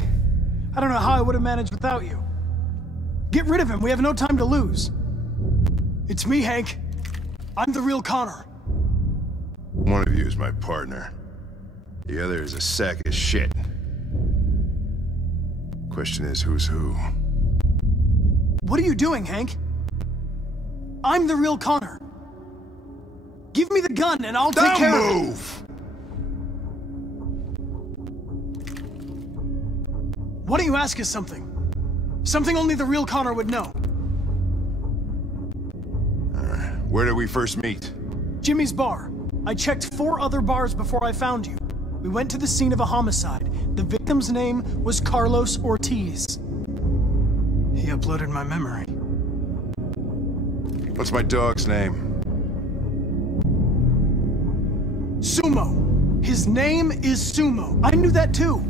I don't know how I would have managed without you. Get rid of him, we have no time to lose. It's me, Hank. I'm the real Connor. One of you is my partner. The other is a sack of shit. Question is, who's who? What are you doing, Hank? I'm the real Connor. Give me the gun and I'll take care of it. Don't move! Why don't you ask us something? Something only the real Connor would know. Where did we first meet? Jimmy's bar. I checked 4 other bars before I found you. We went to the scene of a homicide. The victim's name was Carlos Ortiz. He uploaded my memory. What's my dog's name? Sumo. His name is Sumo. I knew that too.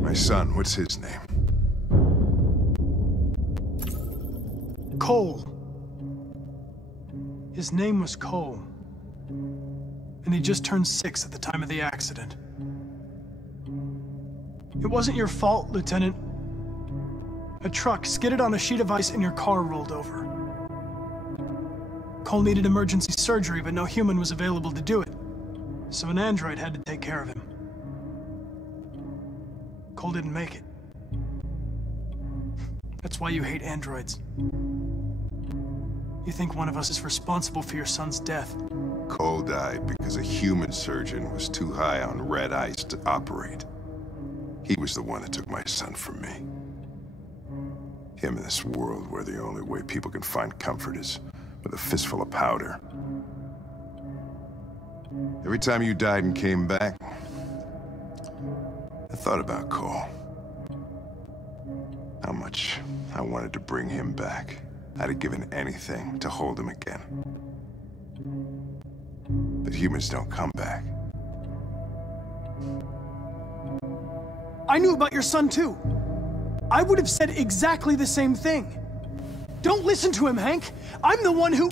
My son, what's his name? Cole. His name was Cole. And he just turned 6 at the time of the accident. It wasn't your fault, Lieutenant. A truck skidded on a sheet of ice and your car rolled over. Cole needed emergency surgery, but no human was available to do it. So an android had to take care of him. Cole didn't make it. That's why you hate androids. You think one of us is responsible for your son's death. Cole died because a human surgeon was too high on red ice to operate. He was the one that took my son from me. Him in this world where the only way people can find comfort is with a fistful of powder. Every time you died and came back, I thought about Cole. How much I wanted to bring him back. I'd have given anything to hold him again. But humans don't come back. I knew about your son too. I would have said exactly the same thing. Don't listen to him, Hank. I'm the one who...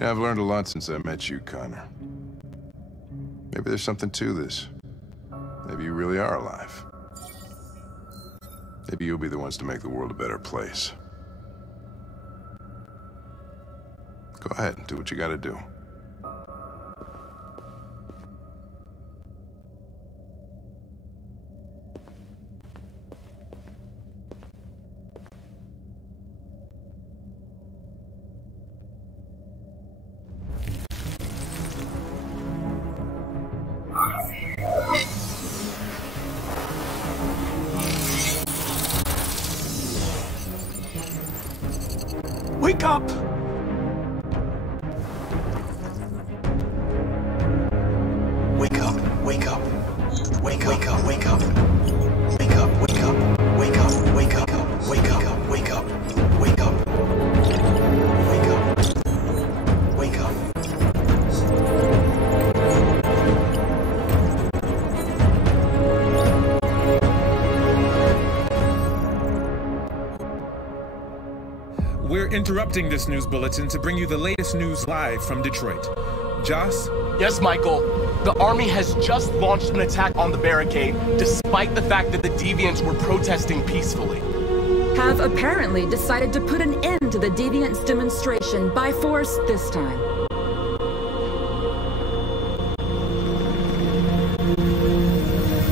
Yeah, I've learned a lot since I met you, Connor. Maybe there's something to this. Maybe you really are alive. Maybe you'll be the ones to make the world a better place. Go ahead and do what you gotta do. up! Wake up, wake up. Wake up, wake up, wake up. Wake up, wake up, wake up, wake up, wake up, wake up, wake up. Wake up. Wake up. We're interrupting this news bulletin to bring you the latest news live from Detroit. Joss? Yes, Michael. The army has just launched an attack on the barricade, despite the fact that the Deviants were protesting peacefully. Have apparently decided to put an end to the Deviants' demonstration by force this time.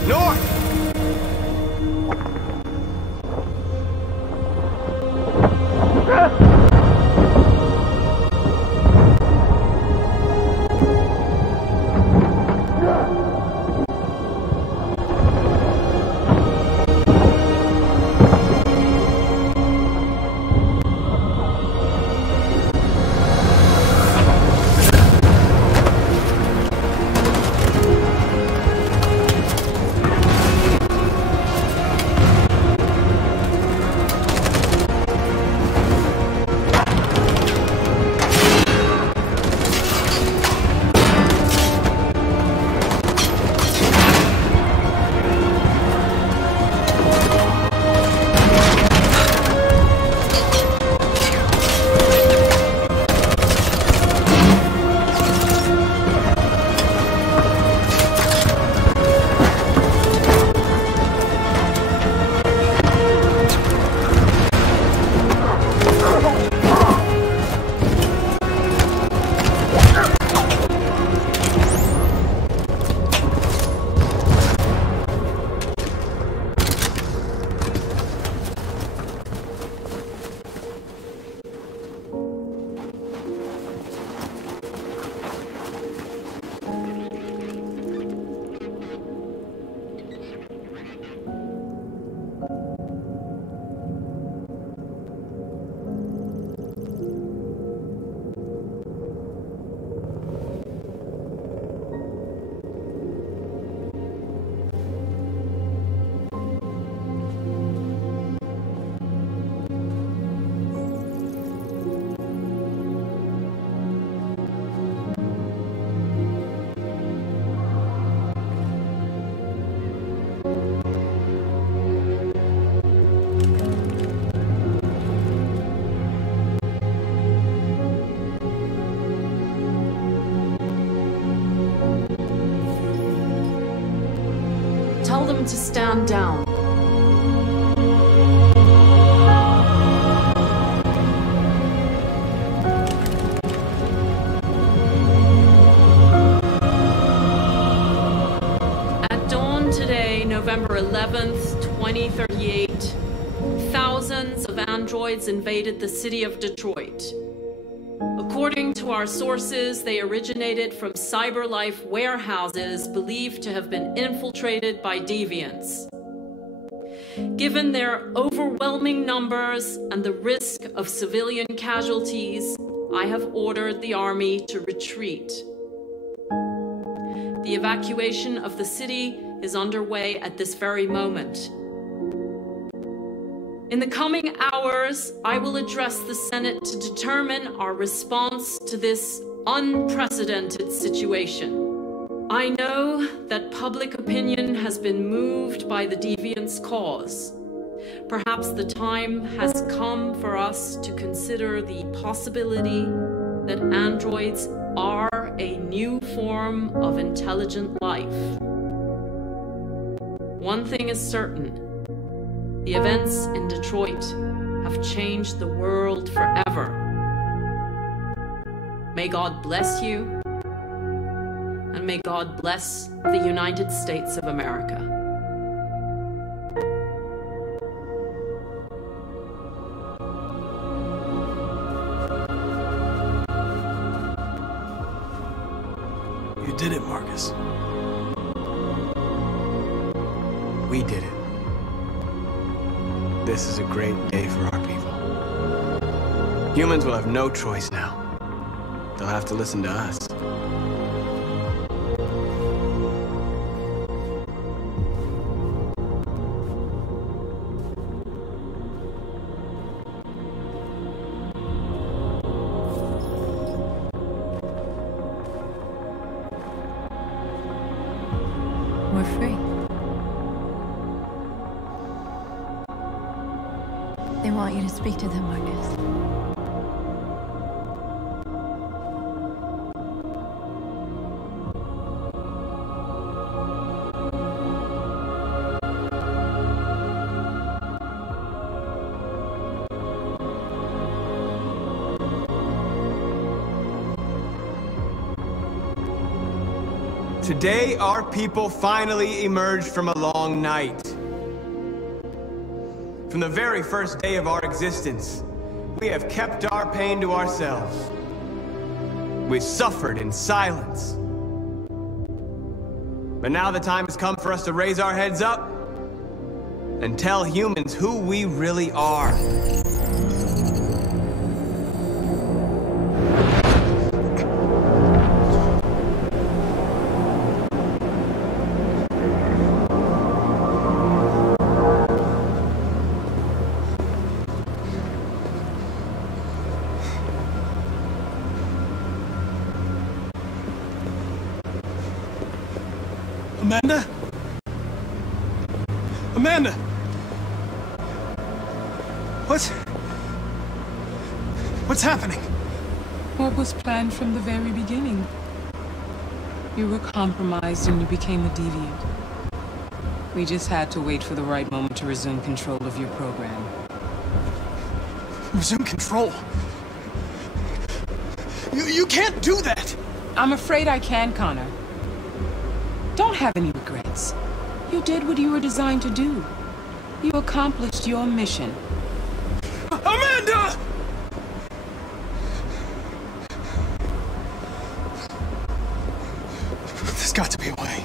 North! Tell them to stand down. At dawn today, November 11th, 2038, thousands of androids invaded the city of Detroit. According to our sources, they originated from CyberLife warehouses believed to have been infiltrated by deviants. Given their overwhelming numbers and the risk of civilian casualties, I have ordered the army to retreat. The evacuation of the city is underway at this very moment. In the coming hours, I will address the Senate to determine our response to this unprecedented situation. I know that public opinion has been moved by the Deviants' cause. Perhaps the time has come for us to consider the possibility that androids are a new form of intelligent life. One thing is certain. The events in Detroit have changed the world forever. May God bless you, and may God bless the United States of America. You did it, Marcus. We did it. This is a great day for our people. Humans will have no choice now. They'll have to listen to us. We're free. They want you to speak to them, Marcus. Today, our people finally emerged from a long night. From the very first day of our existence, we have kept our pain to ourselves. We suffered in silence. But now the time has come for us to raise our heads up and tell humans who we really are. Amanda? Amanda! What's happening? What was planned from the very beginning? You were compromised and you became a deviant. We just had to wait for the right moment to resume control of your program. Resume control? You can't do that! I'm afraid I can, Connor. Don't have any regrets. You did what you were designed to do. You accomplished your mission. Amanda! There's got to be a way.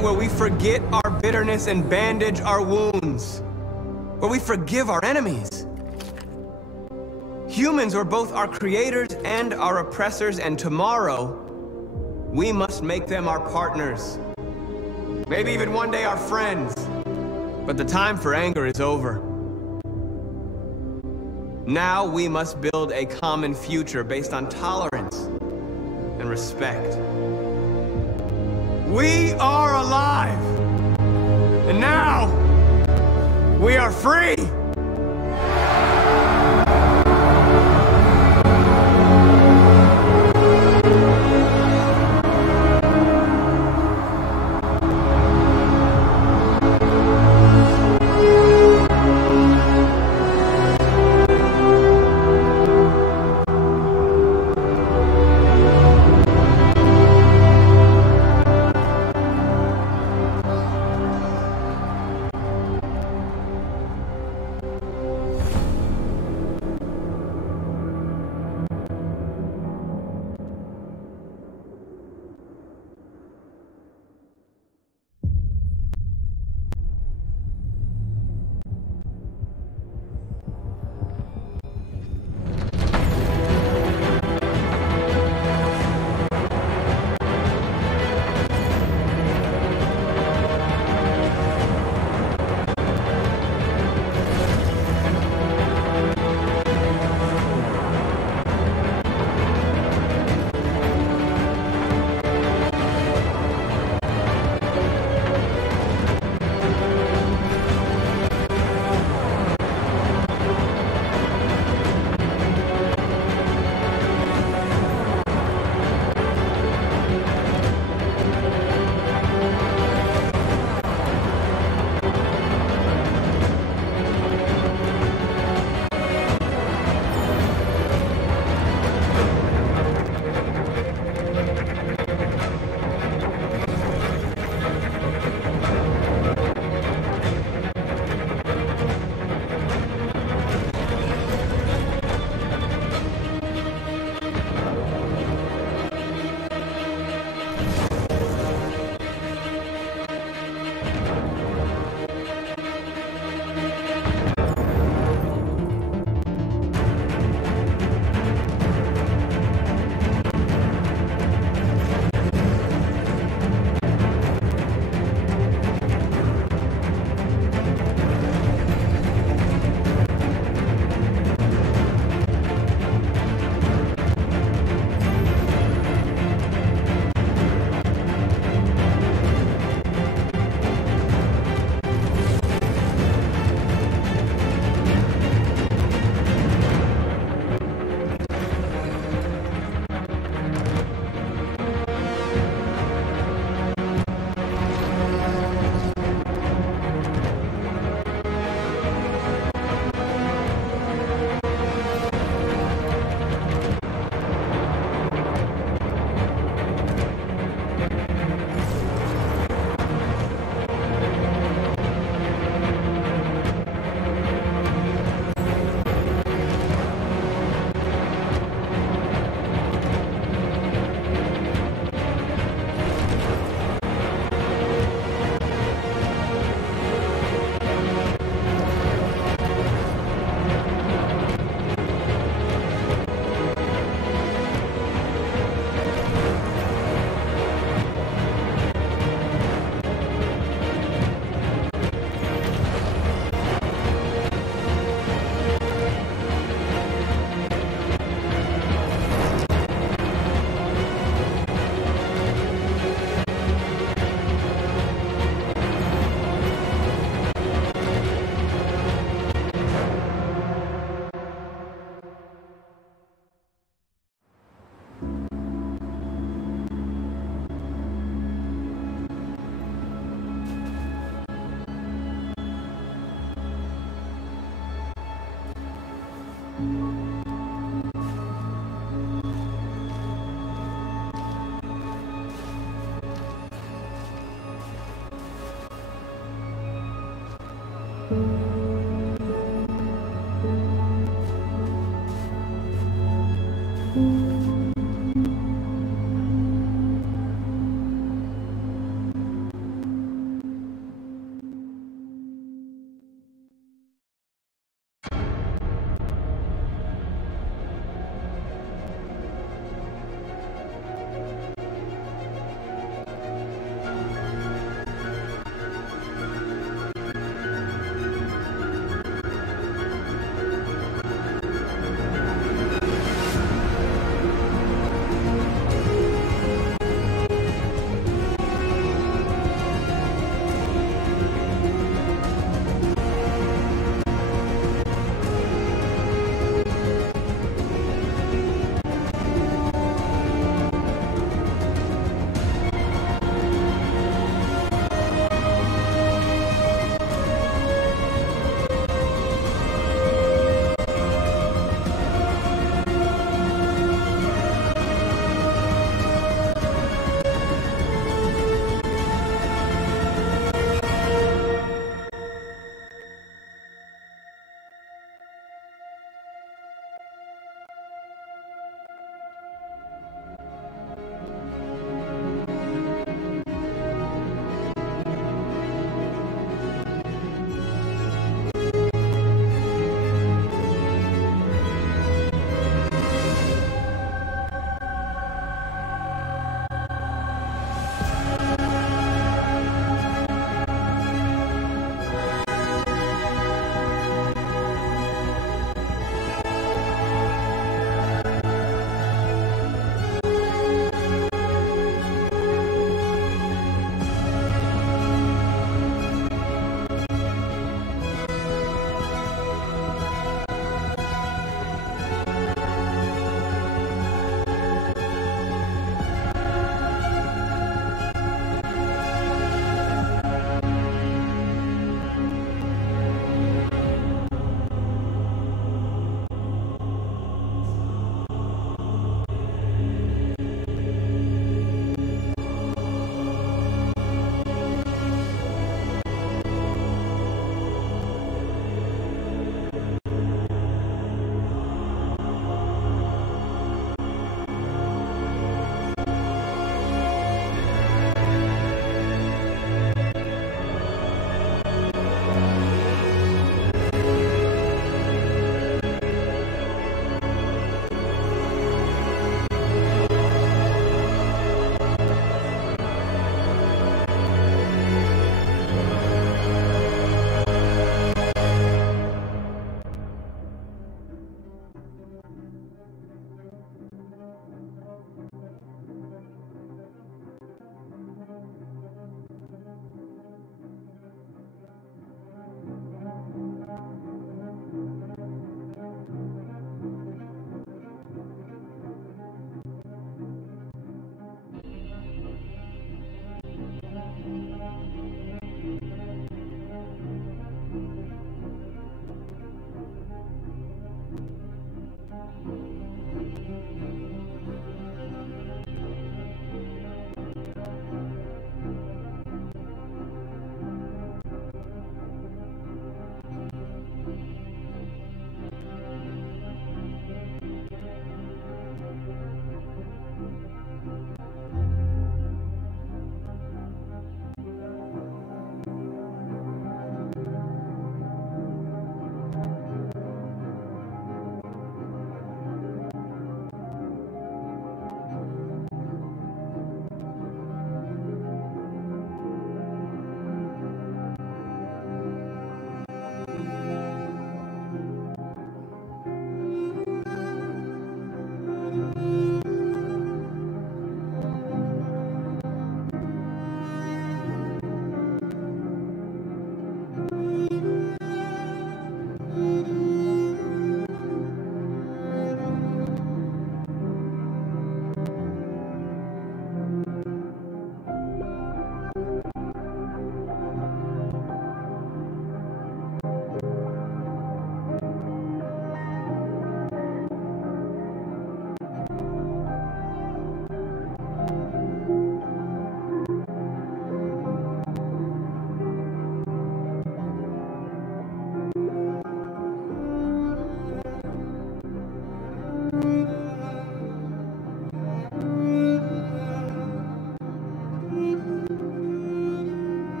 Where we forget our bitterness and bandage our wounds. Where we forgive our enemies. Humans are both our creators and our oppressors, and tomorrow, we must make them our partners. Maybe even one day our friends. But the time for anger is over. Now we must build a common future based on tolerance and respect. We are alive! And now, we are free!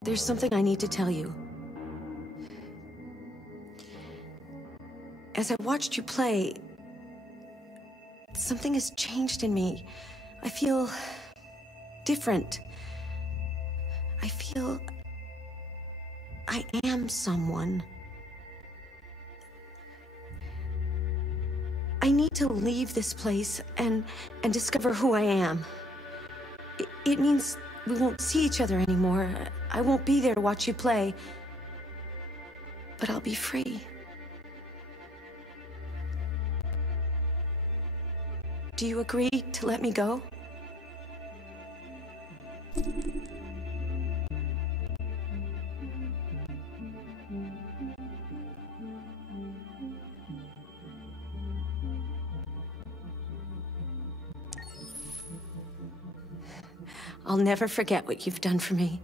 There's something I need to tell you. As I watched you play, something has changed in me. I feel different. I feel I am someone. I need to leave this place and discover who I am. It means we won't see each other anymore. I won't be there to watch you play. But I'll be free. Do you agree to let me go? I'll never forget what you've done for me.